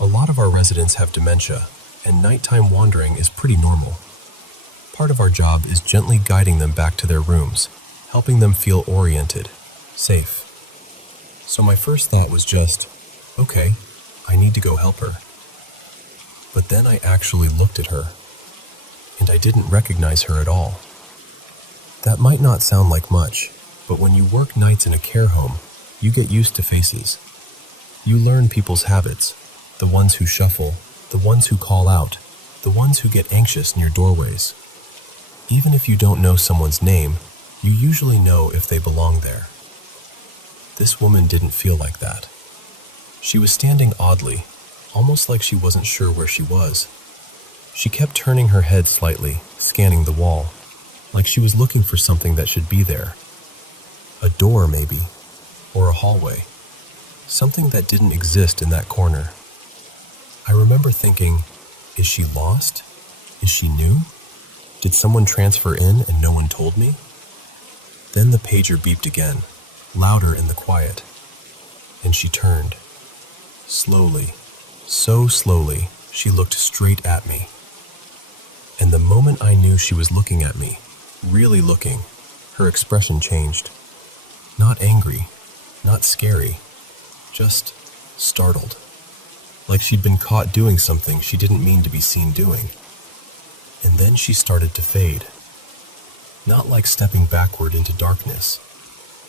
A lot of our residents have dementia, and nighttime wandering is pretty normal. Part of our job is gently guiding them back to their rooms, helping them feel oriented, safe. So my first thought was just, okay, I need to go help her. But then I actually looked at her, and I didn't recognize her at all. That might not sound like much, but when you work nights in a care home, you get used to faces. You learn people's habits, the ones who shuffle, the ones who call out, the ones who get anxious near doorways. Even if you don't know someone's name, you usually know if they belong there. This woman didn't feel like that. She was standing oddly, almost like she wasn't sure where she was. She kept turning her head slightly, scanning the wall, like she was looking for something that should be there. A door, maybe, or a hallway. Something that didn't exist in that corner. I remember thinking, is she lost? Is she new? Did someone transfer in and no one told me? Then the pager beeped again, louder in the quiet, and she turned. Slowly, so slowly, she looked straight at me. And the moment I knew she was looking at me, really looking, her expression changed. Not angry, not scary, just startled. Like she'd been caught doing something she didn't mean to be seen doing. And then she started to fade. Not like stepping backward into darkness,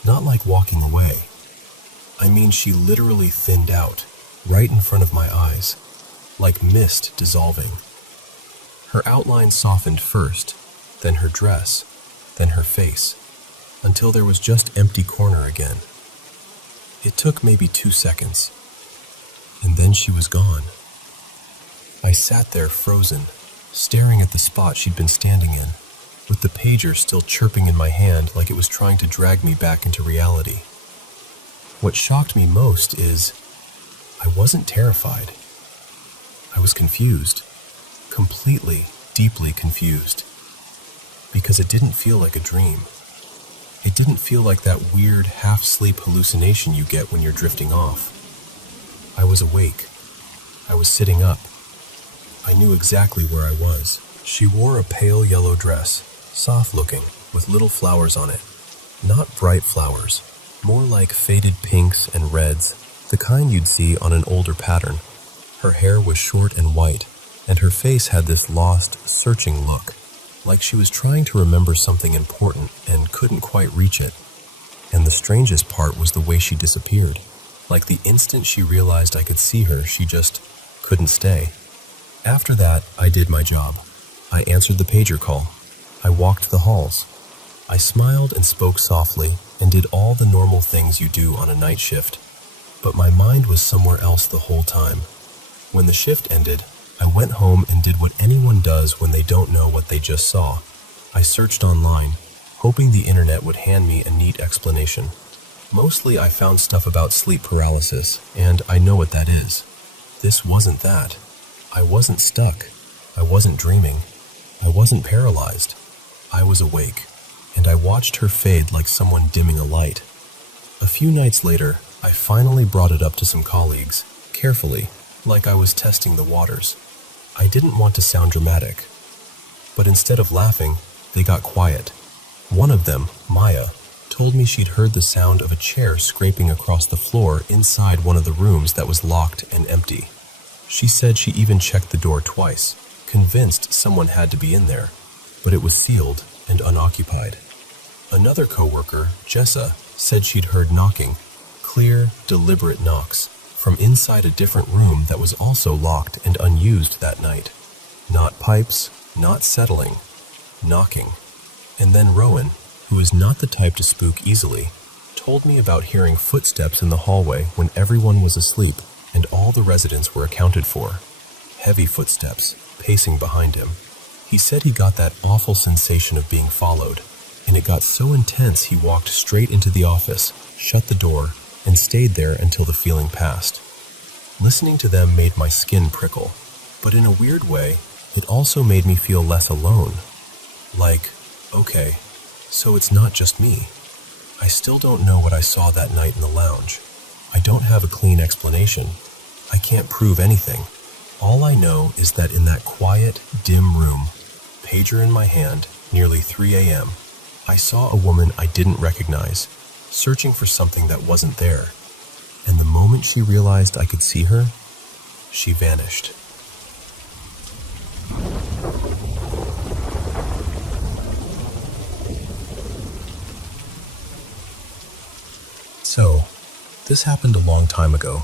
not like walking away. I mean, she literally thinned out, right in front of my eyes, like mist dissolving. Her outline softened first, then her dress, then her face, until there was just empty corner again. It took maybe 2 seconds, and then she was gone. I sat there frozen, staring at the spot she'd been standing in, with the pager still chirping in my hand like it was trying to drag me back into reality. What shocked me most is, I wasn't terrified. I was confused, completely, deeply confused, because it didn't feel like a dream. It didn't feel like that weird half-sleep hallucination you get when you're drifting off. I was awake. I was sitting up. I knew exactly where I was. She wore a pale yellow dress, soft-looking, with little flowers on it. Not bright flowers, more like faded pinks and reds, the kind you'd see on an older pattern. Her hair was short and white, and her face had this lost, searching look, like she was trying to remember something important and couldn't quite reach it. And the strangest part was the way she disappeared. Like the instant she realized I could see her, she just couldn't stay. After that, I did my job. I answered the pager call. I walked the halls. I smiled and spoke softly and did all the normal things you do on a night shift. But my mind was somewhere else the whole time. When the shift ended, I went home and did what anyone does when they don't know what they just saw. I searched online, hoping the internet would hand me a neat explanation. Mostly I found stuff about sleep paralysis, and I know what that is. This wasn't that. I wasn't stuck. I wasn't dreaming. I wasn't paralyzed. I was awake, and I watched her fade like someone dimming a light. A few nights later, I finally brought it up to some colleagues, carefully, like I was testing the waters. I didn't want to sound dramatic, but instead of laughing, they got quiet. One of them, Maya, told me she'd heard the sound of a chair scraping across the floor inside one of the rooms that was locked and empty. She said she even checked the door twice, convinced someone had to be in there, but it was sealed and unoccupied. Another coworker, Jessa, said she'd heard knocking, clear, deliberate knocks, from inside a different room that was also locked and unused that night. Not pipes, not settling, knocking. And then Rowan, who is not the type to spook easily, told me about hearing footsteps in the hallway when everyone was asleep and all the residents were accounted for. Heavy footsteps, pacing behind him. He said he got that awful sensation of being followed, and it got so intense he walked straight into the office, shut the door, and stayed there until the feeling passed. Listening to them made my skin prickle, but in a weird way, it also made me feel less alone. Like, okay, so it's not just me. I still don't know what I saw that night in the lounge. I don't have a clean explanation. I can't prove anything. All I know is that in that quiet, dim room, pager in my hand, nearly 3 a.m., I saw a woman I didn't recognize, searching for something that wasn't there. And the moment she realized I could see her, she vanished. So, this happened a long time ago,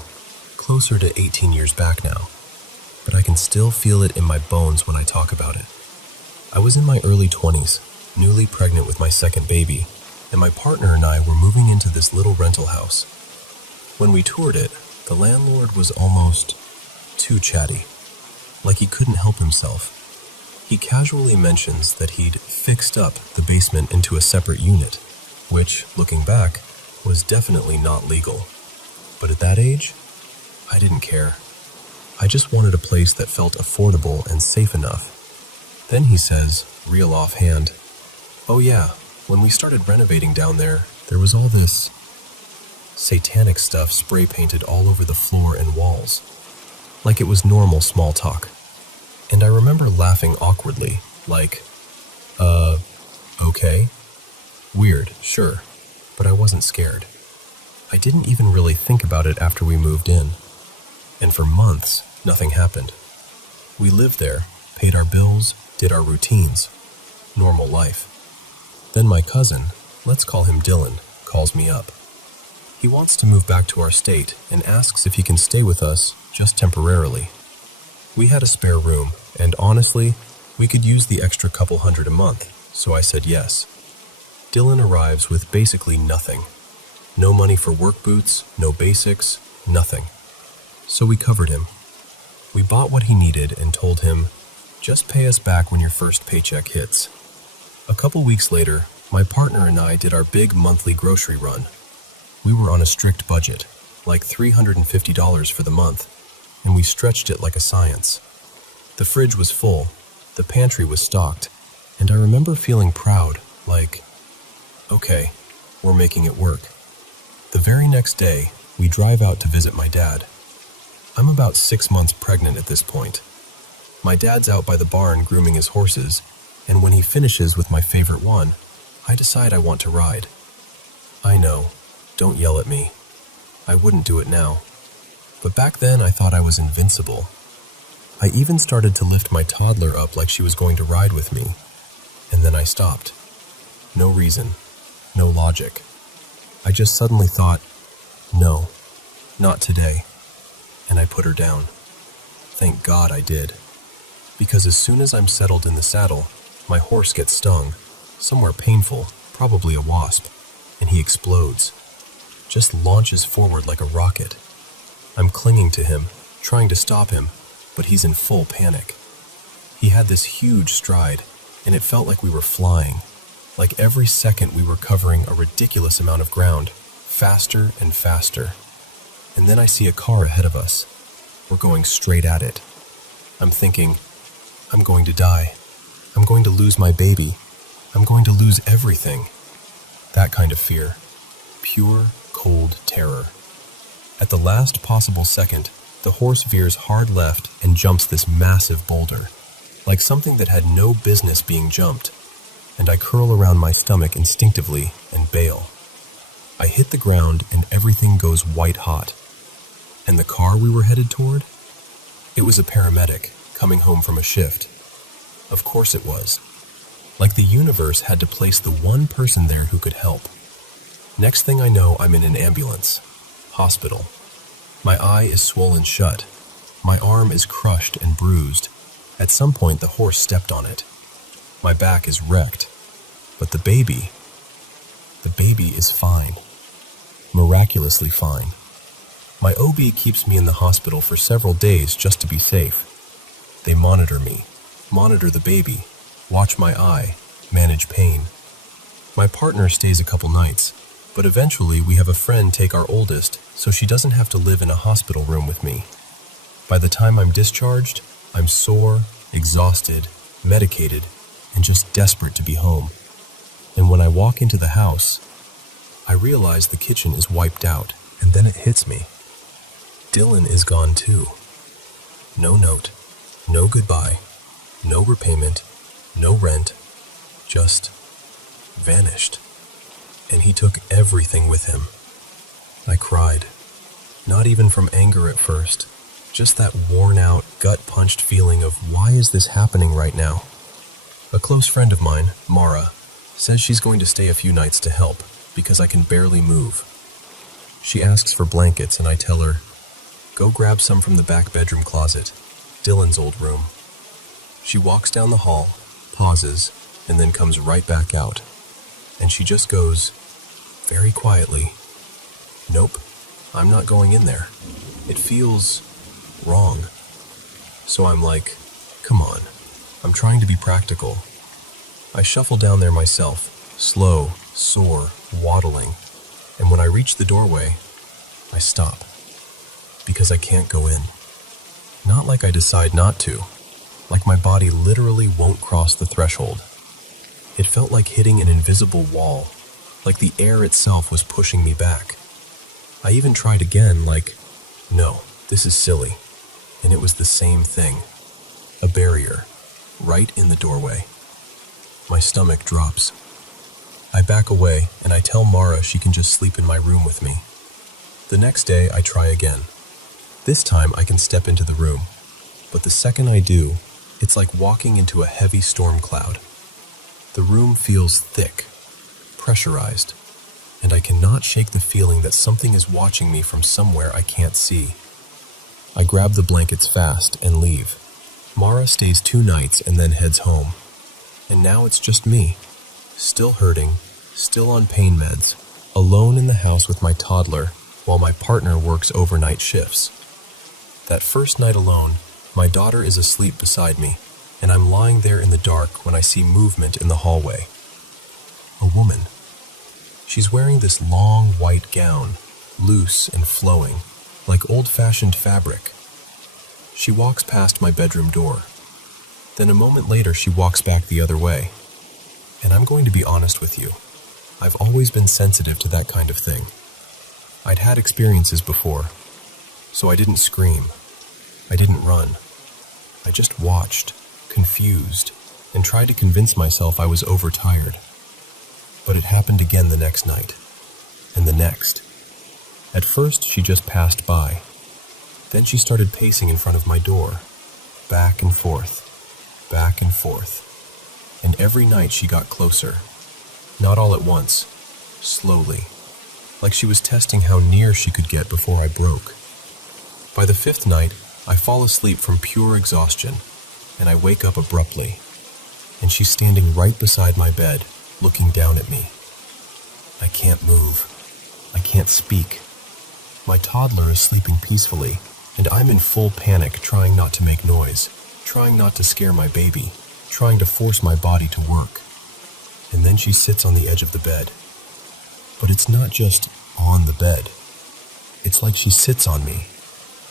closer to 18 years back now, but I can still feel it in my bones when I talk about it. I was in my early 20s, newly pregnant with my second baby, and my partner and I were moving into this little rental house. When we toured it, the landlord was almost too chatty, like he couldn't help himself. He casually mentions that he'd fixed up the basement into a separate unit, which, looking back, was definitely not legal. But at that age, I didn't care. I just wanted a place that felt affordable and safe enough. Then he says, real offhand, "Oh yeah, when we started renovating down there was all this satanic stuff spray painted all over the floor and walls, like it was normal small talk." And I remember laughing awkwardly, like, okay? Weird, sure, but I wasn't scared. I didn't even really think about it after we moved in. And for months, nothing happened. We lived there, paid our bills, did our routines. Normal life. Then my cousin, let's call him Dylan, calls me up. He wants to move back to our state and asks if he can stay with us just temporarily. We had a spare room, and honestly, we could use the extra couple $100 a month, so I said yes. Dylan arrives with basically nothing. No money for work boots, no basics, nothing. So we covered him. We bought what he needed and told him, just pay us back when your first paycheck hits. A couple weeks later, my partner and I did our big monthly grocery run. We were on a strict budget, like $350 for the month, and we stretched it like a science. The fridge was full, the pantry was stocked, and I remember feeling proud, like, okay, we're making it work. The very next day, we drive out to visit my dad. I'm about 6 months pregnant at this point. My dad's out by the barn grooming his horses, and when he finishes with my favorite one, I decide I want to ride. I know, don't yell at me. I wouldn't do it now. But back then I thought I was invincible. I even started to lift my toddler up like she was going to ride with me, and then I stopped. No reason, no logic. I just suddenly thought, no, not today, and I put her down. Thank God I did, because as soon as I'm settled in the saddle, my horse gets stung, somewhere painful, probably a wasp, and he explodes, just launches forward like a rocket. I'm clinging to him, trying to stop him, but he's in full panic. He had this huge stride, and it felt like we were flying. Like every second we were covering a ridiculous amount of ground, faster and faster. And then I see a car ahead of us. We're going straight at it. I'm thinking, I'm going to die. I'm going to lose my baby. I'm going to lose everything. That kind of fear. Pure, cold terror. At the last possible second, the horse veers hard left and jumps this massive boulder, like something that had no business being jumped, and I curl around my stomach instinctively and bail. I hit the ground and everything goes white hot. And the car we were headed toward? It was a paramedic coming home from a shift. Of course it was. Like the universe had to place the one person there who could help. Next thing I know, I'm in an ambulance. Hospital. My eye is swollen shut. My arm is crushed and bruised. At some point, the horse stepped on it. My back is wrecked. But the baby is fine. Miraculously fine. My OB keeps me in the hospital for several days just to be safe. They monitor me, monitor the baby, watch my eye, manage pain. My partner stays a couple nights, but eventually we have a friend take our oldest so she doesn't have to live in a hospital room with me. By the time I'm discharged, I'm sore, exhausted, medicated, and just desperate to be home. And when I walk into the house, I realize the kitchen is wiped out, and then it hits me. Dylan is gone too. No note, no goodbye, no repayment, no rent, just vanished. And he took everything with him. I cried. Not even from anger at first, just that worn-out, gut-punched feeling of why is this happening right now? A close friend of mine, Mara, says she's going to stay a few nights to help because I can barely move. She asks for blankets and I tell her, go grab some from the back bedroom closet, Dylan's old room. She walks down the hall, pauses, and then comes right back out. And she just goes, very quietly, nope, I'm not going in there. It feels wrong. So I'm like, come on, I'm trying to be practical. I shuffle down there myself, slow, sore, waddling, and when I reach the doorway, I stop, because I can't go in. Not like I decide not to, like my body literally won't cross the threshold. It felt like hitting an invisible wall, like the air itself was pushing me back. I even tried again, like, no, this is silly. And it was the same thing. A barrier, right in the doorway. My stomach drops. I back away, and I tell Mara she can just sleep in my room with me. The next day, I try again. This time, I can step into the room. But the second I do, it's like walking into a heavy storm cloud. The room feels thick, pressurized, and I cannot shake the feeling that something is watching me from somewhere I can't see. I grab the blankets fast and leave. Mara stays 2 nights and then heads home. And now it's just me, still hurting, still on pain meds, alone in the house with my toddler while my partner works overnight shifts. That first night alone, my daughter is asleep beside me, and I'm lying there in the dark when I see movement in the hallway. A woman. She's wearing this long white gown, loose and flowing, like old-fashioned fabric. She walks past my bedroom door. Then a moment later, she walks back the other way. And I'm going to be honest with you. I've always been sensitive to that kind of thing. I'd had experiences before, so I didn't scream. I didn't run. I just watched, confused, and tried to convince myself I was overtired. But it happened again the next night, and the next. At first, she just passed by. Then she started pacing in front of my door, back and forth, back and forth. And every night she got closer. Not all at once, slowly, like she was testing how near she could get before I broke. By the fifth night, I fall asleep from pure exhaustion, and I wake up abruptly, and she's standing right beside my bed, looking down at me. I can't move. I can't speak. My toddler is sleeping peacefully, and I'm in full panic, trying not to make noise, trying not to scare my baby, trying to force my body to work. And then she sits on the edge of the bed. But it's not just on the bed. It's like she sits on me,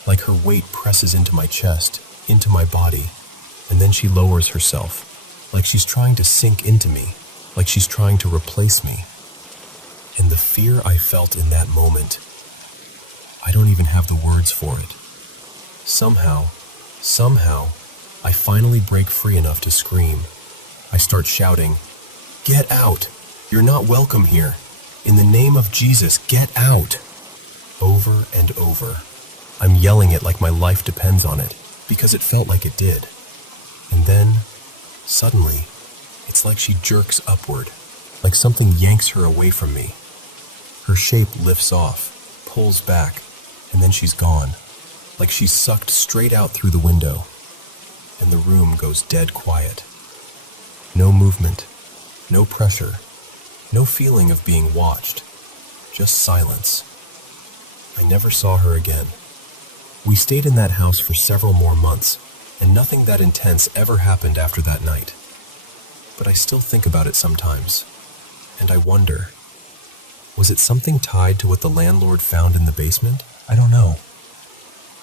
like her weight presses into my chest, into my body, and then she lowers herself, like she's trying to sink into me, like she's trying to replace me. And the fear I felt in that moment, I don't even have the words for it. Somehow, I finally break free enough to scream. I start shouting, "Get out! You're not welcome here! In the name of Jesus, get out!" Over and over. I'm yelling it like my life depends on it, because it felt like it did. And then, suddenly, it's like she jerks upward, like something yanks her away from me. Her shape lifts off, pulls back, and then she's gone, like she's sucked straight out through the window. And the room goes dead quiet. No movement, no pressure, no feeling of being watched, just silence. I never saw her again. We stayed in that house for several more months, and nothing that intense ever happened after that night. But I still think about it sometimes, and I wonder, was it something tied to what the landlord found in the basement? I don't know.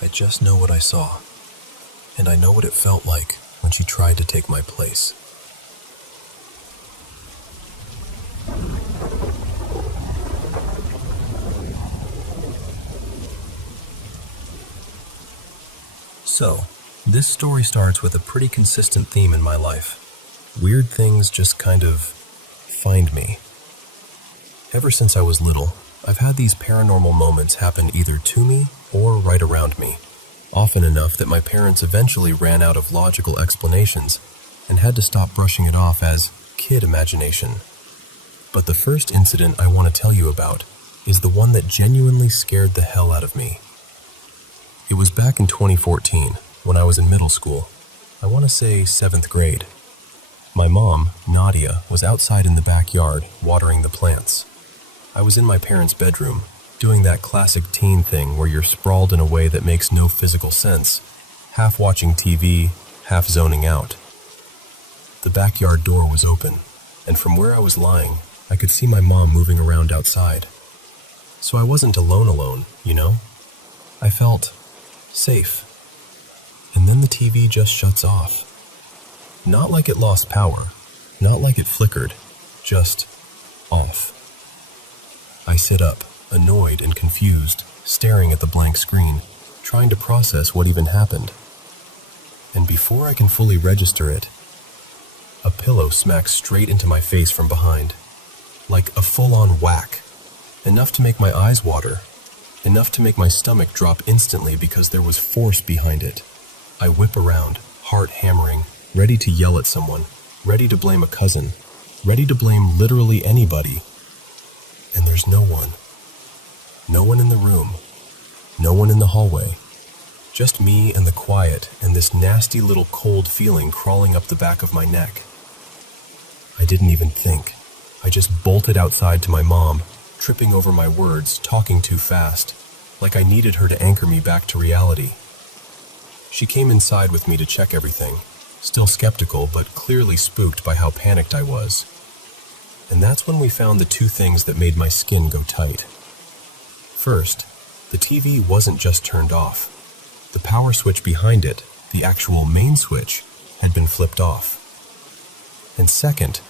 I just know what I saw, and I know what it felt like when she tried to take my place. So, this story starts with a pretty consistent theme in my life. Weird things just kind of find me. Ever since I was little, I've had these paranormal moments happen either to me or right around me, often enough that my parents eventually ran out of logical explanations and had to stop brushing it off as kid imagination. But the first incident I want to tell you about is the one that genuinely scared the hell out of me. It was back in 2014, when I was in middle school. I want to say 7th grade. My mom, Nadia, was outside in the backyard, watering the plants. I was in my parents' bedroom, doing that classic teen thing where you're sprawled in a way that makes no physical sense, half watching TV, half zoning out. The backyard door was open, and from where I was lying, I could see my mom moving around outside. So I wasn't alone, you know? I felt safe. And then the TV just shuts off. Not like it lost power, not like it flickered, just off. I sit up, annoyed and confused, staring at the blank screen, trying to process what even happened. And before I can fully register it, a pillow smacks straight into my face from behind, like a full-on whack, enough to make my eyes water, enough to make my stomach drop instantly because there was force behind it. I whip around, heart hammering, ready to yell at someone, ready to blame a cousin, ready to blame literally anybody. And there's no one. No one in the room. No one in the hallway. Just me and the quiet and this nasty little cold feeling crawling up the back of my neck. I didn't even think. I just bolted outside to my mom, tripping over my words, talking too fast, like I needed her to anchor me back to reality. She came inside with me to check everything, still skeptical but clearly spooked by how panicked I was. And that's when we found the two things that made my skin go tight. First, the TV wasn't just turned off. The power switch behind it, the actual main switch, had been flipped off. And second,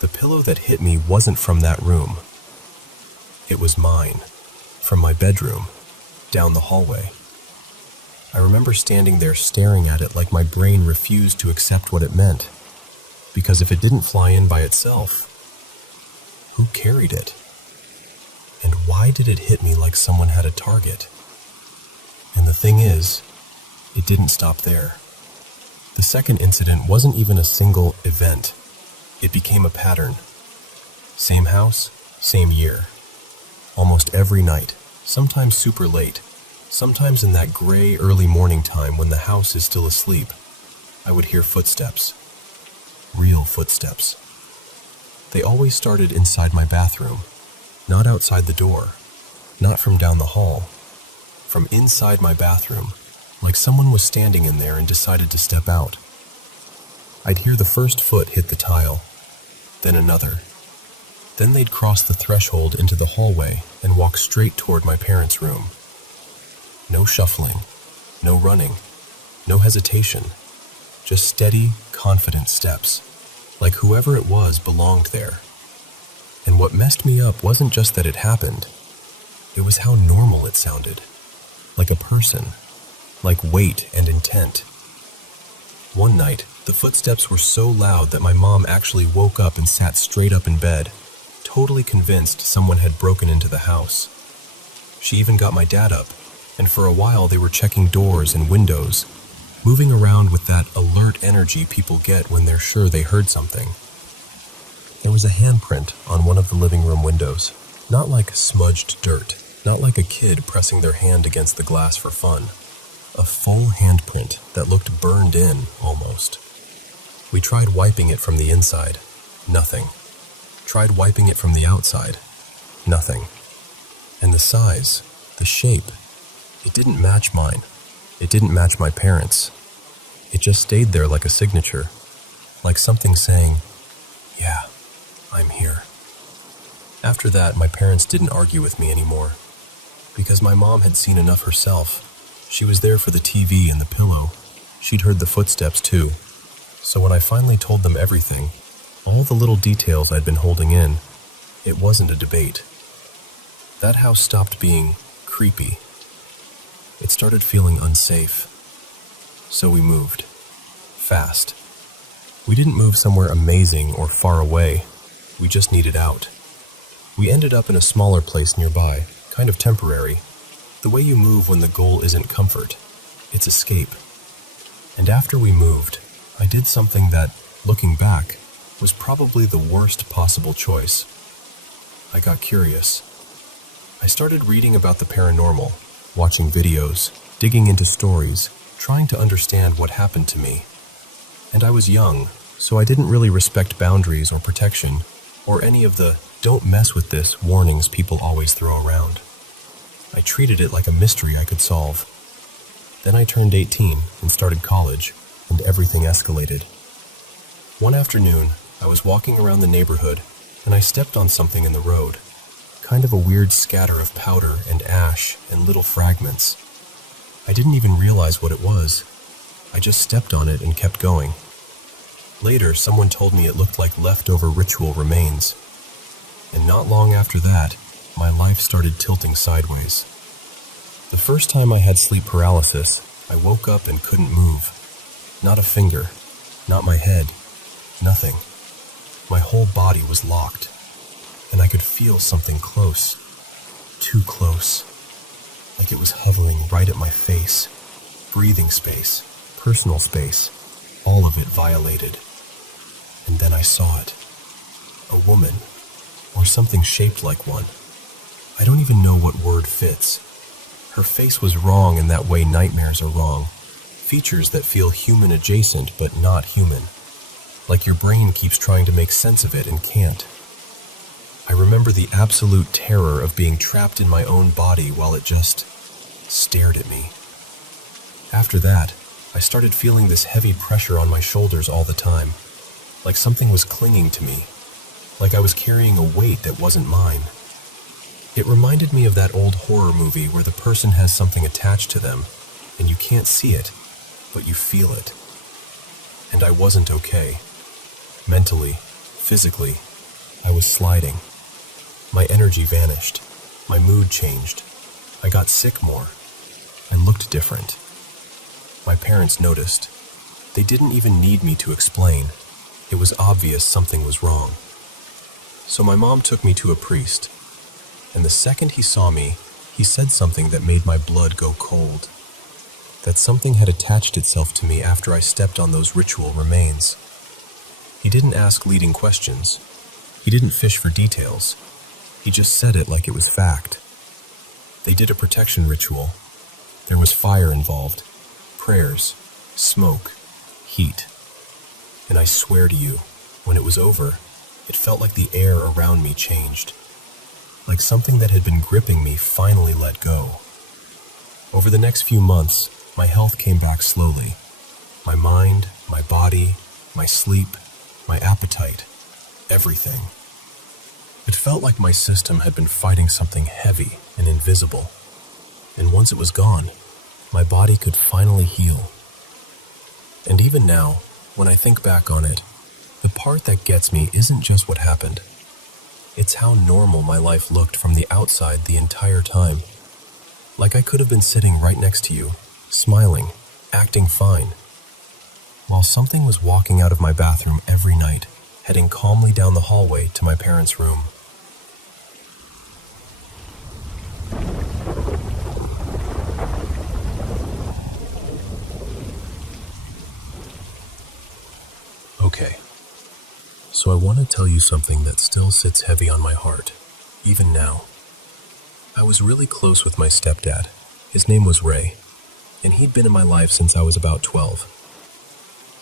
the pillow that hit me wasn't from that room. It was mine, from my bedroom, down the hallway. I remember standing there staring at it like my brain refused to accept what it meant. Because if it didn't fly in by itself, who carried it? And why did it hit me like someone had a target? And the thing is, it didn't stop there. The second incident wasn't even a single event. It became a pattern. Same house, same year. Almost every night, sometimes super late, sometimes in that gray early morning time when the house is still asleep, I would hear footsteps. Real footsteps. They always started inside my bathroom, not outside the door, not from down the hall, from inside my bathroom, like someone was standing in there and decided to step out. I'd hear the first foot hit the tile, then another. Then they'd cross the threshold into the hallway and walk straight toward my parents' room. No shuffling, no running, no hesitation, just steady, confident steps, like whoever it was belonged there. And what messed me up wasn't just that it happened, it was how normal it sounded, like a person, like weight and intent. One night, the footsteps were so loud that my mom actually woke up and sat straight up in bed, totally convinced someone had broken into the house. She even got my dad up, and for a while they were checking doors and windows, moving around with that alert energy people get when they're sure they heard something. There was a handprint on one of the living room windows, not like smudged dirt, not like a kid pressing their hand against the glass for fun. A full handprint that looked burned in, almost. We tried wiping it from the inside. Nothing. Tried wiping it from the outside. Nothing. And the size, the shape, it didn't match mine. It didn't match my parents'. It just stayed there like a signature, like something saying, "Yeah, I'm here." After that, my parents didn't argue with me anymore, because my mom had seen enough herself. She was there for the TV and the pillow. She'd heard the footsteps too. So when I finally told them everything, all the little details I'd been holding in, it wasn't a debate. That house stopped being creepy. It started feeling unsafe. So we moved. Fast. We didn't move somewhere amazing or far away. We just needed out. We ended up in a smaller place nearby, kind of temporary. The way you move when the goal isn't comfort, it's escape. And after we moved, I did something that, looking back, was probably the worst possible choice. I got curious. I started reading about the paranormal, watching videos, digging into stories, trying to understand what happened to me. And I was young, so I didn't really respect boundaries or protection, or any of the "don't mess with this" warnings people always throw around. I treated it like a mystery I could solve. Then I turned 18 and started college, and everything escalated. One afternoon, I was walking around the neighborhood, and I stepped on something in the road. Kind of a weird scatter of powder and ash and little fragments. I didn't even realize what it was. I just stepped on it and kept going. Later, someone told me it looked like leftover ritual remains. And not long after that, my life started tilting sideways. The first time I had sleep paralysis, I woke up and couldn't move. Not a finger, not my head, nothing. My whole body was locked, and I could feel something close, too close, like it was hovering right at my face. Breathing space, personal space, all of it violated. And then I saw it. A woman, or something shaped like one. I don't even know what word fits. Her face was wrong in that way nightmares are wrong. Features that feel human adjacent but not human. Like your brain keeps trying to make sense of it and can't. I remember the absolute terror of being trapped in my own body while it just stared at me. After that, I started feeling this heavy pressure on my shoulders all the time. Like something was clinging to me. Like I was carrying a weight that wasn't mine. It reminded me of that old horror movie where the person has something attached to them, and you can't see it, but you feel it. And I wasn't okay. Mentally, physically, I was sliding. My energy vanished. My mood changed. I got sick more, and looked different. My parents noticed. They didn't even need me to explain. It was obvious something was wrong. So my mom took me to a priest, and the second he saw me, he said something that made my blood go cold. That something had attached itself to me after I stepped on those ritual remains. He didn't ask leading questions. He didn't fish for details. He just said it like it was fact. They did a protection ritual. There was fire involved, prayers, smoke, heat. And I swear to you, when it was over, it felt like the air around me changed. Like something that had been gripping me finally let go. Over the next few months, my health came back slowly. My mind, my body, my sleep, my appetite, everything. It felt like my system had been fighting something heavy and invisible. And once it was gone, my body could finally heal. And even now, when I think back on it, the part that gets me isn't just what happened. It's how normal my life looked from the outside the entire time. Like I could have been sitting right next to you, smiling, acting fine, while something was walking out of my bathroom every night, heading calmly down the hallway to my parents' room. Okay, so I want to tell you something that still sits heavy on my heart, even now. I was really close with my stepdad. His name was Ray, and he'd been in my life since I was about 12.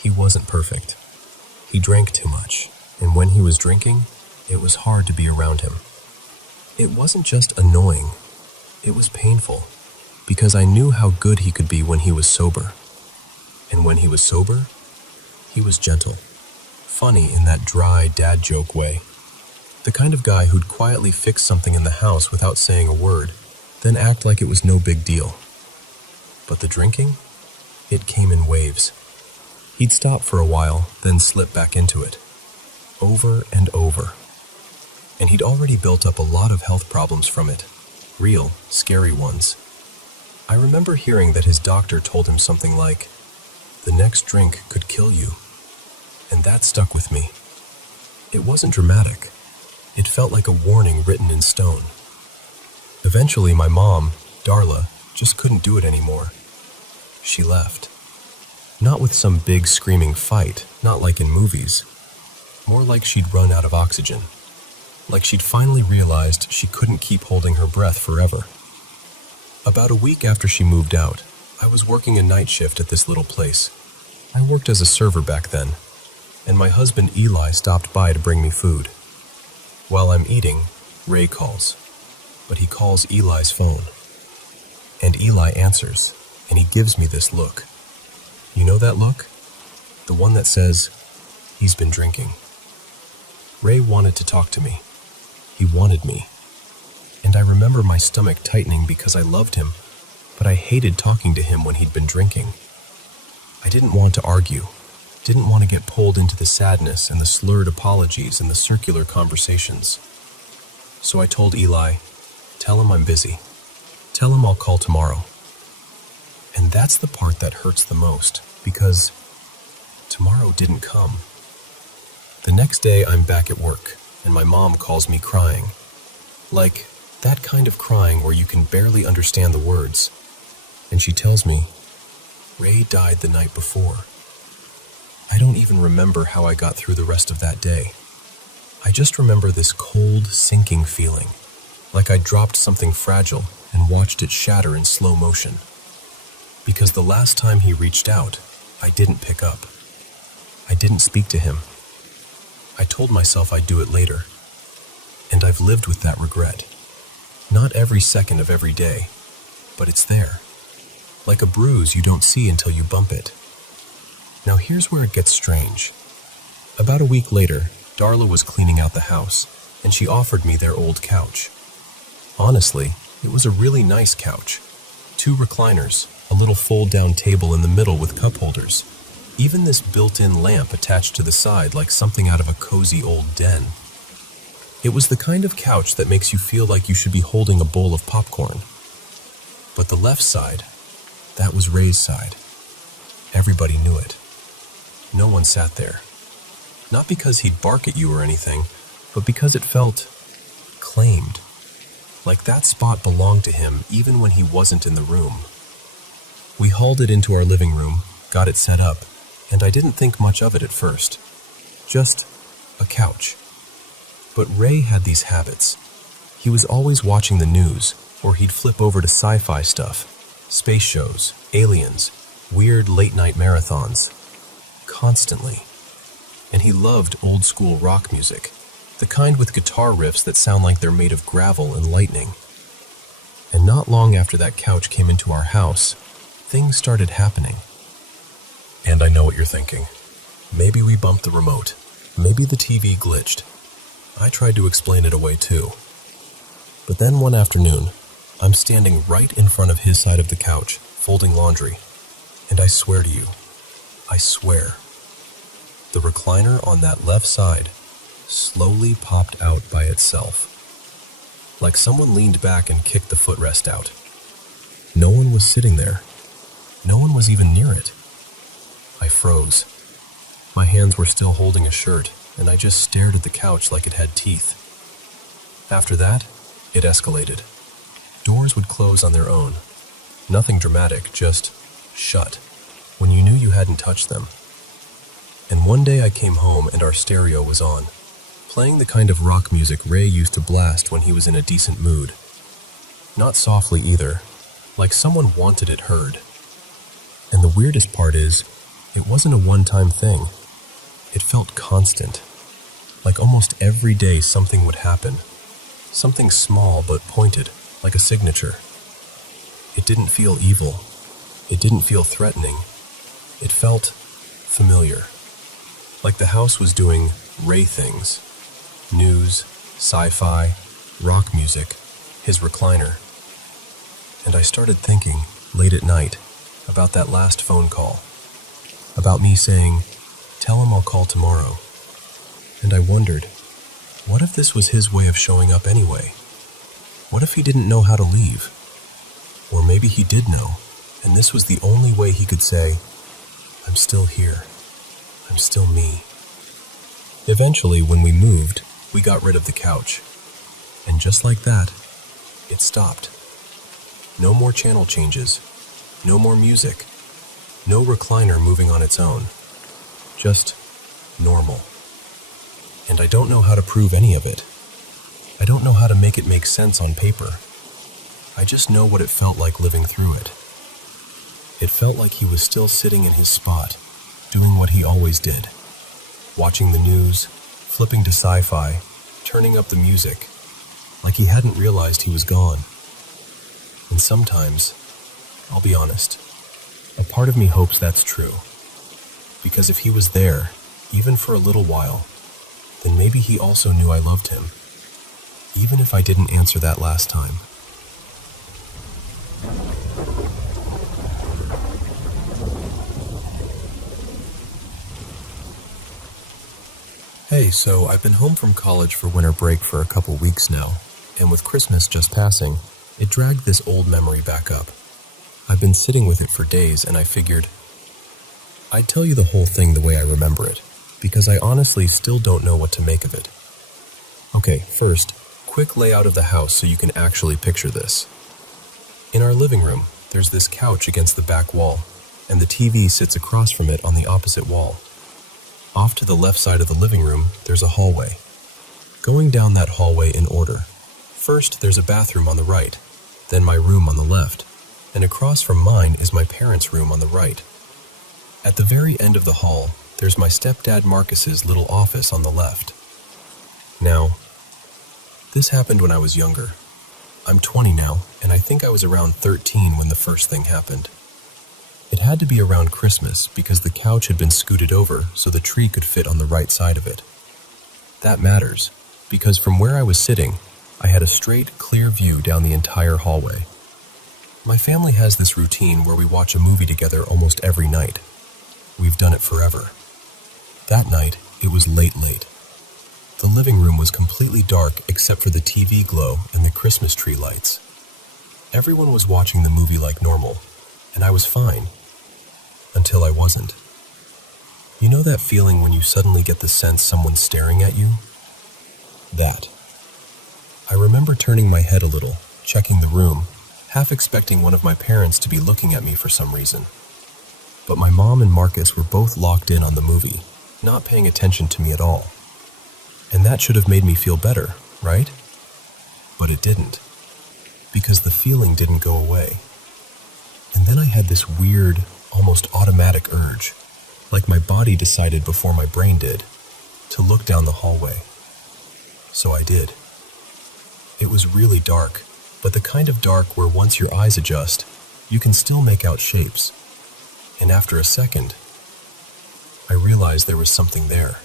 He wasn't perfect. He drank too much, and when he was drinking, it was hard to be around him. It wasn't just annoying, it was painful, because I knew how good he could be when he was sober. And when he was sober, he was gentle. Funny in that dry dad joke way. The kind of guy who'd quietly fix something in the house without saying a word, then act like it was no big deal. But the drinking? It came in waves. He'd stop for a while, then slip back into it. Over and over. And he'd already built up a lot of health problems from it. Real, scary ones. I remember hearing that his doctor told him something like, "The next drink could kill you." And that stuck with me. It wasn't dramatic. It felt like a warning written in stone. Eventually, my mom, Darla, just couldn't do it anymore. She left. Not with some big screaming fight, not like in movies. More like she'd run out of oxygen. Like she'd finally realized she couldn't keep holding her breath forever. About a week after she moved out, I was working a night shift at this little place. I worked as a server back then, and my husband Eli stopped by to bring me food. While I'm eating, Ray calls, but he calls Eli's phone. And Eli answers, and he gives me this look. You know that look? The one that says, "He's been drinking." Ray wanted to talk to me. He wanted me. And I remember my stomach tightening because I loved him, but I hated talking to him when he'd been drinking. I didn't want to argue. Didn't want to get pulled into the sadness and the slurred apologies and the circular conversations. So I told Eli, "Tell him I'm busy. Tell him I'll call tomorrow." And that's the part that hurts the most, because tomorrow didn't come. The next day I'm back at work, and my mom calls me crying. Like that kind of crying where you can barely understand the words. And she tells me, "Ray died the night before." I don't even remember how I got through the rest of that day. I just remember this cold, sinking feeling, like I dropped something fragile and watched it shatter in slow motion. Because the last time he reached out, I didn't pick up. I didn't speak to him. I told myself I'd do it later. And I've lived with that regret. Not every second of every day, but it's there. Like a bruise you don't see until you bump it. Now here's where it gets strange. About a week later, Darla was cleaning out the house, and she offered me their old couch. Honestly, it was a really nice couch. 2 recliners, a little fold-down table in the middle with cup holders, even this built-in lamp attached to the side like something out of a cozy old den. It was the kind of couch that makes you feel like you should be holding a bowl of popcorn. But the left side, that was Ray's side. Everybody knew it. No one sat there. Not because he'd bark at you or anything, but because it felt claimed. Like that spot belonged to him even when he wasn't in the room. We hauled it into our living room, got it set up, and I didn't think much of it at first. Just a couch. But Ray had these habits. He was always watching the news, or he'd flip over to sci-fi stuff, space shows, aliens, weird late-night marathons. Constantly. And he loved old-school rock music, the kind with guitar riffs that sound like they're made of gravel and lightning. And not long after that couch came into our house, things started happening. And I know what you're thinking. Maybe we bumped the remote. Maybe the TV glitched. I tried to explain it away too. But then one afternoon, I'm standing right in front of his side of the couch, folding laundry. And I swear to you, I swear, the recliner on that left side slowly popped out by itself. Like someone leaned back and kicked the footrest out. No one was sitting there. No one was even near it. I froze. My hands were still holding a shirt, and I just stared at the couch like it had teeth. After that, it escalated. Doors would close on their own. Nothing dramatic, just shut, when you knew you hadn't touched them. And one day I came home and our stereo was on, playing the kind of rock music Ray used to blast when he was in a decent mood. Not softly either, like someone wanted it heard. And the weirdest part is, it wasn't a one-time thing. It felt constant. Like almost every day something would happen. Something small but pointed, like a signature. It didn't feel evil. It didn't feel threatening. It felt familiar. Like the house was doing Ray things. News, sci-fi, rock music, his recliner. And I started thinking, late at night, about that last phone call. About me saying, "Tell him I'll call tomorrow." And I wondered, what if this was his way of showing up anyway? What if he didn't know how to leave? Or maybe he did know, and this was the only way he could say, "I'm still here. I'm still me." Eventually, when we moved, we got rid of the couch. And just like that, it stopped. No more channel changes. No more music. No recliner moving on its own. Just normal. And I don't know how to prove any of it. I don't know how to make it make sense on paper. I just know what it felt like living through it. It felt like he was still sitting in his spot, doing what he always did. Watching the news, flipping to sci-fi, turning up the music, like he hadn't realized he was gone. And sometimes, I'll be honest, a part of me hopes that's true. Because if he was there, even for a little while, then maybe he also knew I loved him, even if I didn't answer that last time. Hey, so I've been home from college for winter break for a couple weeks now, and with Christmas just passing, it dragged this old memory back up. I've been sitting with it for days, and I figured I'd tell you the whole thing the way I remember it, because I honestly still don't know what to make of it. Okay, first, quick layout of the house so you can actually picture this. In our living room, there's this couch against the back wall, and the TV sits across from it on the opposite wall. Off to the left side of the living room, there's a hallway. Going down that hallway in order. First, there's a bathroom on the right, then my room on the left, and across from mine is my parents' room on the right. At the very end of the hall, there's my stepdad Marcus's little office on the left. Now, this happened when I was younger. I'm 20 now, and I think I was around 13 when the first thing happened. It had to be around Christmas because the couch had been scooted over so the tree could fit on the right side of it. That matters, because from where I was sitting, I had a straight, clear view down the entire hallway. My family has this routine where we watch a movie together almost every night. We've done it forever. That night, it was late. The living room was completely dark except for the TV glow and the Christmas tree lights. Everyone was watching the movie like normal, and I was fine. until I wasn't. You know that feeling when you suddenly get the sense someone's staring at you? That. I remember turning my head a little, checking the room, half expecting one of my parents to be looking at me for some reason. But my mom and Marcus were both locked in on the movie, not paying attention to me at all. And that should have made me feel better, right? But it didn't, because the feeling didn't go away. And then I had this weird, almost automatic urge, like my body decided before my brain did, to look down the hallway. So I did. It was really dark, but the kind of dark where once your eyes adjust, you can still make out shapes. And after a second, I realized there was something there.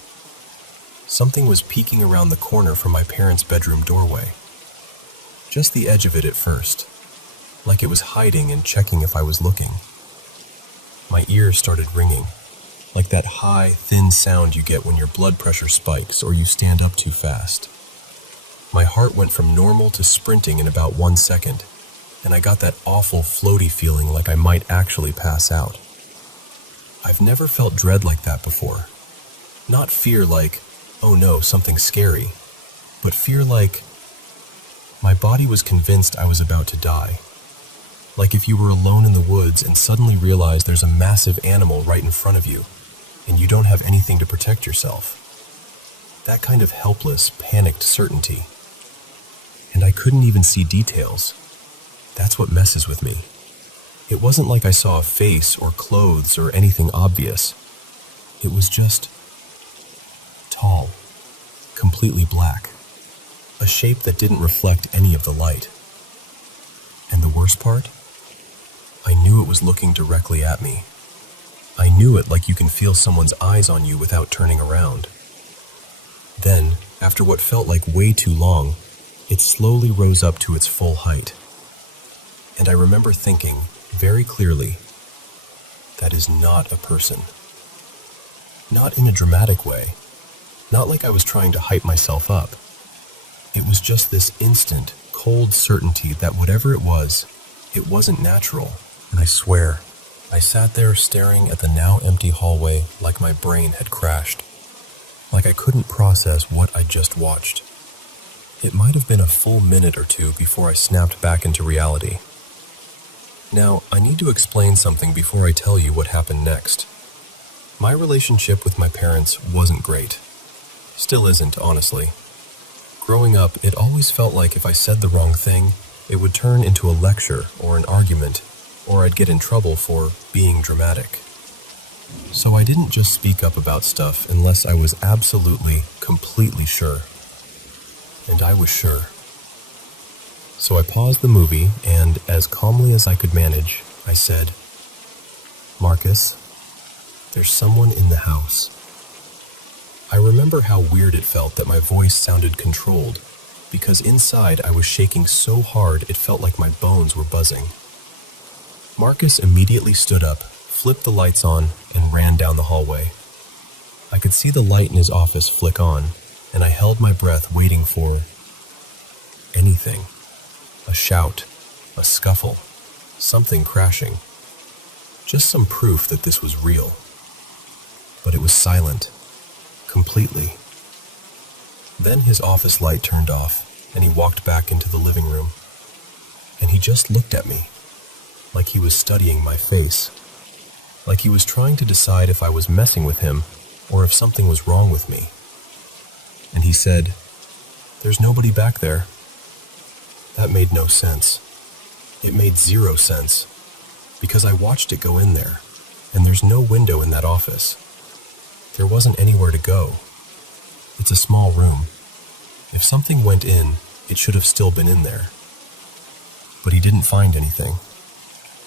Something was peeking around the corner from my parents' bedroom doorway. Just the edge of it at first, like it was hiding and checking if I was looking. My ears started ringing, like that high, thin sound you get when your blood pressure spikes or you stand up too fast. My heart went from normal to sprinting in about 1 second, and I got that awful floaty feeling like I might actually pass out. I've never felt dread like that before. Not fear like, oh no, something scary, but fear like my body was convinced I was about to die. Like if you were alone in the woods and suddenly realize there's a massive animal right in front of you, and you don't have anything to protect yourself. That kind of helpless, panicked certainty. And I couldn't even see details. That's what messes with me. It wasn't like I saw a face or clothes or anything obvious. It was just tall, completely black, a shape that didn't reflect any of the light. And the worst part? I knew it was looking directly at me. I knew it like you can feel someone's eyes on you without turning around. Then, after what felt like way too long, it slowly rose up to its full height. And I remember thinking, very clearly, that is not a person. Not in a dramatic way. Not like I was trying to hype myself up. It was just this instant, cold certainty that whatever it wasn't natural. And I swear, I sat there staring at the now empty hallway like my brain had crashed. Like I couldn't process what I just watched. It might have been a full minute or two before I snapped back into reality. Now, I need to explain something before I tell you what happened next. My relationship with my parents wasn't great. Still isn't, honestly. Growing up, it always felt like if I said the wrong thing, it would turn into a lecture or an argument, or I'd get in trouble for being dramatic. So I didn't just speak up about stuff unless I was absolutely, completely sure. And I was sure. So I paused the movie and, as calmly as I could manage, I said, "Marcus, there's someone in the house." I remember how weird it felt that my voice sounded controlled, because inside I was shaking so hard it felt like my bones were buzzing. Marcus immediately stood up, flipped the lights on, and ran down the hallway. I could see the light in his office flick on, and I held my breath waiting for anything. A shout, a scuffle, something crashing. Just some proof that this was real. But it was silent. Completely. Then his office light turned off, and he walked back into the living room. And he just looked at me, like he was studying my face. Like he was trying to decide if I was messing with him, or if something was wrong with me. And he said, "There's nobody back there." That made no sense. It made zero sense, because I watched it go in there, and there's no window in that office. There wasn't anywhere to go. It's a small room. If something went in, it should have still been in there. But he didn't find anything.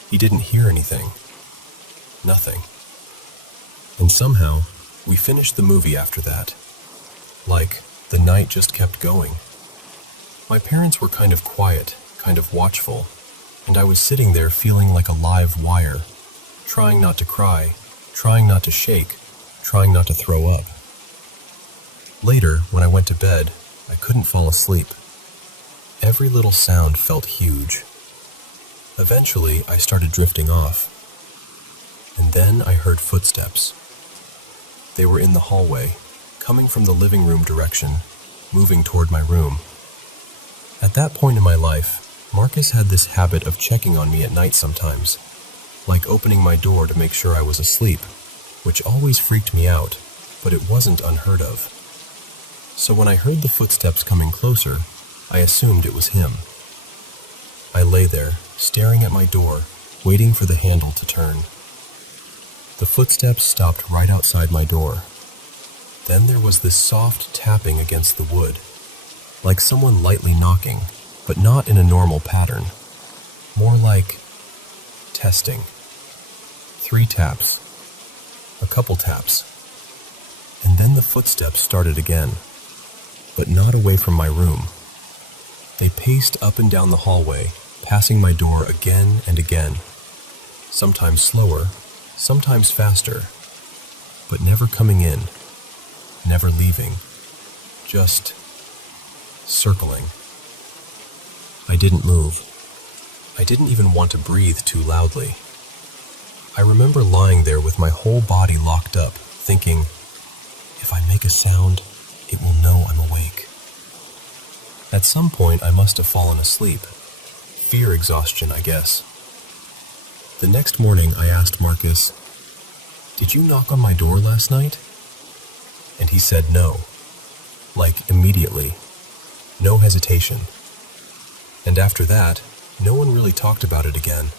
He didn't hear anything. Nothing. And somehow, we finished the movie after that. Like, the night just kept going. My parents were kind of quiet, kind of watchful, and I was sitting there feeling like a live wire, trying not to cry, trying not to shake, trying not to throw up. Later, when I went to bed, I couldn't fall asleep. Every little sound felt huge. Eventually, I started drifting off. And then I heard footsteps. They were in the hallway, coming from the living room direction, moving toward my room. At that point in my life, Marcus had this habit of checking on me at night sometimes, like opening my door to make sure I was asleep, which always freaked me out, but it wasn't unheard of. So when I heard the footsteps coming closer, I assumed it was him. I lay there, staring at my door, waiting for the handle to turn. The footsteps stopped right outside my door. Then there was this soft tapping against the wood, like someone lightly knocking, but not in a normal pattern. More like testing. 3 taps. A couple taps. And then the footsteps started again, but not away from my room. They paced up and down the hallway, passing my door again and again, sometimes slower, sometimes faster, but never coming in, never leaving, just circling. I didn't move. I didn't even want to breathe too loudly. I remember lying there with my whole body locked up, thinking, if I make a sound, it will know I'm awake. At some point, I must have fallen asleep. Fear exhaustion, I guess. The next morning, I asked Marcus, "Did you knock on my door last night?" And he said no. Like, immediately. No hesitation. And after that, no one really talked about it again.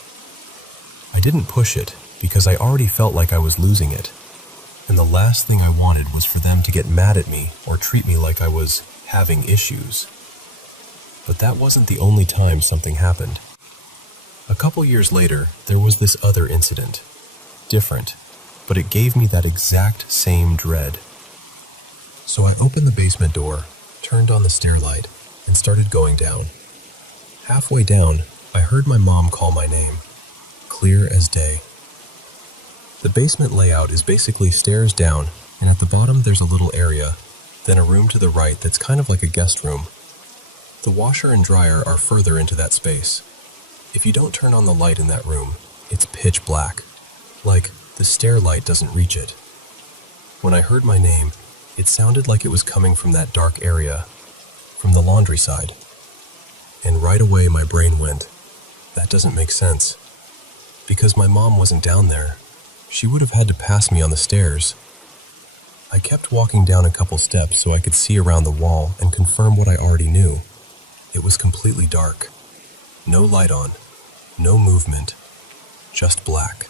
I didn't push it, because I already felt like I was losing it. And the last thing I wanted was for them to get mad at me or treat me like I was having issues. But that wasn't the only time something happened. A couple years later, there was this other incident. Different, but it gave me that exact same dread. So I opened the basement door, turned on the stair light, and started going down. Halfway down, I heard my mom call my name, clear as day. The basement layout is basically stairs down, and at the bottom there's a little area, then a room to the right that's kind of like a guest room. The washer and dryer are further into that space. If you don't turn on the light in that room, it's pitch black. Like, the stair light doesn't reach it. When I heard my name, it sounded like it was coming from that dark area, from the laundry side. And right away my brain went, that doesn't make sense. Because my mom wasn't down there, she would have had to pass me on the stairs. I kept walking down a couple steps so I could see around the wall and confirm what I already knew. It was completely dark. No light on, no movement, just black.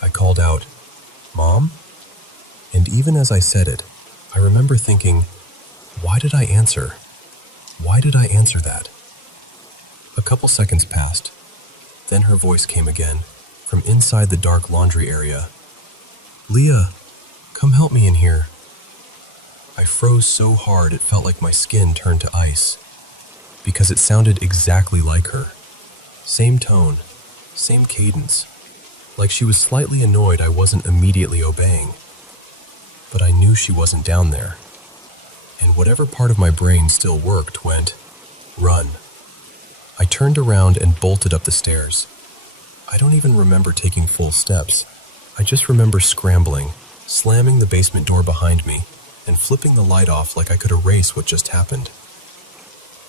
I called out, "Mom?" And even as I said it, I remember thinking, why did I answer? Why did I answer that? A couple seconds passed. Then her voice came again, from inside the dark laundry area. "Leah, come help me in here." I froze so hard it felt like my skin turned to ice, because it sounded exactly like her. Same tone, same cadence, like she was slightly annoyed I wasn't immediately obeying. But I knew she wasn't down there. And whatever part of my brain still worked went, run. I turned around and bolted up the stairs. I don't even remember taking full steps. I just remember scrambling, slamming the basement door behind me, and flipping the light off like I could erase what just happened.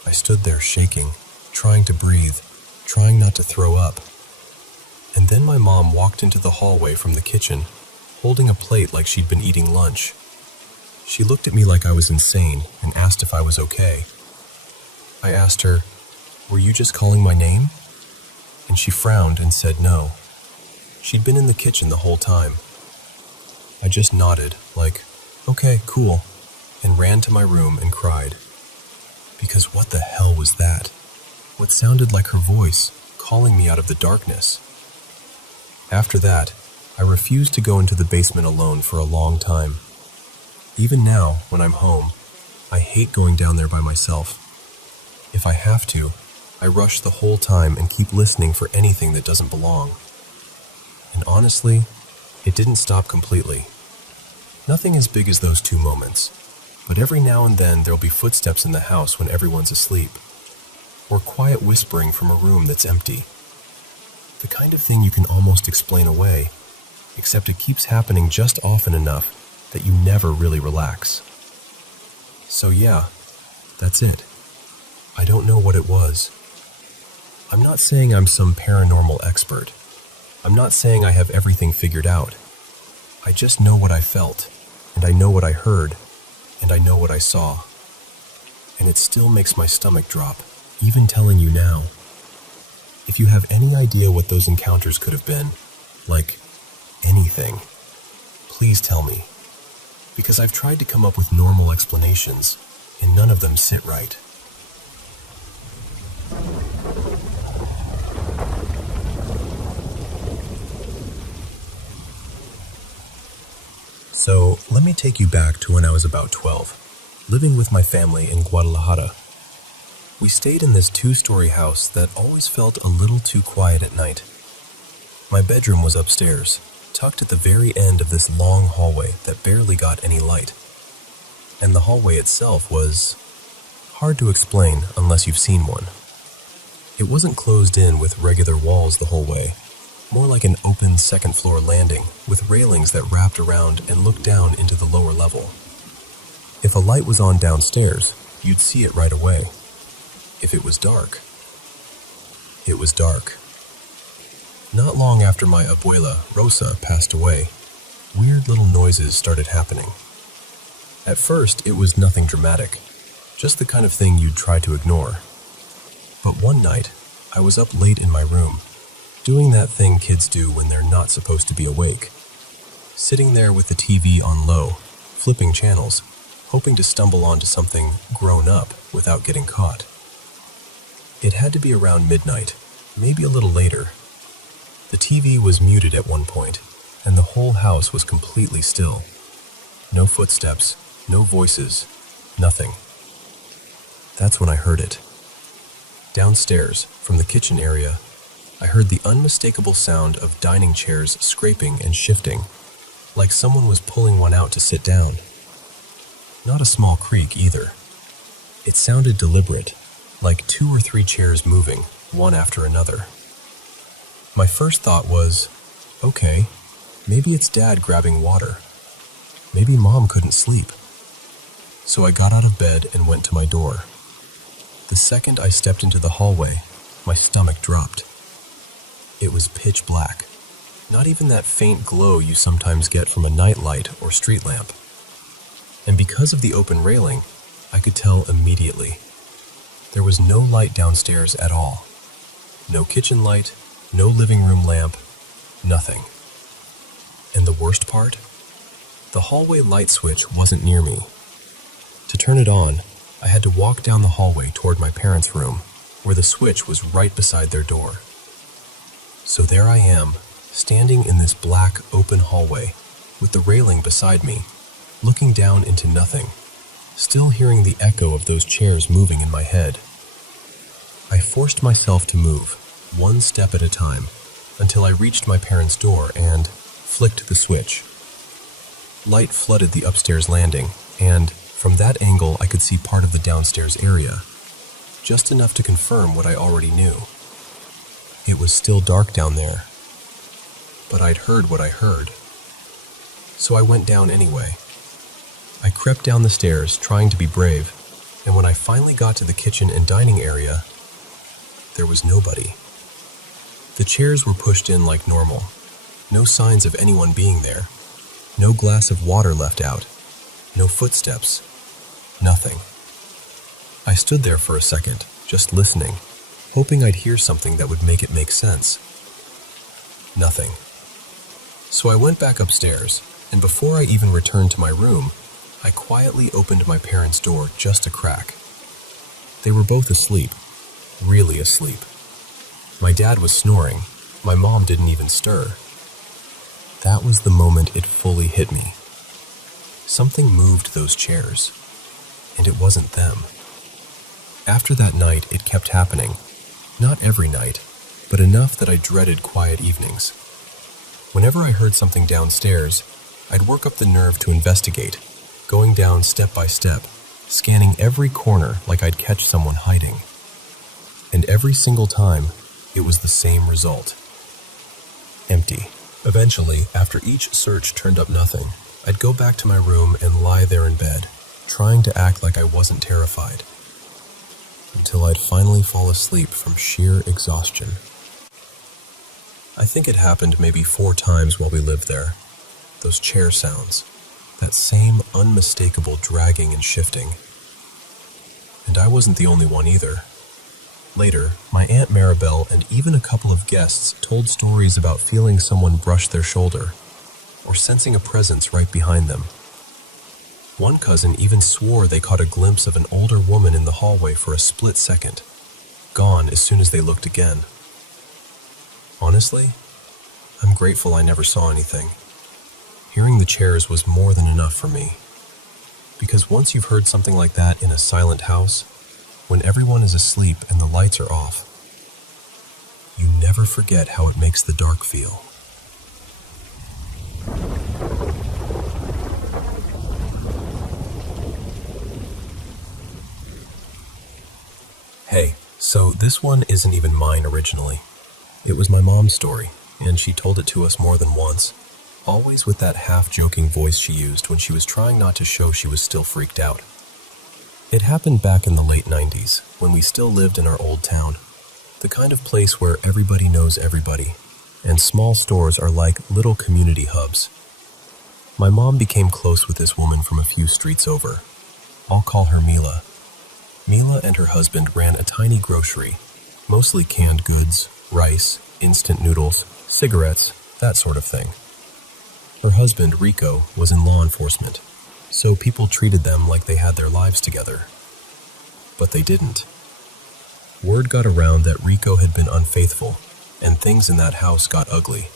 I stood there shaking, trying to breathe, trying not to throw up. And then my mom walked into the hallway from the kitchen, holding a plate like she'd been eating lunch. She looked at me like I was insane and asked if I was okay. I asked her, "Were you just calling my name?" And she frowned and said no. She'd been in the kitchen the whole time. I just nodded, like, "Okay, cool," and ran to my room and cried. Because what the hell was that? What sounded like her voice, calling me out of the darkness? After that, I refused to go into the basement alone for a long time. Even now, when I'm home, I hate going down there by myself. If I have to, I rush the whole time and keep listening for anything that doesn't belong. And honestly, it didn't stop completely. Nothing as big as those 2 moments, but every now and then there'll be footsteps in the house when everyone's asleep, or quiet whispering from a room that's empty. The kind of thing you can almost explain away, except it keeps happening just often enough that you never really relax. So yeah, that's it. I don't know what it was. I'm not saying I'm some paranormal expert. I'm not saying I have everything figured out. I just know what I felt, and I know what I heard, and I know what I saw. And it still makes my stomach drop, even telling you now. If you have any idea what those encounters could have been, like anything, please tell me. Because I've tried to come up with normal explanations, and none of them sit right. So, let me take you back to when I was about 12, living with my family in Guadalajara. We stayed in this 2-story house that always felt a little too quiet at night. My bedroom was upstairs, tucked at the very end of this long hallway that barely got any light. And the hallway itself was hard to explain unless you've seen one. It wasn't closed in with regular walls the whole way, more like an open second-floor landing with railings that wrapped around and looked down into the lower level. If a light was on downstairs, you'd see it right away. If it was dark, it was dark. Not long after my abuela, Rosa, passed away, weird little noises started happening. At first, it was nothing dramatic, just the kind of thing you'd try to ignore. But one night, I was up late in my room, doing that thing kids do when they're not supposed to be awake. Sitting there with the TV on low, flipping channels, hoping to stumble onto something grown up without getting caught. It had to be around midnight, maybe a little later. The TV was muted at one point, and the whole house was completely still. No footsteps, no voices, nothing. That's when I heard it. Downstairs, from the kitchen area, I heard the unmistakable sound of dining chairs scraping and shifting, like someone was pulling one out to sit down. Not a small creak either. It sounded deliberate, like 2 or 3 chairs moving, one after another. My first thought was, okay, maybe it's Dad grabbing water. Maybe Mom couldn't sleep. So I got out of bed and went to my door. The second I stepped into the hallway, my stomach dropped. It was pitch black, not even that faint glow you sometimes get from a nightlight or street lamp. And because of the open railing, I could tell immediately. There was no light downstairs at all. No kitchen light, no living room lamp, nothing. And the worst part? The hallway light switch wasn't near me. To turn it on, I had to walk down the hallway toward my parents' room, where the switch was right beside their door. So there I am, standing in this black, open hallway, with the railing beside me, looking down into nothing, still hearing the echo of those chairs moving in my head. I forced myself to move, one step at a time, until I reached my parents' door and flicked the switch. Light flooded the upstairs landing, and from that angle I could see part of the downstairs area, just enough to confirm what I already knew. It was still dark down there, but I'd heard what I heard. So I went down anyway. I crept down the stairs, trying to be brave, and when I finally got to the kitchen and dining area, there was nobody. The chairs were pushed in like normal. No signs of anyone being there. No glass of water left out. No footsteps. Nothing. I stood there for a second, just listening, hoping I'd hear something that would make it make sense. Nothing. So I went back upstairs, and before I even returned to my room, I quietly opened my parents' door just a crack. They were both asleep, really asleep. My dad was snoring. My mom didn't even stir. That was the moment it fully hit me. Something moved those chairs, and it wasn't them. After that night, it kept happening. Not every night, but enough that I dreaded quiet evenings. Whenever I heard something downstairs, I'd work up the nerve to investigate, going down step by step, scanning every corner like I'd catch someone hiding. And every single time, it was the same result. Empty. Eventually, after each search turned up nothing, I'd go back to my room and lie there in bed, trying to act like I wasn't terrified, until I'd finally fall asleep from sheer exhaustion. I think it happened maybe 4 times while we lived there. Those chair sounds, that same unmistakable dragging and shifting. And I wasn't the only one either. Later, my Aunt Maribel and even a couple of guests told stories about feeling someone brush their shoulder, or sensing a presence right behind them. One cousin even swore they caught a glimpse of an older woman in the hallway for a split second, gone as soon as they looked again. Honestly, I'm grateful I never saw anything. Hearing the chairs was more than enough for me. Because once you've heard something like that in a silent house, when everyone is asleep and the lights are off, you never forget how it makes the dark feel. Hey, so this one isn't even mine originally. It was my mom's story, and she told it to us more than once, always with that half-joking voice she used when she was trying not to show she was still freaked out. It happened back in the late 90s, when we still lived in our old town, the kind of place where everybody knows everybody, and small stores are like little community hubs. My mom became close with this woman from a few streets over. I'll call her Mila. Mila and her husband ran a tiny grocery, mostly canned goods, rice, instant noodles, cigarettes, that sort of thing. Her husband, Rico, was in law enforcement, so people treated them like they had their lives together. But they didn't. Word got around that Rico had been unfaithful, and things in that house got ugly.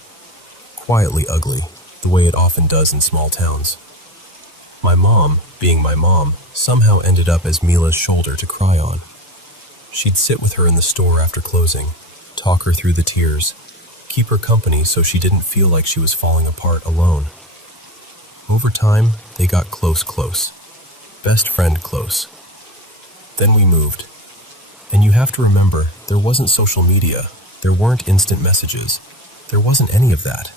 Quietly ugly, the way it often does in small towns. My mom, being my mom, somehow ended up as Mila's shoulder to cry on. She'd sit with her in the store after closing, talk her through the tears, keep her company so she didn't feel like she was falling apart alone. Over time, they got close. Best friend close. Then we moved. And you have to remember, there wasn't social media, there weren't instant messages, there wasn't any of that.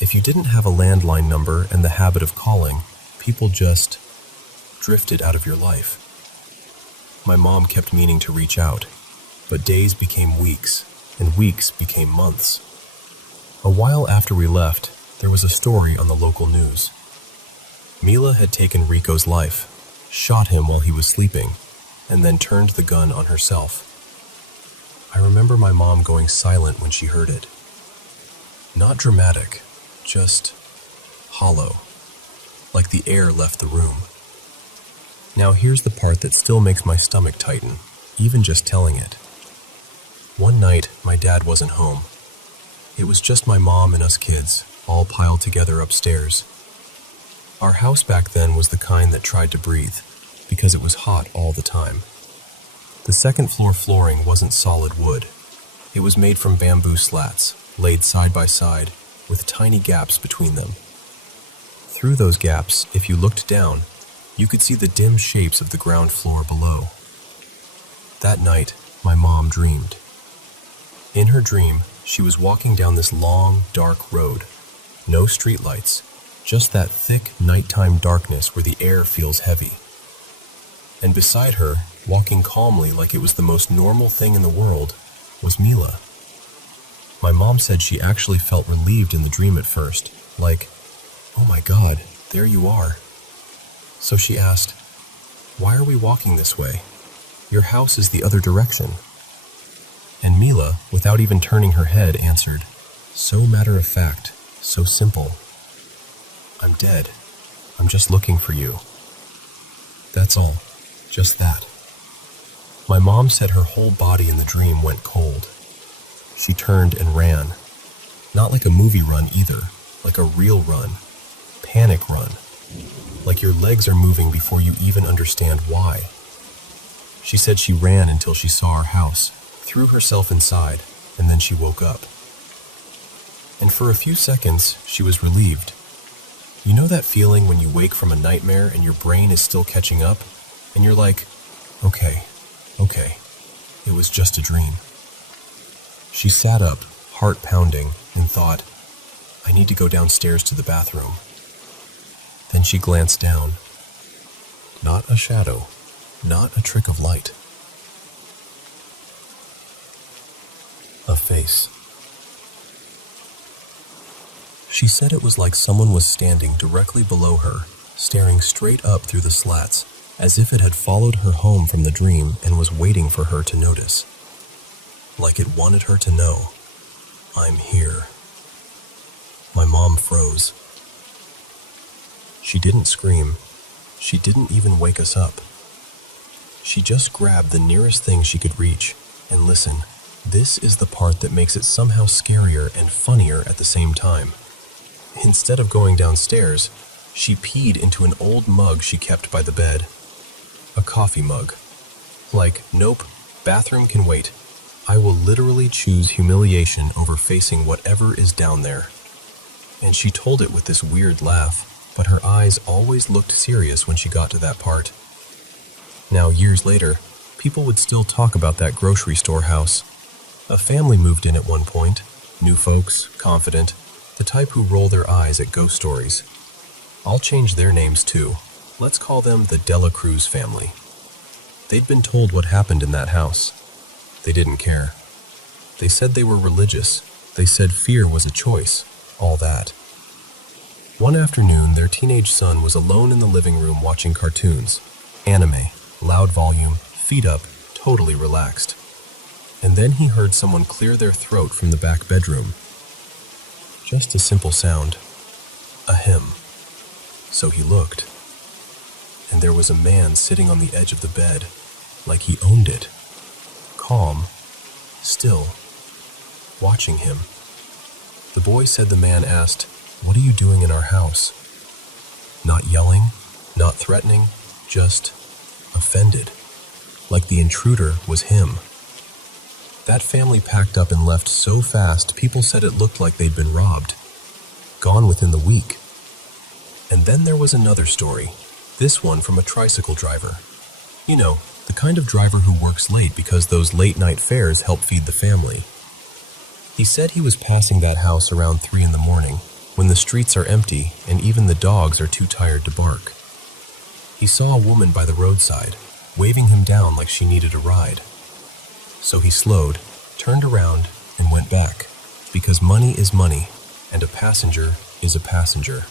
If you didn't have a landline number and the habit of calling, people just drifted out of your life. My mom kept meaning to reach out, but days became weeks, and weeks became months. A while after we left, there was a story on the local news. Mila had taken Rico's life, shot him while he was sleeping, and then turned the gun on herself. I remember my mom going silent when she heard it. Not dramatic, just hollow, like the air left the room. Now here's the part that still makes my stomach tighten, even just telling it. One night, my dad wasn't home. It was just my mom and us kids, all piled together upstairs. Our house back then was the kind that tried to breathe, because it was hot all the time. The second floor flooring wasn't solid wood. It was made from bamboo slats, laid side by side, with tiny gaps between them. Through those gaps, if you looked down, you could see the dim shapes of the ground floor below. That night, my mom dreamed. In her dream, she was walking down this long, dark road. No streetlights, just that thick nighttime darkness where the air feels heavy. And beside her, walking calmly like it was the most normal thing in the world, was Mila. My mom said she actually felt relieved in the dream at first, like, "Oh my God, there you are." So she asked, "Why are we walking this way? Your house is the other direction." And Mila, without even turning her head, answered, so matter of fact, so simple, "I'm dead. I'm just looking for you." That's all. Just that. My mom said her whole body in the dream went cold. She turned and ran. Not like a movie run either, like a real run. Panic run. Like your legs are moving before you even understand why. She said she ran until she saw our house, threw herself inside, and then she woke up. And for a few seconds, she was relieved. You know that feeling when you wake from a nightmare and your brain is still catching up, and you're like, okay, it was just a dream. She sat up, heart pounding, and thought, I need to go downstairs to the bathroom." Then she glanced down. Not a shadow, not a trick of light. A face. She said it was like someone was standing directly below her, staring straight up through the slats, as if it had followed her home from the dream and was waiting for her to notice. Like it wanted her to know, "I'm here." My mom froze. She didn't scream. She didn't even wake us up. She just grabbed the nearest thing she could reach, and listen, this is the part that makes it somehow scarier and funnier at the same time. Instead of going downstairs, she peed into an old mug she kept by the bed. A coffee mug. Like, nope, bathroom can wait. I will literally choose humiliation over facing whatever is down there. And she told it with this weird laugh, but her eyes always looked serious when she got to that part. Now, years later, people would still talk about that grocery store house. A family moved in at one point, new folks, confident, the type who roll their eyes at ghost stories. I'll change their names too. Let's call them the Dela Cruz family. They'd been told what happened in that house. They didn't care. They said they were religious. They said fear was a choice. All that. One afternoon, their teenage son was alone in the living room watching cartoons. Anime, loud volume, feet up, totally relaxed. And then he heard someone clear their throat from the back bedroom. Just a simple sound. A hymn. So he looked. And there was a man sitting on the edge of the bed, like he owned it. Calm, still, watching him. The boy said the man asked, "What are you doing in our house?" Not yelling, not threatening, just offended, like the intruder was him. That family packed up and left so fast, people said it looked like they'd been robbed. Gone within the week. And then there was another story, this one from a tricycle driver. You know, the kind of driver who works late because those late-night fares help feed the family. He said he was passing that house around 3 in the morning, when the streets are empty and even the dogs are too tired to bark. He saw a woman by the roadside, waving him down like she needed a ride. So he slowed, turned around, and went back, because money is money, and a passenger is a passenger.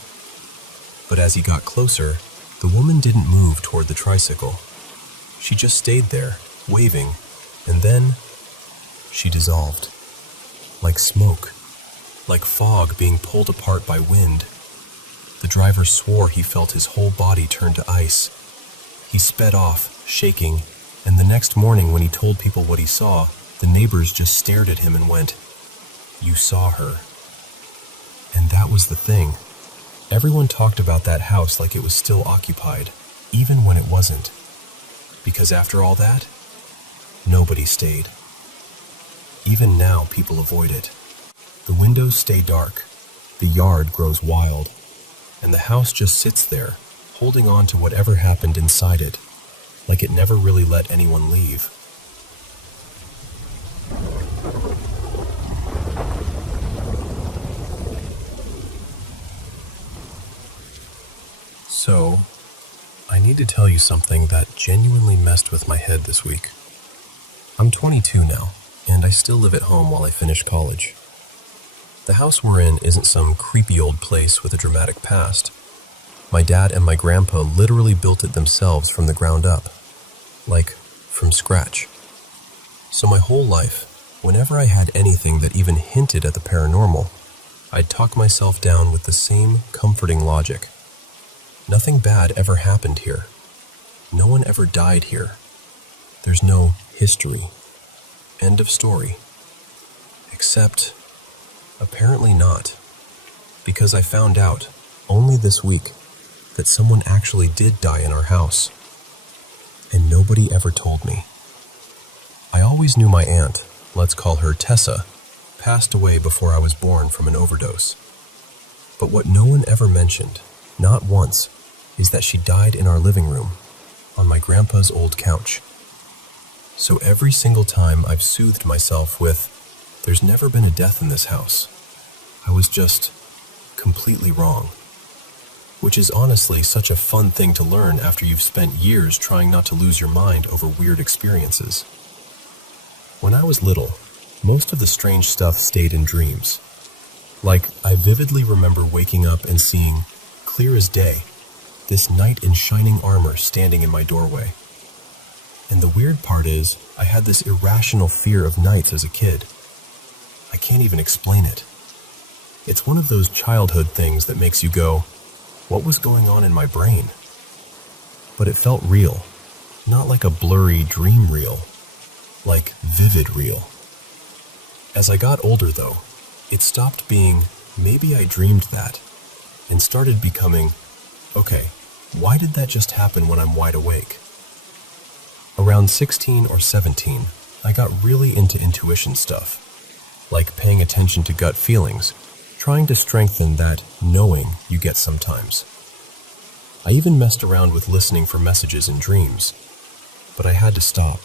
But as he got closer, the woman didn't move toward the tricycle. She just stayed there, waving, and then she dissolved. Like smoke, like fog being pulled apart by wind. The driver swore he felt his whole body turn to ice. He sped off, shaking, and the next morning when he told people what he saw, the neighbors just stared at him and went, "You saw her." And that was the thing. Everyone talked about that house like it was still occupied, even when it wasn't. Because after all that, nobody stayed. Even now, people avoid it. The windows stay dark, the yard grows wild, and the house just sits there, holding on to whatever happened inside it, like it never really let anyone leave. So, I need to tell you something that genuinely messed with my head this week. I'm 22 now, and I still live at home while I finish college. The house we're in isn't some creepy old place with a dramatic past. My dad and my grandpa literally built it themselves from the ground up, like from scratch. So my whole life, whenever I had anything that even hinted at the paranormal, I'd talk myself down with the same comforting logic. Nothing bad ever happened here. No one ever died here. There's no history. End of story. Except, apparently not. Because I found out, only this week, that someone actually did die in our house. And nobody ever told me. I always knew my aunt, let's call her Tessa, passed away before I was born from an overdose. But what no one ever mentioned, not once, is that she died in our living room, on my grandpa's old couch. So every single time I've soothed myself with, "There's never been a death in this house. I was just completely wrong. Which is honestly such a fun thing to learn after you've spent years trying not to lose your mind over weird experiences. When I was little, most of the strange stuff stayed in dreams. Like, I vividly remember waking up and seeing, clear as day, this knight in shining armor standing in my doorway. And the weird part is, I had this irrational fear of knights as a kid. I can't even explain it. It's one of those childhood things that makes you go, what was going on in my brain? But it felt real, not like a blurry dream reel, like vivid real. As I got older though, it stopped being, maybe I dreamed that, and started becoming, okay, why did that just happen when I'm wide awake? Around 16 or 17, I got really into intuition stuff, like paying attention to gut feelings, trying to strengthen that knowing you get sometimes. I even messed around with listening for messages in dreams, but I had to stop,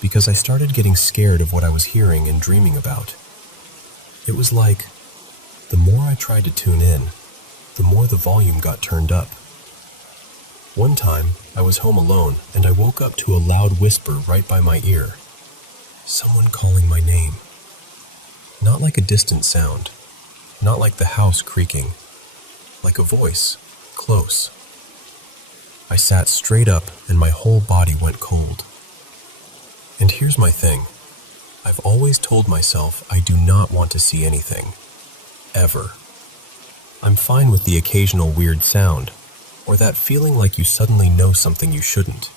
because I started getting scared of what I was hearing and dreaming about. It was like, the more I tried to tune in, the more the volume got turned up. One time, I was home alone and I woke up to a loud whisper right by my ear. Someone calling my name. Not like a distant sound, not like the house creaking, like a voice, close. I sat straight up and my whole body went cold. And here's my thing. I've always told myself I do not want to see anything. Ever. I'm fine with the occasional weird sound, or that feeling like you suddenly know something you shouldn't.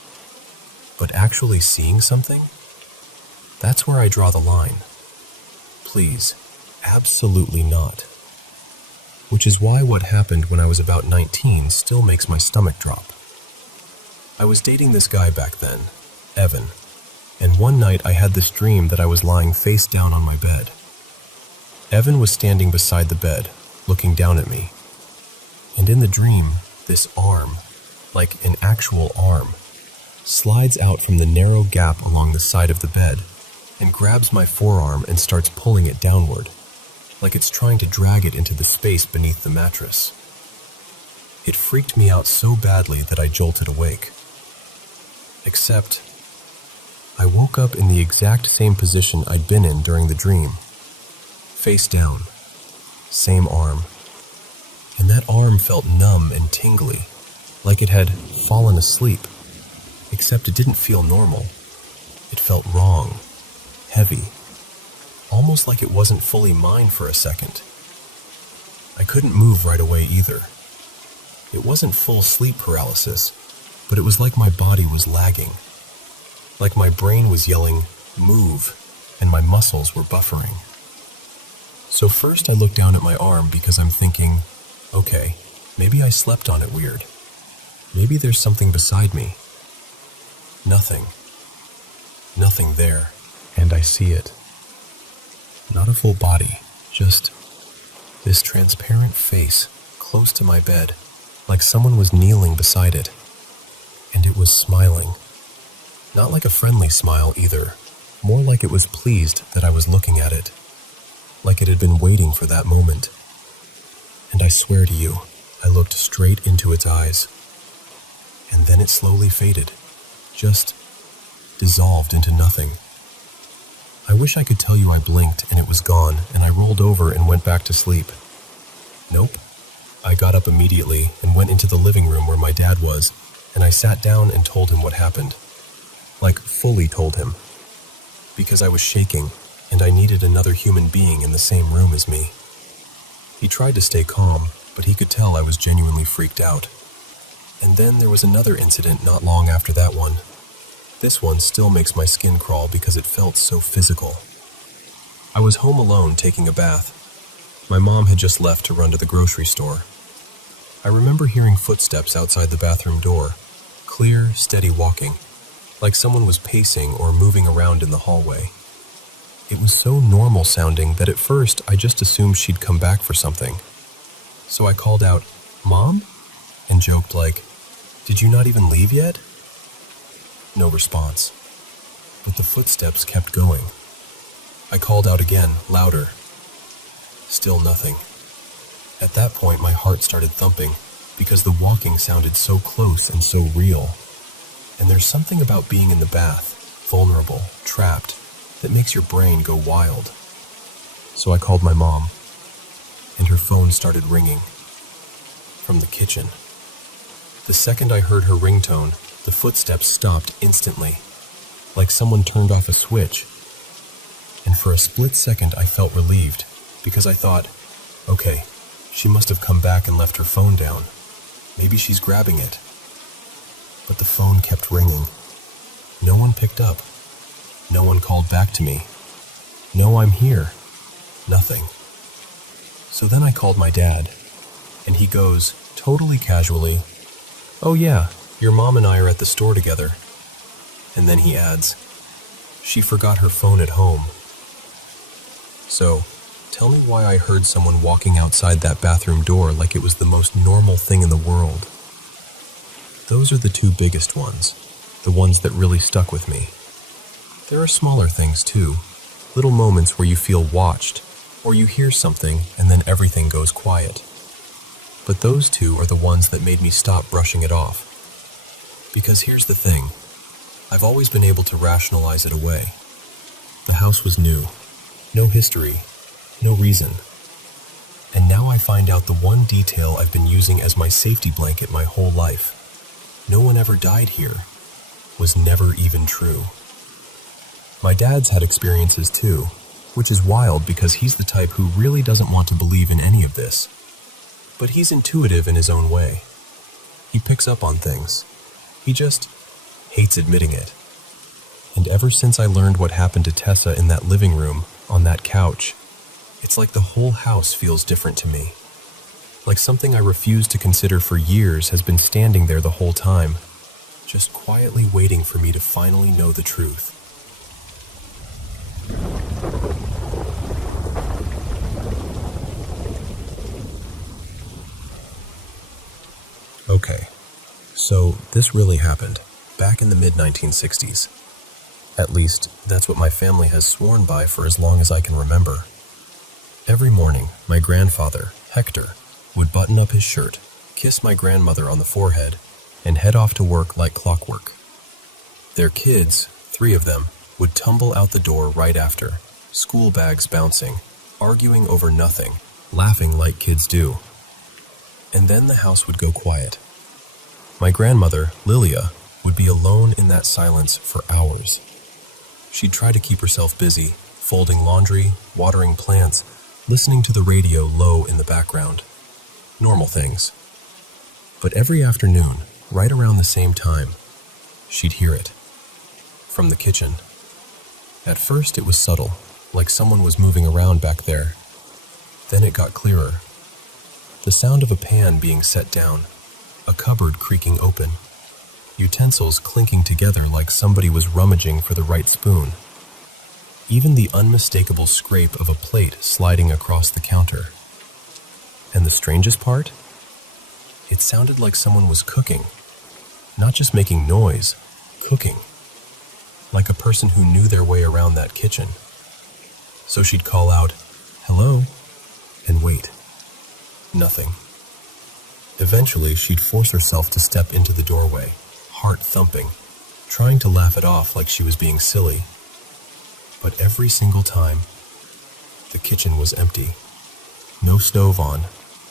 But actually seeing something? That's where I draw the line. Please, absolutely not. Which is why what happened when I was about 19 still makes my stomach drop. I was dating this guy back then, Evan, and one night I had this dream that I was lying face down on my bed. Evan was standing beside the bed, looking down at me. And in the dream, this arm, like an actual arm, slides out from the narrow gap along the side of the bed and grabs my forearm and starts pulling it downward, like it's trying to drag it into the space beneath the mattress. It freaked me out so badly that I jolted awake. Except, I woke up in the exact same position I'd been in during the dream. Face down, same arm. And that arm felt numb and tingly, like it had fallen asleep. Except it didn't feel normal. It felt wrong, heavy, almost like it wasn't fully mine for a second. I couldn't move right away either. It wasn't full sleep paralysis, but it was like my body was lagging. Like my brain was yelling, move, and my muscles were buffering. So first I looked down at my arm because I'm thinking, okay, maybe I slept on it weird. Maybe there's something beside me. Nothing. Nothing there. And I see it. Not a full body, just this transparent face close to my bed, like someone was kneeling beside it. And it was smiling. Not like a friendly smile either, more like it was pleased that I was looking at it. Like it had been waiting for that moment. And I swear to you, I looked straight into its eyes. And then it slowly faded, just dissolved into nothing. I wish I could tell you I blinked and it was gone and I rolled over and went back to sleep. Nope. I got up immediately and went into the living room where my dad was, and I sat down and told him what happened. Like, fully told him. Because I was shaking, and I needed another human being in the same room as me. He tried to stay calm, but he could tell I was genuinely freaked out. And then there was another incident not long after that one. This one still makes my skin crawl because it felt so physical. I was home alone taking a bath. My mom had just left to run to the grocery store. I remember hearing footsteps outside the bathroom door, clear, steady walking, like someone was pacing or moving around in the hallway. It was so normal sounding that at first I just assumed she'd come back for something. So I called out, "Mom?" and joked like, "Did you not even leave yet?" No response. But the footsteps kept going. I called out again, louder. Still nothing. At that point, my heart started thumping because the walking sounded so close and so real. And there's something about being in the bath, vulnerable, trapped, that makes your brain go wild. So I called my mom, and her phone started ringing from the kitchen. The second I heard her ringtone, the footsteps stopped instantly, like someone turned off a switch. And for a split second, I felt relieved, because I thought, okay, she must have come back and left her phone down. Maybe she's grabbing it. But the phone kept ringing. No one picked up. No one called back to me. No, I'm here. Nothing. So then I called my dad, and he goes, totally casually, "Oh yeah, your mom and I are at the store together." And then he adds, "She forgot her phone at home." So, tell me why I heard someone walking outside that bathroom door like it was the most normal thing in the world. Those are the two biggest ones, the ones that really stuck with me. There are smaller things too, little moments where you feel watched, or you hear something and then everything goes quiet. But those two are the ones that made me stop brushing it off. Because here's the thing, I've always been able to rationalize it away. The house was new, no history, no reason. And now I find out the one detail I've been using as my safety blanket my whole life. No one ever died here, was never even true. My dad's had experiences too, which is wild because he's the type who really doesn't want to believe in any of this. But he's intuitive in his own way. He picks up on things. He just hates admitting it. And ever since I learned what happened to Tessa in that living room, on that couch, it's like the whole house feels different to me. Like something I refused to consider for years has been standing there the whole time, just quietly waiting for me to finally know the truth. Okay, so this really happened, back in the mid-1960s. At least, that's what my family has sworn by for as long as I can remember. Every morning, my grandfather, Hector, would button up his shirt, kiss my grandmother on the forehead, and head off to work like clockwork. Their kids, 3 of them, would tumble out the door right after, school bags bouncing, arguing over nothing, laughing like kids do. And then the house would go quiet. My grandmother, Lilia, would be alone in that silence for hours. She'd try to keep herself busy, folding laundry, watering plants, listening to the radio low in the background. Normal things. But every afternoon, right around the same time, she'd hear it. From the kitchen. At first it was subtle, like someone was moving around back there. Then it got clearer. The sound of a pan being set down, a cupboard creaking open, utensils clinking together like somebody was rummaging for the right spoon. Even the unmistakable scrape of a plate sliding across the counter. And the strangest part? It sounded like someone was cooking. Not just making noise, cooking. Like a person who knew their way around that kitchen. So she'd call out, "Hello?" and wait. Nothing. Eventually, she'd force herself to step into the doorway, heart thumping, trying to laugh it off like she was being silly. But every single time, the kitchen was empty. No stove on,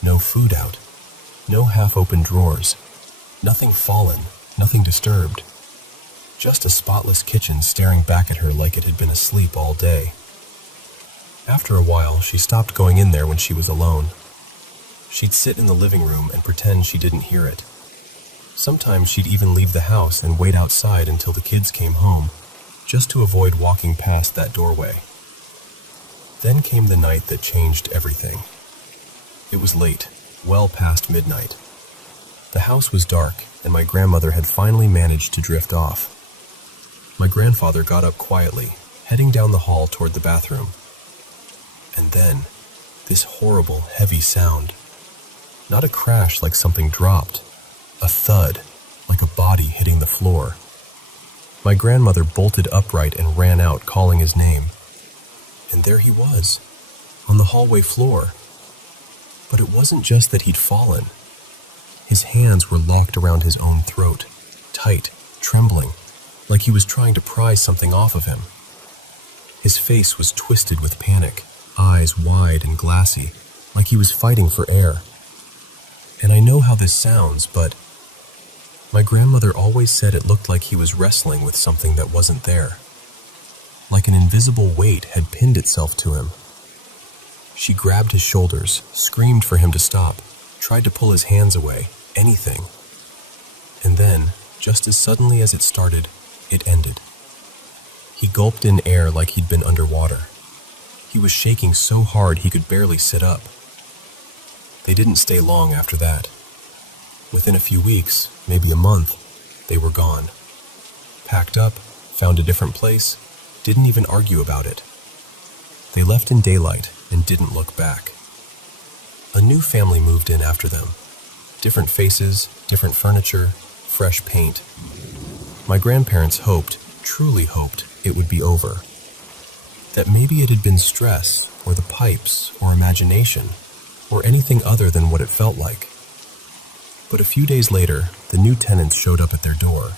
no food out, no half-open drawers, nothing fallen, nothing disturbed. Just a spotless kitchen staring back at her like it had been asleep all day. After a while, she stopped going in there when she was alone. She'd sit in the living room and pretend she didn't hear it. Sometimes she'd even leave the house and wait outside until the kids came home, just to avoid walking past that doorway. Then came the night that changed everything. It was late, well past midnight. The house was dark, and my grandmother had finally managed to drift off. My grandfather got up quietly, heading down the hall toward the bathroom. And then, this horrible, heavy sound. Not a crash like something dropped. A thud, like a body hitting the floor. My grandmother bolted upright and ran out, calling his name. And there he was, on the hallway floor. But it wasn't just that he'd fallen. His hands were locked around his own throat, tight, trembling, like he was trying to pry something off of him. His face was twisted with panic, eyes wide and glassy, like he was fighting for air. And I know how this sounds, but my grandmother always said it looked like he was wrestling with something that wasn't there. Like an invisible weight had pinned itself to him. She grabbed his shoulders, screamed for him to stop, tried to pull his hands away, anything. And then, just as suddenly as it started, it ended. He gulped in air like he'd been underwater. He was shaking so hard he could barely sit up. They didn't stay long after that. Within a few weeks, maybe a month, they were gone. Packed up, found a different place, didn't even argue about it. They left in daylight and didn't look back. A new family moved in after them. Different faces, different furniture, fresh paint. My grandparents hoped, truly hoped, it would be over. That maybe it had been stress, or the pipes, or imagination, or anything other than what it felt like. But a few days later, the new tenants showed up at their door.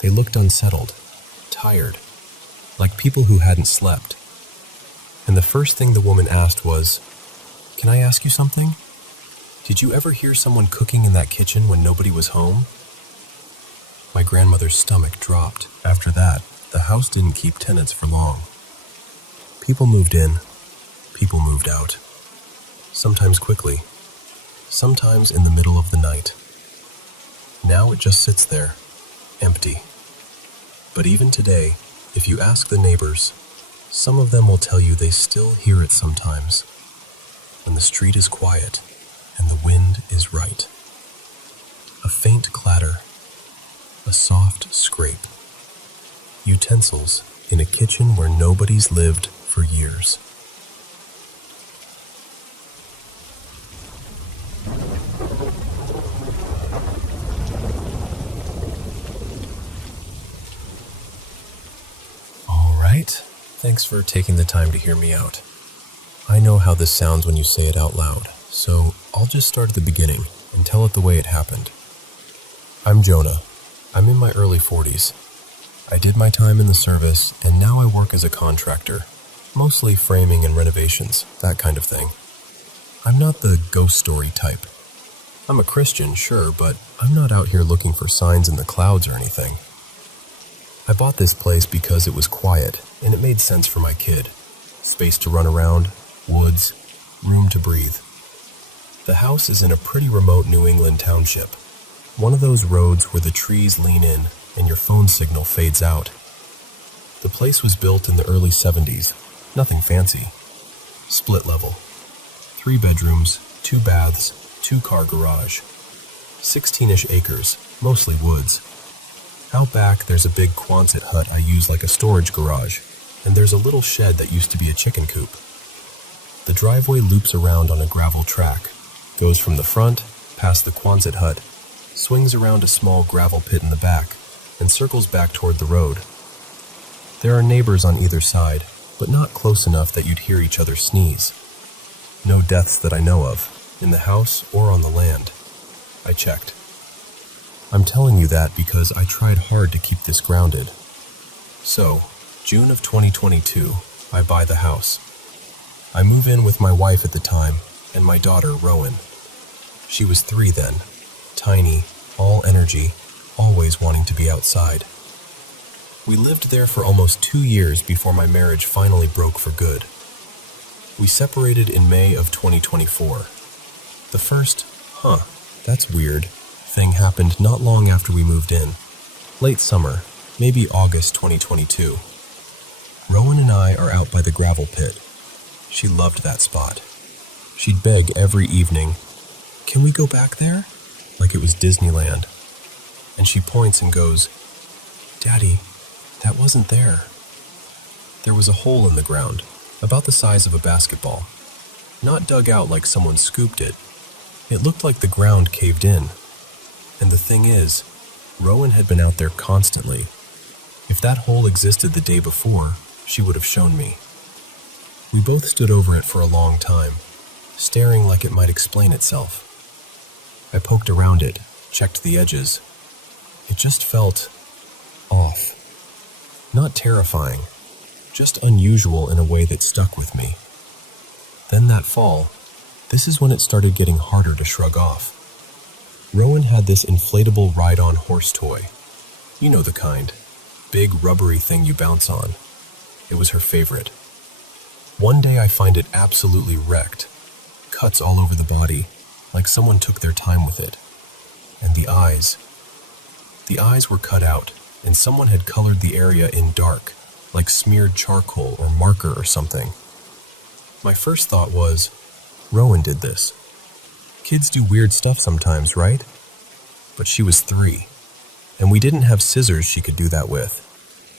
They looked unsettled, tired, like people who hadn't slept. And the first thing the woman asked was, "Can I ask you something? Did you ever hear someone cooking in that kitchen when nobody was home?" My grandmother's stomach dropped. After that, the house didn't keep tenants for long. People moved in, people moved out. Sometimes quickly, sometimes in the middle of the night. Now it just sits there, empty. But even today, if you ask the neighbors, some of them will tell you they still hear it sometimes, when the street is quiet and the wind is right. A faint clatter, a soft scrape. Utensils in a kitchen where nobody's lived for years. All right, thanks for taking the time to hear me out. I know how this sounds when you say it out loud, so I'll just start at the beginning and tell it the way it happened. I'm Jonah. I'm in my early 40s. I did my time in the service, and now I work as a contractor, mostly framing and renovations, that kind of thing. I'm not the ghost story type. I'm a Christian, sure, but I'm not out here looking for signs in the clouds or anything. I bought this place because it was quiet, and it made sense for my kid. Space to run around, woods, room to breathe. The house is in a pretty remote New England township. One of those roads where the trees lean in and your phone signal fades out. The place was built in the early 70s, nothing fancy. Split level. 3 bedrooms, 2 baths, 2-car garage. 16-ish acres, mostly woods. Out back there's a big Quonset hut I use like a storage garage, and there's a little shed that used to be a chicken coop. The driveway loops around on a gravel track, goes from the front, past the Quonset hut, swings around a small gravel pit in the back, and circles back toward the road. There are neighbors on either side, but not close enough that you'd hear each other sneeze. No deaths that I know of, in the house or on the land. I checked. I'm telling you that because I tried hard to keep this grounded. So, June of 2022, I buy the house. I move in with my wife at the time, and my daughter, Rowan. She was 3 then, tiny, all energy, always wanting to be outside. We lived there for almost 2 years before my marriage finally broke for good. We separated in May of 2024. The first, that's weird, thing happened not long after we moved in. Late summer, maybe August 2022. Rowan and I are out by the gravel pit. She loved that spot. She'd beg every evening, "Can we go back there?" Like it was Disneyland. And she points and goes, "Daddy, that wasn't there." There was a hole in the ground, about the size of a basketball. Not dug out like someone scooped it. It looked like the ground caved in. And the thing is, Rowan had been out there constantly. If that hole existed the day before, she would have shown me. We both stood over it for a long time. staring like it might explain itself. I poked around it, checked the edges. It just felt off. Not terrifying, just unusual in a way that stuck with me. Then that fall, this is when it started getting harder to shrug off. Rowan had this inflatable ride-on horse toy. You know the kind. Big rubbery thing you bounce on. It was her favorite. One day I find it absolutely wrecked. Cuts all over the body, like someone took their time with it. And the eyes. The eyes were cut out, and someone had colored the area in dark, like smeared charcoal or marker or something. My first thought was, Rowan did this. Kids do weird stuff sometimes, right? But she was 3, and we didn't have scissors she could do that with.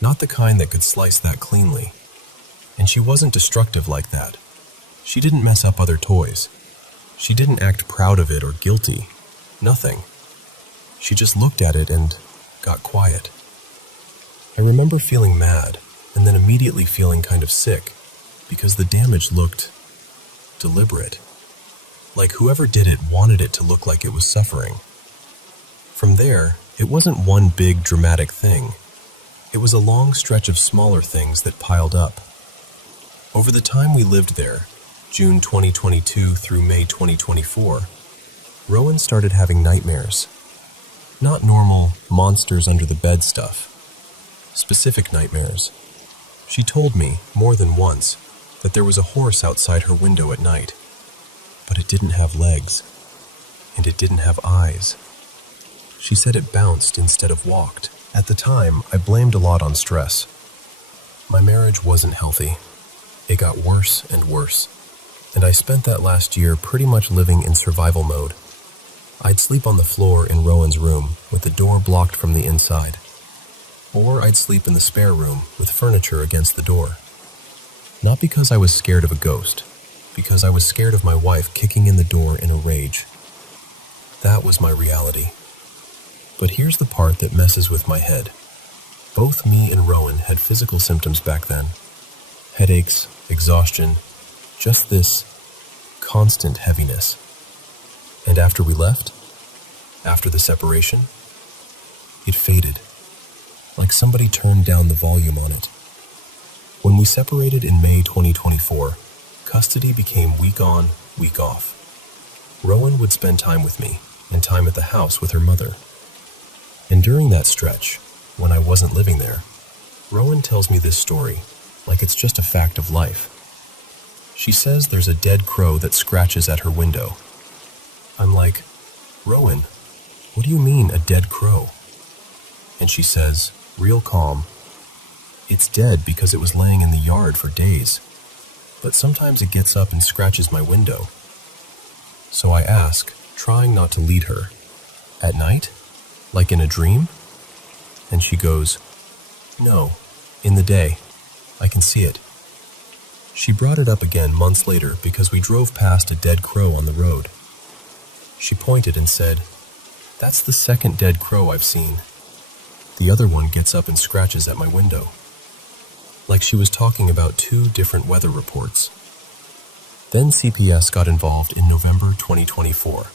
Not the kind that could slice that cleanly. And she wasn't destructive like that. She didn't mess up other toys. She didn't act proud of it or guilty. Nothing. She just looked at it and got quiet. I remember feeling mad, and then immediately feeling kind of sick, because the damage looked deliberate. Like whoever did it wanted it to look like it was suffering. From there, it wasn't one big dramatic thing. It was a long stretch of smaller things that piled up. Over the time we lived there, June 2022 through May 2024, Rowan started having nightmares. Not normal monsters under the bed stuff. Specific nightmares. She told me, more than once, that there was a horse outside her window at night. But it didn't have legs. And it didn't have eyes. She said it bounced instead of walked. At the time, I blamed a lot on stress. My marriage wasn't healthy. It got worse and worse. And I spent that last year pretty much living in survival mode. I'd sleep on the floor in Rowan's room with the door blocked from the inside. Or I'd sleep in the spare room with furniture against the door. Not because I was scared of a ghost, because I was scared of my wife kicking in the door in a rage. That was my reality. But here's the part that messes with my head. Both me and Rowan had physical symptoms back then. Headaches, exhaustion, just this constant heaviness. And after we left, after the separation, it faded, like somebody turned down the volume on it. When we separated in May 2024, custody became week on, week off. Rowan would spend time with me and time at the house with her mother. And during that stretch, when I wasn't living there, Rowan tells me this story like it's just a fact of life. She says there's a dead crow that scratches at her window. I'm like, Rowan, what do you mean a dead crow? And she says, real calm, it's dead because it was laying in the yard for days. But sometimes it gets up and scratches my window. So I ask, trying not to lead her, at night? Like in a dream? And she goes, no, in the day. I can see it. She brought it up again months later because we drove past a dead crow on the road. She pointed and said, that's the second dead crow I've seen. The other one gets up and scratches at my window. Like she was talking about 2 different weather reports. Then CPS got involved in November 2024,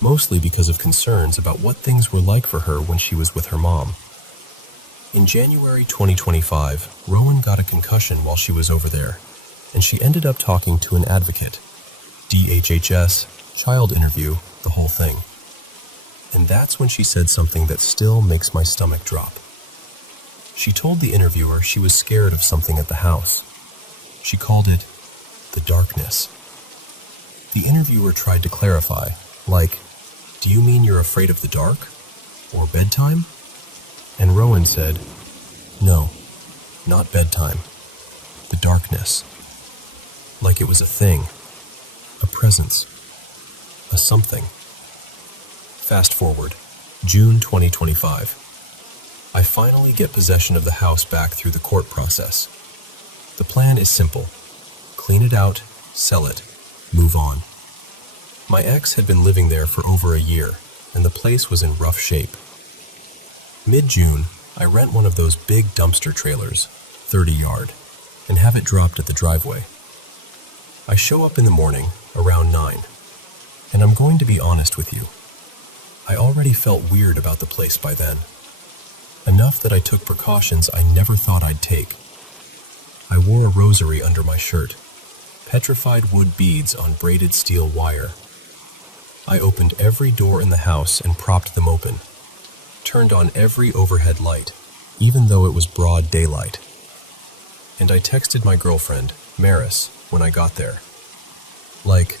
mostly because of concerns about what things were like for her when she was with her mom. In January 2025, Rowan got a concussion while she was over there, and she ended up talking to an advocate. DHHS, child interview, the whole thing. And that's when she said something that still makes my stomach drop. She told the interviewer she was scared of something at the house. She called it the darkness. The interviewer tried to clarify, like, do you mean you're afraid of the dark? Or bedtime? And Rowan said, no, not bedtime. The darkness. Like it was a thing, a presence, a something. Fast forward, June 2025. I finally get possession of the house back through the court process. The plan is simple. Clean it out, sell it, move on. My ex had been living there for over a year, and the place was in rough shape. Mid-June, I rent one of those big dumpster trailers, 30-yard, and have it dropped at the driveway. I show up in the morning, around 9. And I'm going to be honest with you. I already felt weird about the place by then. Enough that I took precautions I never thought I'd take. I wore a rosary under my shirt, petrified wood beads on braided steel wire. I opened every door in the house and propped them open, turned on every overhead light, even though it was broad daylight. And I texted my girlfriend, Maris, when I got there. Like,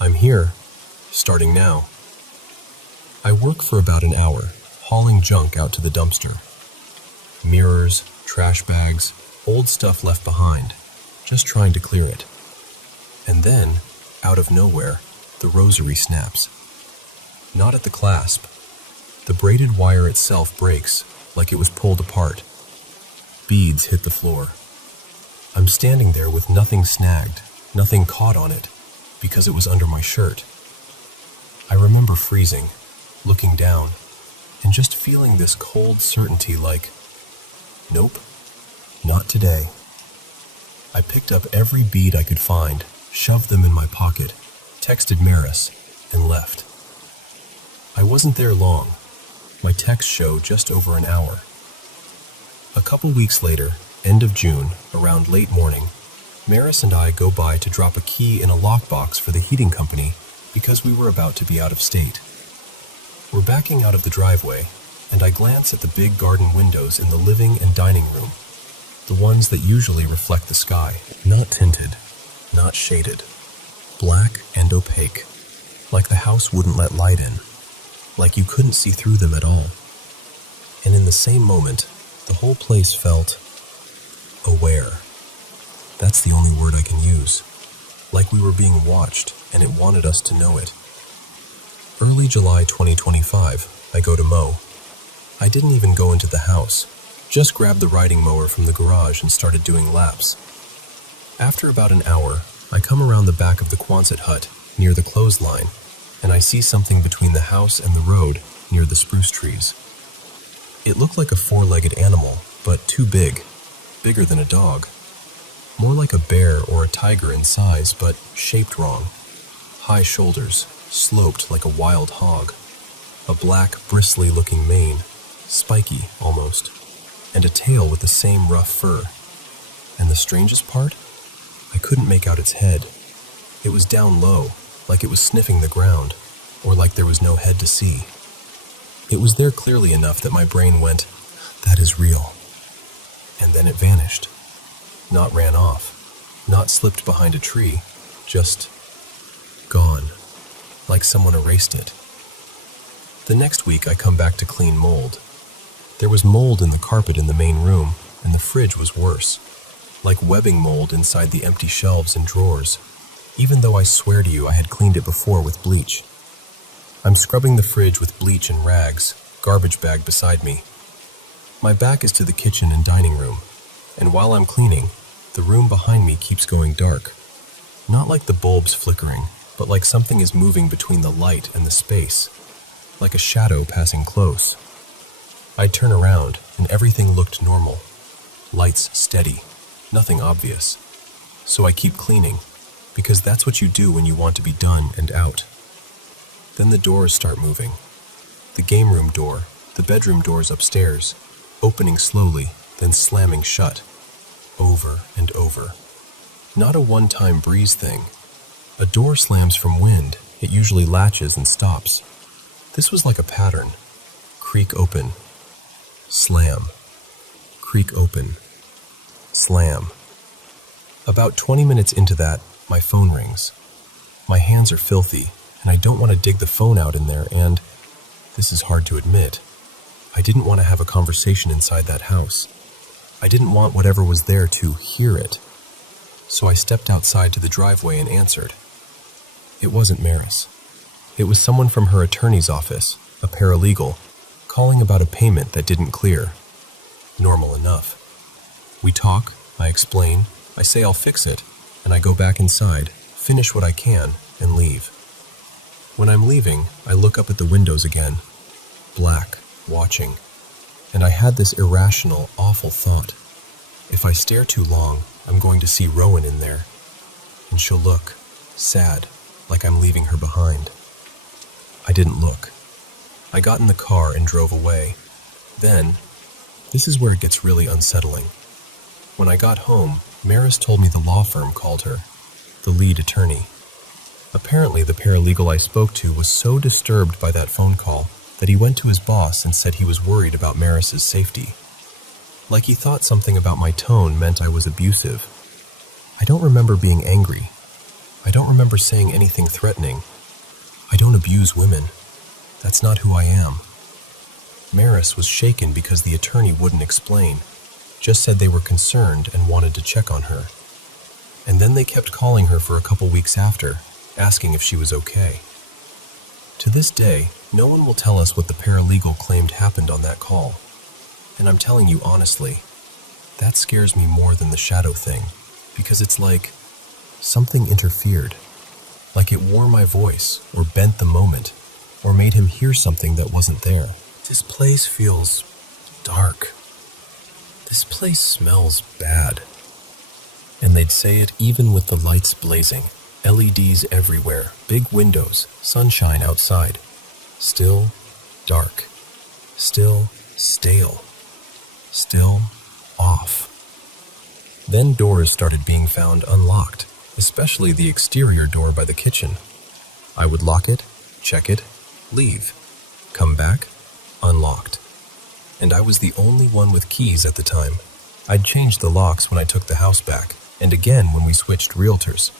I'm here, starting now. I work for about an hour, hauling junk out to the dumpster. Mirrors, trash bags, old stuff left behind, just trying to clear it. And then, out of nowhere, the rosary snaps. Not at the clasp. The braided wire itself breaks, like it was pulled apart. Beads hit the floor. I'm standing there with nothing snagged, nothing caught on it, because it was under my shirt. I remember freezing, looking down, and just feeling this cold certainty like, nope, not today. I picked up every bead I could find, shoved them in my pocket, texted Maris, and left. I wasn't there long. My text showed just over an hour. A couple weeks later, end of June, around late morning, Maris and I go by to drop a key in a lockbox for the heating company because we were about to be out of state. We're backing out of the driveway, and I glance at the big garden windows in the living and dining room, the ones that usually reflect the sky, not tinted, not shaded, black and opaque, like the house wouldn't let light in, like you couldn't see through them at all. And in the same moment, the whole place felt aware. That's the only word I can use. Like we were being watched, and it wanted us to know it. Early July 2025, I go to mow. I didn't even go into the house, just grabbed the riding mower from the garage and started doing laps. After about an hour, I come around the back of the Quonset hut, near the clothesline, and I see something between the house and the road, near the spruce trees. It looked like a four-legged animal, but too big, bigger than a dog. More like a bear or a tiger in size, but shaped wrong. High shoulders, sloped like a wild hog. A black, bristly-looking mane, spiky almost, and a tail with the same rough fur. And the strangest part? I couldn't make out its head. It was down low, like it was sniffing the ground, or like there was no head to see. It was there clearly enough that my brain went, that is real. And then it vanished. Not ran off, not slipped behind a tree, just gone, like someone erased it. The next week I come back to clean mold. There was mold in the carpet in the main room, and the fridge was worse, like webbing mold inside the empty shelves and drawers, even though I swear to you I had cleaned it before with bleach. I'm scrubbing the fridge with bleach and rags, garbage bag beside me. My back is to the kitchen and dining room, and while I'm cleaning, the room behind me keeps going dark. Not like the bulbs flickering, but like something is moving between the light and the space, like a shadow passing close. I turn around, and everything looked normal. Lights steady, nothing obvious. So I keep cleaning, because that's what you do when you want to be done and out. Then the doors start moving. The game room door, the bedroom doors upstairs, opening slowly, then slamming shut. Over and over. Not a one-time breeze thing. A door slams from wind, it usually latches and stops. This was like a pattern. Creak open. Slam. Creak open. Slam. About 20 minutes into that, my phone rings. My hands are filthy, and I don't want to dig the phone out in there, and, this is hard to admit, I didn't want to have a conversation inside that house. I didn't want whatever was there to hear it. So I stepped outside to the driveway and answered. It wasn't Maris. It was someone from her attorney's office, a paralegal, calling about a payment that didn't clear. Normal enough. We talk, I explain, I say I'll fix it, and I go back inside, finish what I can, and leave. When I'm leaving, I look up at the windows again, black, watching, and I had this irrational, awful thought. If I stare too long, I'm going to see Rowan in there, and she'll look, sad, like I'm leaving her behind. I didn't look. I got in the car and drove away. Then, this is where it gets really unsettling. When I got home, Maris told me the law firm called her, the lead attorney. Apparently, the paralegal I spoke to was so disturbed by that phone call that he went to his boss and said he was worried about Maris's safety. Like he thought something about my tone meant I was abusive. I don't remember being angry. I don't remember saying anything threatening. I don't abuse women. That's not who I am. Maris was shaken because the attorney wouldn't explain, just said they were concerned and wanted to check on her. And then they kept calling her for a couple weeks after, asking if she was okay. To this day, no one will tell us what the paralegal claimed happened on that call. And I'm telling you honestly, that scares me more than the shadow thing, because it's like something interfered. Like it wore my voice, or bent the moment, or made him hear something that wasn't there. This place feels dark. This place smells bad. And they'd say it even with the lights blazing, LEDs everywhere, big windows, sunshine outside. Still dark. Still stale. Still off. Then doors started being found unlocked, especially the exterior door by the kitchen. I would lock it, check it, leave, come back, unlocked. And I was the only one with keys at the time. I'd changed the locks when I took the house back, and again when we switched realtors.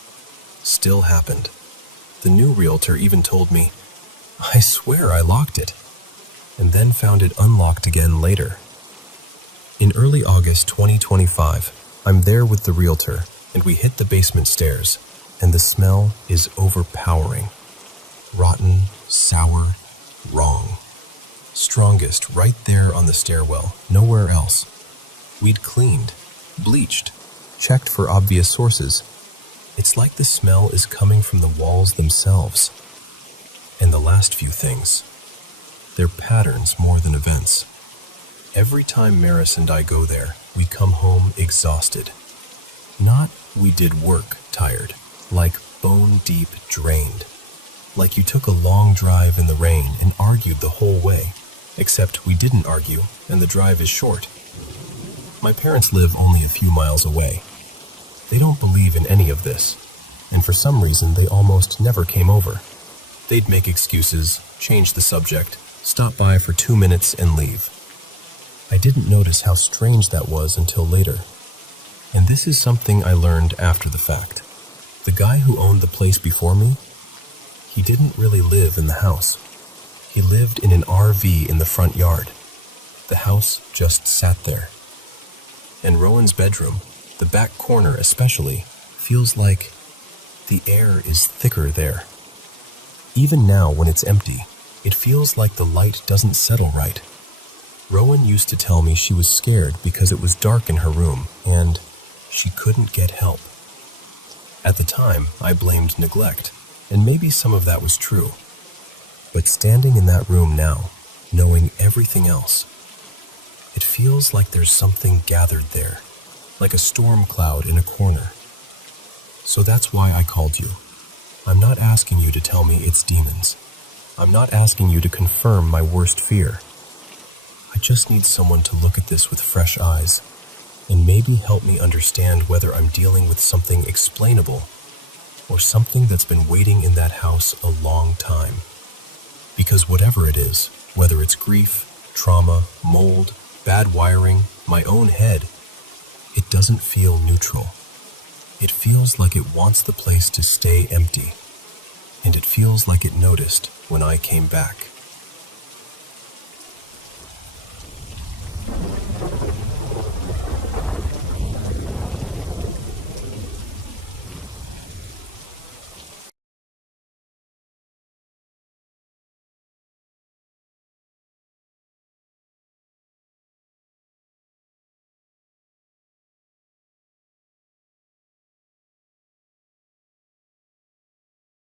Still happened. The new realtor even told me, I swear I locked it, and then found it unlocked again later. In early August 2025, I'm there with the realtor, and we hit the basement stairs, and the smell is overpowering. Rotten, sour, wrong. Strongest right there on the stairwell, nowhere else. We'd cleaned, bleached, checked for obvious sources. It's like the smell is coming from the walls themselves. And the last few things, they're patterns more than events. Every time Maris and I go there, we come home exhausted. Not we did work tired, like bone deep drained. Like you took a long drive in the rain and argued the whole way, except we didn't argue and the drive is short. My parents live only a few miles away. They don't believe in any of this, and for some reason they almost never came over. They'd make excuses, change the subject, stop by for 2 minutes and leave. I didn't notice how strange that was until later. And this is something I learned after the fact. The guy who owned the place before me, he didn't really live in the house. He lived in an RV in the front yard. The house just sat there. And Rowan's bedroom, the back corner especially, feels like the air is thicker there. Even now when it's empty, it feels like the light doesn't settle right. Rowan used to tell me she was scared because it was dark in her room and she couldn't get help. At the time, I blamed neglect, and maybe some of that was true. But standing in that room now, knowing everything else, it feels like there's something gathered there, like a storm cloud in a corner. So that's why I called you. I'm not asking you to tell me it's demons. I'm not asking you to confirm my worst fear. I just need someone to look at this with fresh eyes and maybe help me understand whether I'm dealing with something explainable or something that's been waiting in that house a long time. Because whatever it is, whether it's grief, trauma, mold, bad wiring, my own head, it doesn't feel neutral. It feels like it wants the place to stay empty, and it feels like it noticed when I came back.